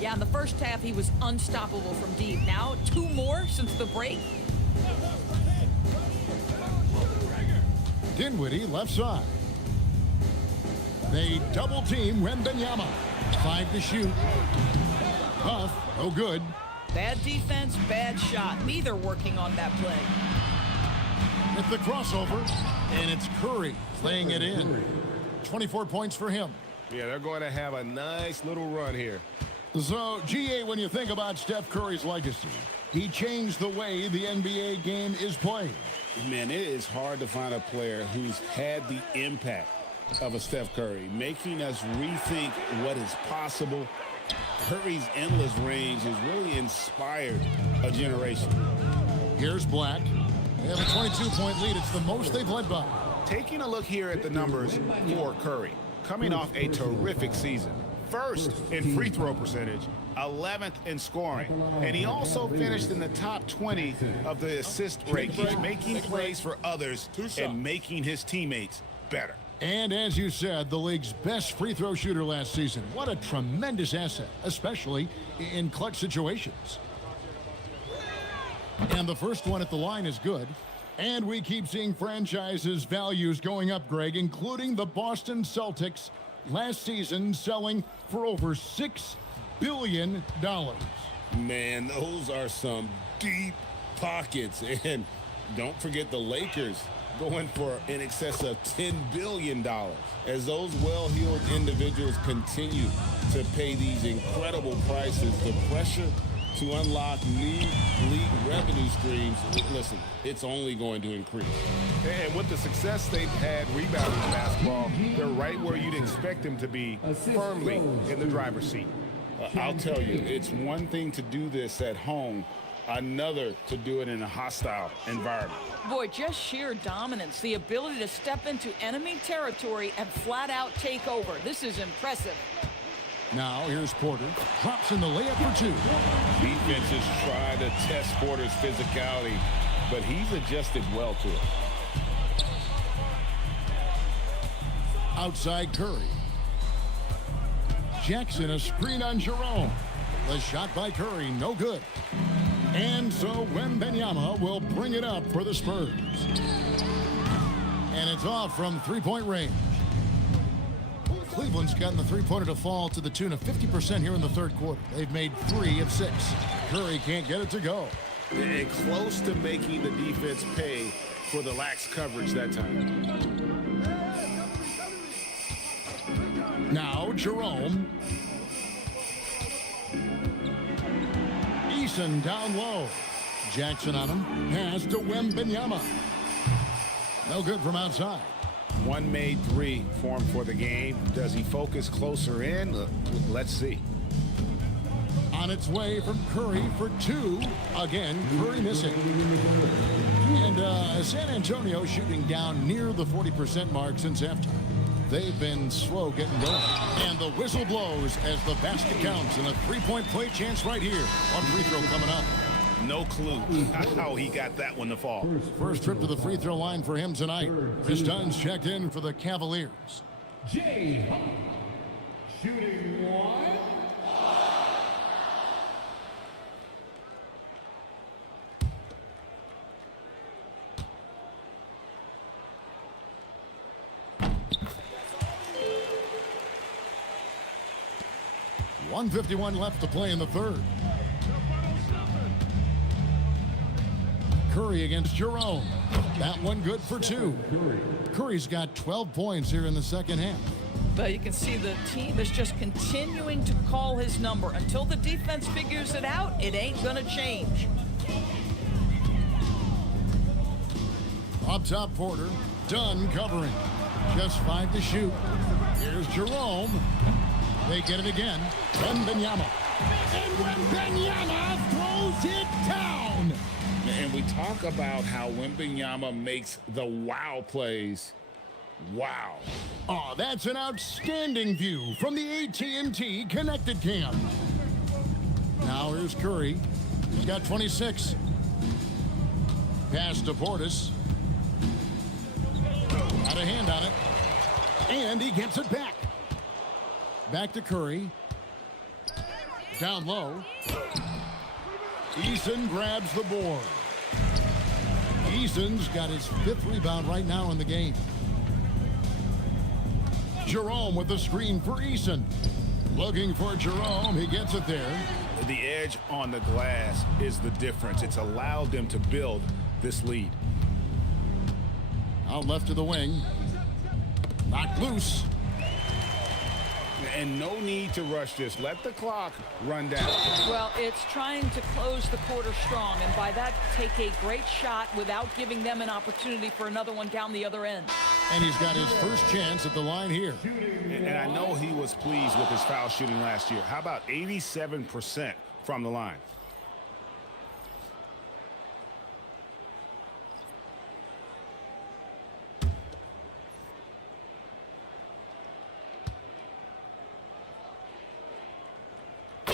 Yeah, in the first half, he was unstoppable from deep. Now, 2 more since the break. Dinwiddie left side. They double team Wembanyama. 5 to shoot. Puff, no good. Bad defense, bad shot. Neither working on that play. With the crossover, and it's Curry laying it in. 24 points for him. Yeah, they're going to have a nice little run here. So, GA, when you think about Steph Curry's legacy, he changed the way the NBA game is played. Man, it is hard to find a player who's had the impact of a Steph Curry, making us rethink what is possible. Curry's endless range has really inspired a generation. Here's Black. They have a 22-point lead. It's the most they've led by. Taking a look here at the numbers for Curry, coming off a terrific season. First in free throw percentage, 11th in scoring, and he also finished in the top 20 of the assist rankings, making plays for others and making his teammates better. And as you said, the league's best free throw shooter last season. What a tremendous asset, especially in clutch situations. And the first one at the line is good. And we keep seeing franchises' values going up, Greg, including the Boston Celtics last season selling for over $6 billion. Man, those are some deep pockets. And don't forget the Lakers going for in excess of $10 billion. As those well-heeled individuals continue to pay these incredible prices, the pressure to unlock new league revenue streams, listen, it's only going to increase. And with the success they've had rebounding basketball, they're right where you'd expect them to be, firmly in the driver's seat. I'll tell you, it's one thing to do this at home, another to do it in a hostile environment. Boy, just sheer dominance, the ability to step into enemy territory and flat out take over. This is impressive. Now here's Porter, drops in the layup for 2. Defenses try to test Porter's physicality, but he's adjusted well to it. Outside Curry. Jackson, a screen on Jerome. The shot by Curry, no good. And so Wembanyama will bring it up for the Spurs. And it's off from three-point range. Cleveland's gotten the three-pointer to fall to the tune of 50% here in the third quarter. They've made 3 of 6. Curry can't get it to go. And close to making the defense pay for the lax coverage that time. Now Jerome. Eason down low. Jackson on him. Pass to Wembanyama. No good from outside. One made 3 for him for the game. Does he focus closer in? Let's see. On its way from Curry for 2. Again, Curry missing. And San Antonio shooting down near the 40% mark since halftime. They've been slow getting going. And the whistle blows as the basket counts. And a 3-point play chance right here. One free throw coming up. No clue how he got that one to fall. First trip to the free throw line for him tonight. Chris Dunn's checked in for the Cavaliers. Jay shooting 1. 1:51 left to play in the third. Curry against Jerome. That one good for 2. Curry's got 12 points here in the second half. But you can see the team is just continuing to call his number. Until the defense figures it out, it ain't going to change. Up top, Porter. Dunn covering. Just 5 to shoot. Here's Jerome. They get it again. Wembanyama. And Wembanyama throws it down. And we talk about how Wembanyama makes the wow plays. Wow. Oh, that's an outstanding view from the AT&T Connected Cam. Now here's Curry. He's got 26. Pass to Portis. Got a hand on it. And he gets it back. Back to Curry. Down low. Eason grabs the board. Eason's got his 5th rebound right now in the game. Jerome with the screen for Eason. Looking for Jerome. He gets it there. The edge on the glass is the difference. It's allowed them to build this lead. Out left to the wing. Knocked loose. And no need to rush this. Let the clock run down. Well, it's trying to close the quarter strong, and by that, take a great shot without giving them an opportunity for another one down the other end. And he's got his first chance at the line here. And I know he was pleased with his foul shooting last year. How about 87% from the line?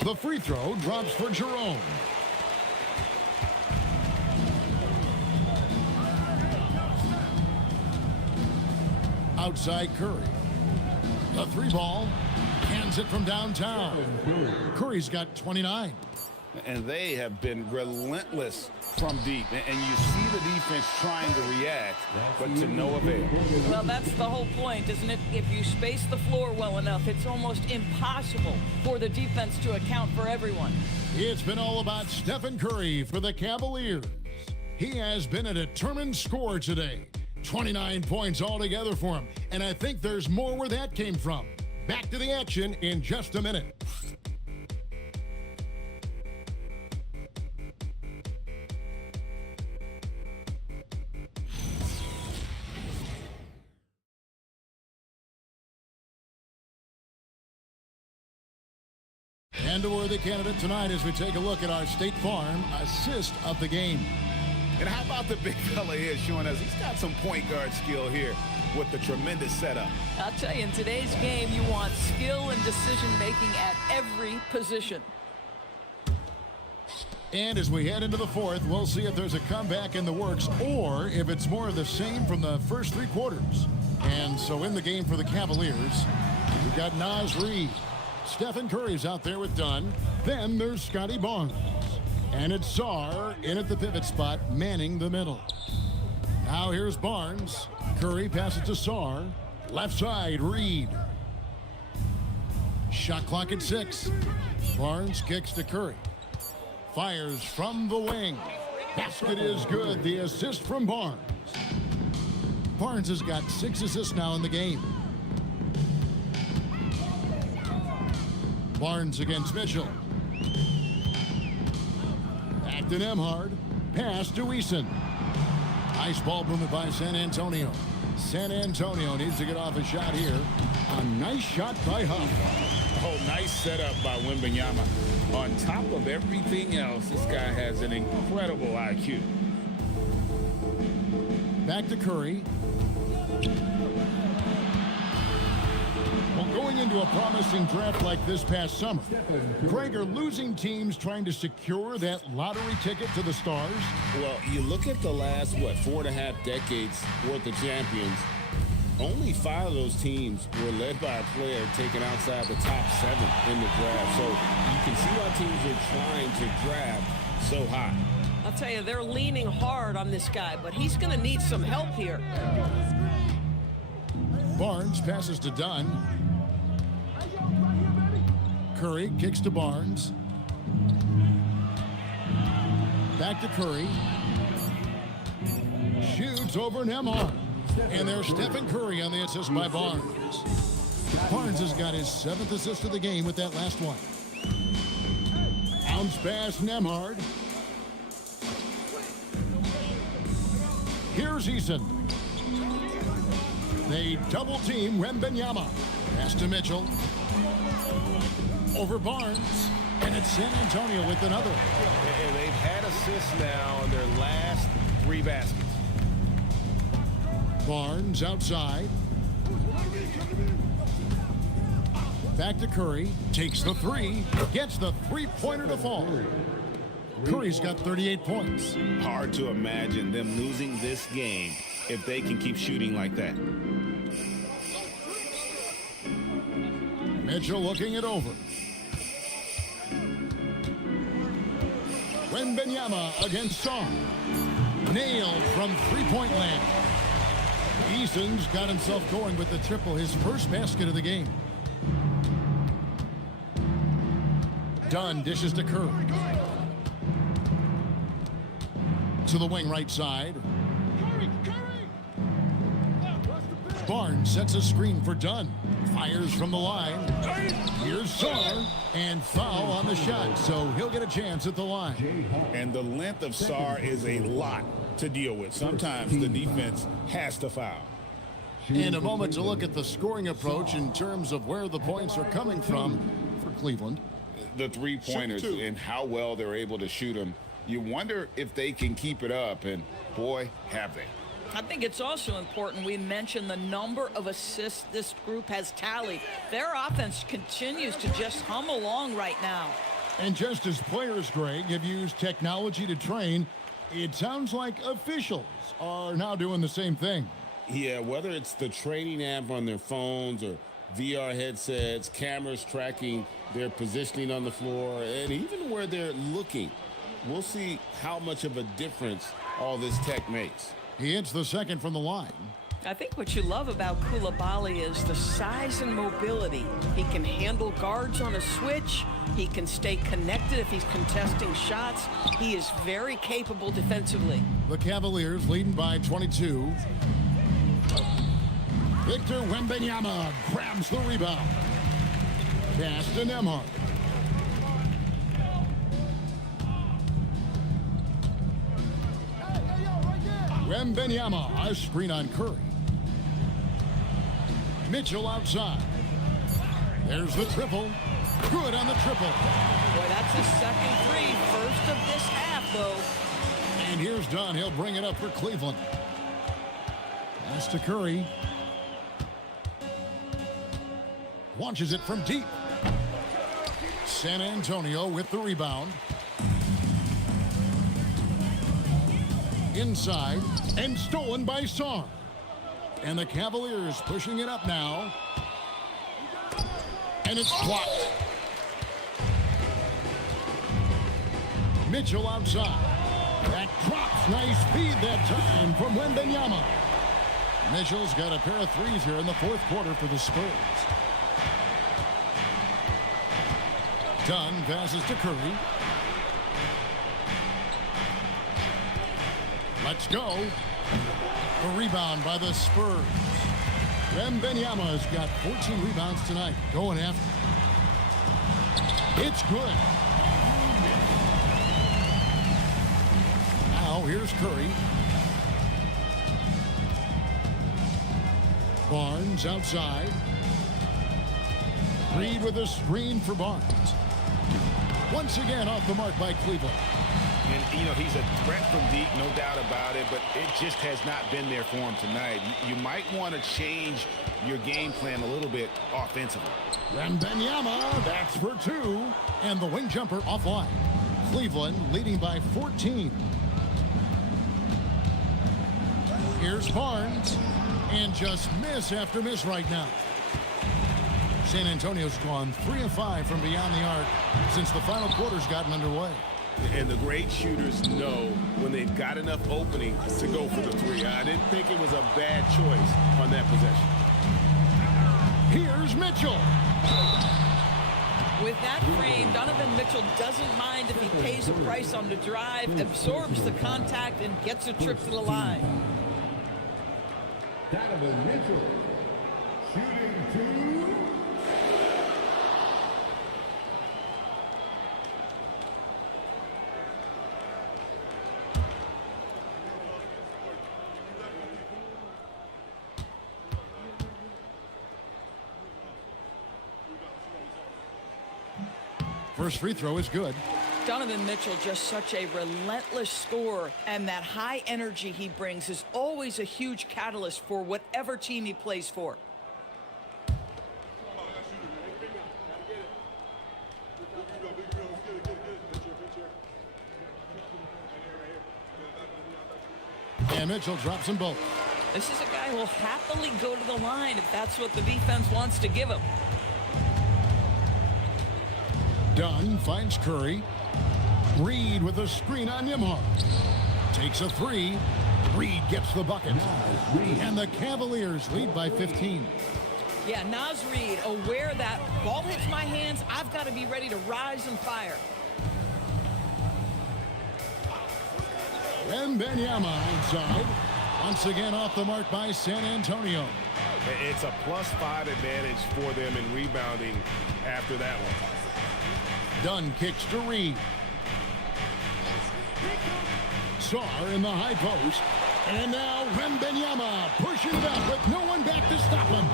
The free throw drops for Jerome. Outside Curry. The 3-ball. Hands it from downtown. Curry's got 29. And they have been relentless from deep. And you see the defense trying to react, but to no avail. Well, that's the whole point, isn't it? If you space the floor well enough, it's almost impossible for the defense to account for everyone. It's been all about Stephen Curry for the Cavaliers. He has been a determined scorer today. 29 points altogether for him. And I think there's more where that came from. Back to the action in just a minute. And a worthy candidate tonight as we take a look at our State Farm assist of the game. And how about the big fella here showing us he's got some point guard skill here with the tremendous setup. I'll tell you, in today's game, you want skill and decision-making at every position. And as we head into the fourth, we'll see if there's a comeback in the works or if it's more of the same from the first 3 quarters. And so in the game for the Cavaliers, we've got Naz Reid. Stephen Curry's out there with Dunn. Then there's Scotty Barnes. And it's Sarr in at the pivot spot, manning the middle. Now here's Barnes. Curry passes to Sarr. Left side, Reid. Shot clock at 6. Barnes kicks to Curry. Fires from the wing. Basket is good. The assist from Barnes. Barnes has got 6 assists now in the game. Barnes against Mitchell. Back to Nembhard. Pass to Eason. Nice ball movement by San Antonio. San Antonio needs to get off a shot here. A nice shot by Huff. Oh, nice setup by Wembanyama. On top of everything else, this guy has an incredible IQ. Back to Curry. Well, going into a promising draft like this past summer, Greg, are losing teams trying to secure that lottery ticket to the stars? Well, you look at the last, 4.5 decades worth of champions, only 5 of those teams were led by a player taken outside the top 7 in the draft. So you can see why teams are trying to draft so high. I'll tell you, they're leaning hard on this guy, but he's going to need some help here. Barnes passes to Dunn. Curry, kicks to Barnes. Back to Curry. Shoots over Nembhard. And there's Stephen Curry on the assist by Barnes. Barnes has got his 7th assist of the game with that last one. Bounce pass Nembhard. Here's Eason. They double team Wembanyama. Pass to Mitchell. Over Barnes. And it's San Antonio with another. And they've had assists now on their last 3 baskets. Barnes outside. Back to Curry. Takes the 3. Gets the 3-pointer to fall. Curry's got 38 points. Hard to imagine them losing this game if they can keep shooting like that. Mitchell looking it over. Wembanyama against Song. Nailed from 3-point land. Eason's got himself going with the triple, his first basket of the game. Dunn dishes to Curry. To the wing right side. Barnes sets a screen for Dunn. Fires from the line. Here's Sarr. And foul on the shot, so he'll get a chance at the line. And the length of Sarr is a lot to deal with. Sometimes the defense has to foul. In a moment to look at the scoring approach in terms of where the points are coming from for Cleveland. The 3-pointers and how well they're able to shoot them. You wonder if they can keep it up, and boy, have they. I think it's also important we mention the number of assists this group has tallied. Their offense continues to just hum along right now. And just as players, Greg, have used technology to train, it sounds like officials are now doing the same thing. Yeah, whether it's the training app on their phones or VR headsets, cameras tracking their positioning on the floor, and even where they're looking. We'll see how much of a difference all this tech makes. He hits the second from the line. I think what you love about Coulibaly is the size and mobility. He can handle guards on a switch. He can stay connected if he's contesting shots. He is very capable defensively. The Cavaliers leading by 22. Victor Wembanyama grabs the rebound. Pass to Nembhard. Wembanyama, a screen on Curry. Mitchell outside. There's the triple. Good on the triple. Boy, that's his second 3. First of this half, though. And here's Dunn. He'll bring it up for Cleveland. Pass to Curry. Launches it from deep. San Antonio with the rebound. Inside and stolen by Sarr. And the Cavaliers pushing it up now. And it's blocked. Mitchell outside. That drops. Nice feed that time from Wembanyama. Mitchell's got a pair of 3s here in the 4th quarter for the Spurs. Dunn passes to Curry. Let's go. A rebound by the Spurs. Wembanyama has got 14 rebounds tonight. Going after. It's good. Now here's Curry. Barnes outside. Reed with a screen for Barnes. Once again off the mark by Cleveland. And, you know, he's a threat from deep, no doubt about it, but it just has not been there for him tonight. You might want to change your game plan a little bit offensively. Wembanyama, that's for 2. And the wing jumper offline. Cleveland leading by 14. Here's Barnes. And just miss after miss right now. San Antonio's gone 3 of 5 from beyond the arc since the final quarter's gotten underway. And the great shooters know when they've got enough opening to go for the 3. I didn't think it was a bad choice on that possession. Here's Mitchell. With that frame, Donovan Mitchell doesn't mind if he pays a price on the drive, absorbs the contact, and gets a trip to the line. Donovan Mitchell, shooting 2. First free throw is good. Donovan Mitchell, just such a relentless scorer, and that high energy he brings is always a huge catalyst for whatever team he plays for. And Mitchell drops them both. This is a guy who will happily go to the line if that's what the defense wants to give him. Dunn finds Curry. Reed with a screen on Nembhard. Takes a 3. Reed gets the bucket. And the Cavaliers lead by 15. Yeah, Naz Reid, aware that ball hits my hands, I've got to be ready to rise and fire. Wembanyama inside. Once again off the mark by San Antonio. It's a +5 advantage for them in rebounding after that one. Dunn kicks to Reed. Sarr in the high post. And now Wembanyama pushing it up with no one back to stop him.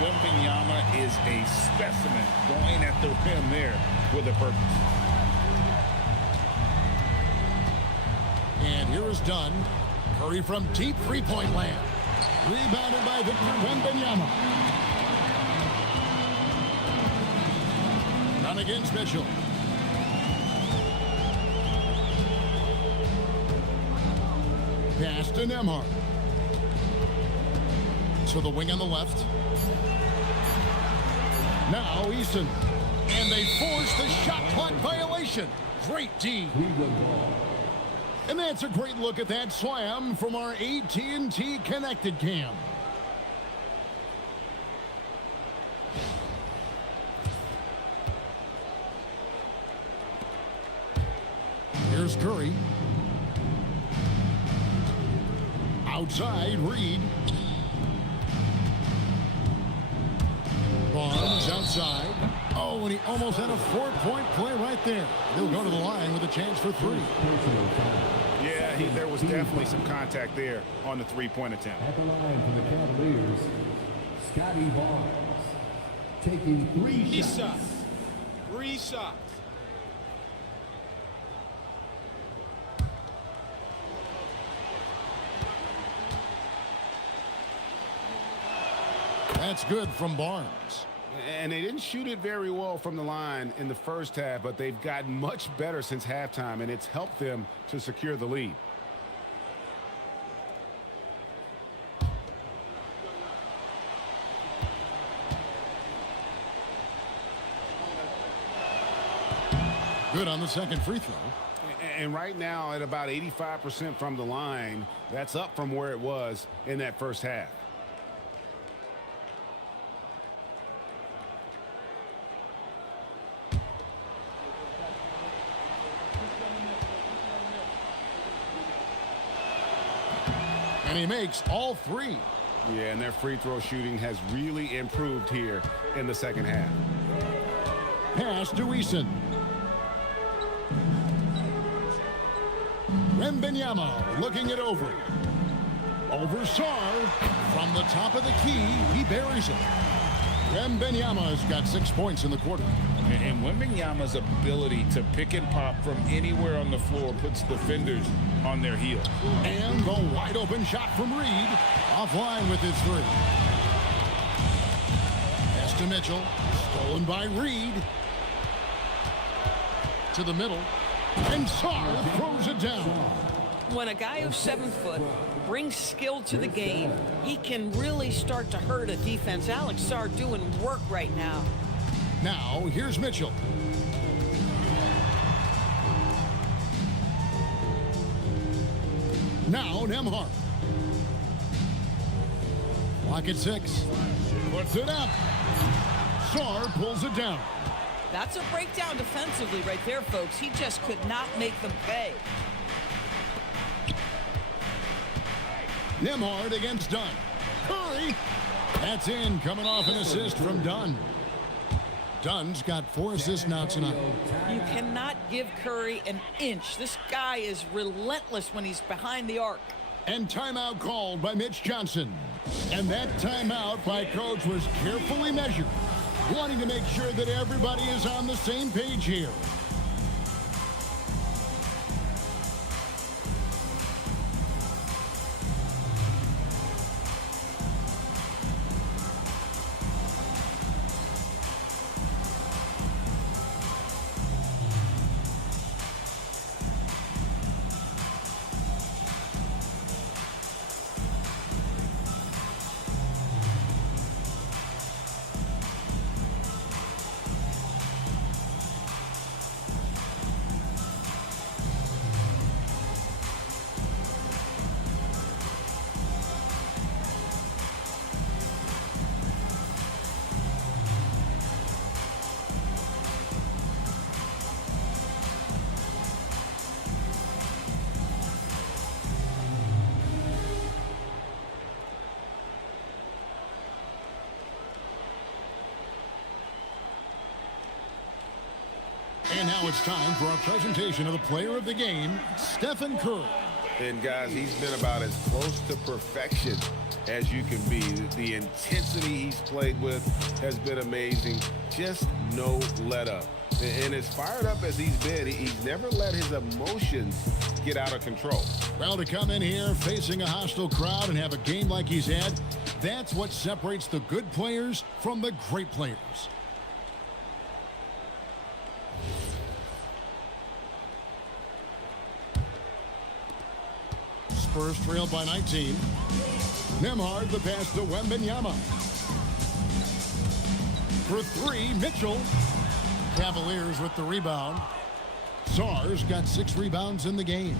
Wembanyama is a specimen going at the rim there with a purpose. And here is Dunn. Curry from deep three-point land. Rebounded by Victor Wembanyama. Dunn against Mitchell. Pass to Nembhard. To the wing on the left. Now Eason. And they force the shot clock violation. Great D. And that's a great look at that slam from our AT&T Connected Cam. Here's Curry. Outside, Reed. Barnes outside. Oh, and he almost had a 4-point play right there. He'll go to the line with a chance for 3. Yeah, there was definitely some contact there on the three-point attempt. At the line for the Cavaliers, Scotty Barnes taking 3 shots. 3 shots. That's good from Barnes. And they didn't shoot it very well from the line in the first half, but they've gotten much better since halftime, and it's helped them to secure the lead. Good on the second free throw. And right now at about 85% from the line, that's up from where it was in that first half. And he makes all 3. Yeah, and their free throw shooting has really improved here in the second half. Pass to Eason. Wembanyama looking it over. Over Sarr. From the top of the key, he buries it. Wembanyama's got 6 points in the quarter. And Wembanyama's ability to pick and pop from anywhere on the floor puts defenders on their heels. And the wide open shot from Reed. Offline with his 3. Pass to Mitchell. Stolen by Reed. To the middle. And Sarr throws it down. When a guy who's 7 foot brings skill to the game, he can really start to hurt a defense. Alex Sarr doing work right now. Now, here's Mitchell. Now, Nembhard. Clock at 6. Puts it up. Sarr pulls it down. That's a breakdown defensively right there, folks. He just could not make them pay. Nembhard against Dunn. Curry. That's in, coming off an assist from Dunn. Dunn's got 4 assists now tonight. You cannot give Curry an inch. This guy is relentless when he's behind the arc. And timeout called by Mitch Johnson. And that timeout by Coach was carefully measured, wanting to make sure that everybody is on the same page here. And now it's time for our presentation of the player of the game, Stephen Curry. And guys, he's been about as close to perfection as you can be. The intensity he's played with has been amazing. Just no let up. And as fired up as he's been, he's never let his emotions get out of control. Well, to come in here facing a hostile crowd and have a game like he's had, that's what separates the good players from the great players. Spurs trailed by 19. Nembhard, the pass to Wembanyama. For 3, Mitchell. Cavaliers with the rebound. Sarr's got 6 rebounds in the game.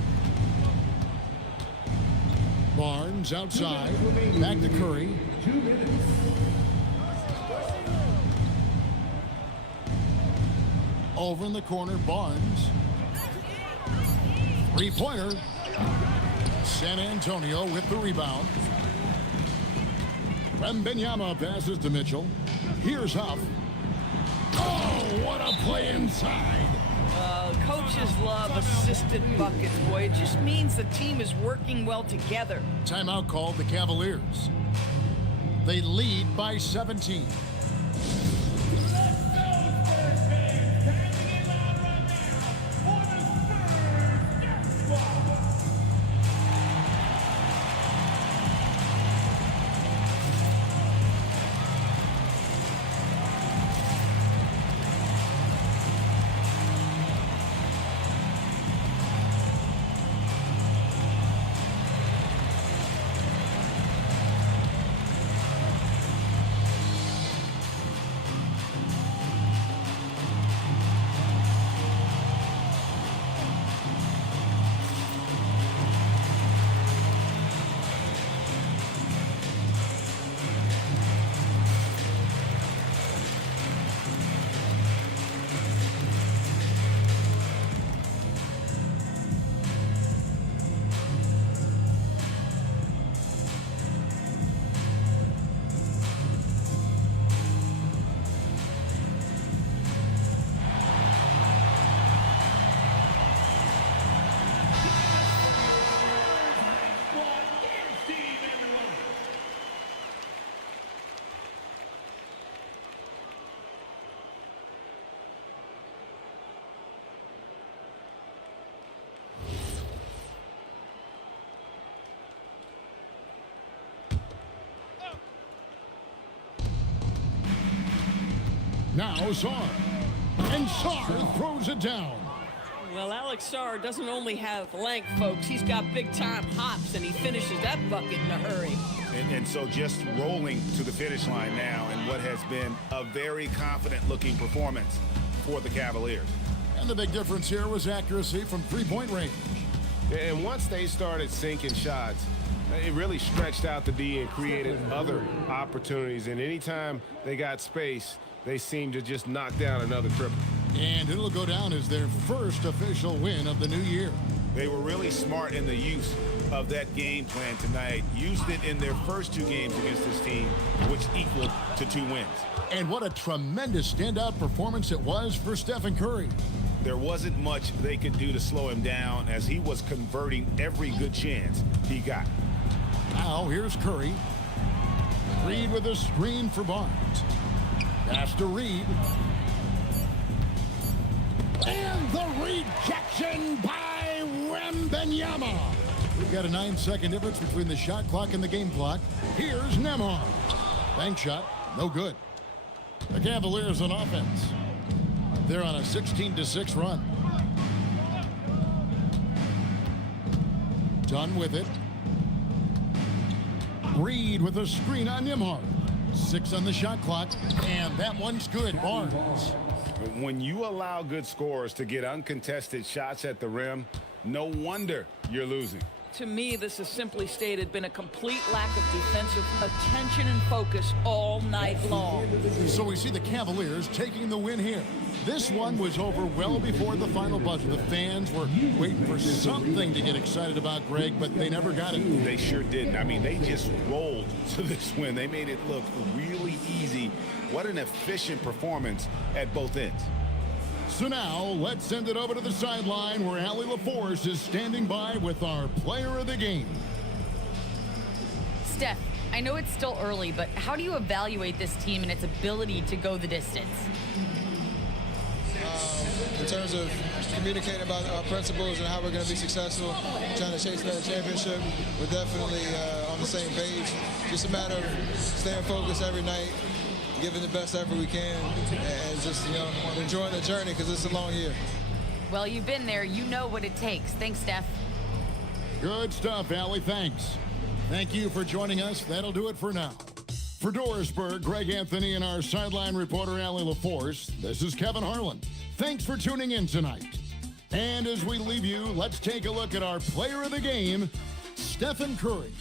Barnes outside. Back to Curry. 2 minutes. Over in the corner, Barnes. 3-pointer. San Antonio with the rebound. Wembanyama passes to Mitchell. Here's Huff. Oh, what a play inside. Coaches love assisted buckets, boy. It just means the team is working well together. Timeout called the Cavaliers. They lead by 17. Now Sarr. And Sarr throws it down. Well, Alex Sarr doesn't only have length, folks. He's got big-time hops, and he finishes that bucket in a hurry. And so just rolling to the finish line now in what has been a very confident-looking performance for the Cavaliers. And the big difference here was accuracy from three-point range. And once they started sinking shots, it really stretched out the D and created other opportunities. And anytime they got space, they seem to just knock down another triple. And it'll go down as their first official win of the new year. They were really smart in the use of that game plan tonight. Used it in their first 2 games against this team, which equaled to 2 wins. And what a tremendous standout performance it was for Stephen Curry. There wasn't much they could do to slow him down as he was converting every good chance he got. Now here's Curry. Reed with a screen for Barnes. Pass to Reed. And the rejection by Wembanyama. We've got a 9-second difference between the shot clock and the game clock. Here's Nembhard. Bank shot, no good. The Cavaliers on offense. They're on a 16-6 run. Done with it. Reed with a screen on Nembhard. 6 on the shot clock, and that one's good. Barnes. When you allow good scorers to get uncontested shots at the rim, no wonder you're losing. To me, this has simply stated been a complete lack of defensive attention and focus all night long. So we see the Cavaliers taking the win here. This one was over well before the final buzzer. The fans were waiting for something to get excited about, Greg, but they never got it. They sure didn't. I mean, they just rolled to this win. They made it look really easy. What an efficient performance at both ends. So now, let's send it over to the sideline where Allie LaForce is standing by with our player of the game. Steph, I know it's still early, but how do you evaluate this team and its ability to go the distance? In terms of communicating about our principles and how we're going to be successful, trying to chase another championship, we're definitely on the same page. Just a matter of staying focused every night, giving the best effort we can, and just, enjoying the journey because it's a long year. Well, you've been there. You know what it takes. Thanks, Steph. Good stuff, Allie. Thanks. Thank you for joining us. That'll do it for now. For Dorisburg, Greg Anthony, and our sideline reporter, Allie LaForce, this is Kevin Harlan. Thanks for tuning in tonight. And as we leave you, let's take a look at our player of the game, Stephen Curry.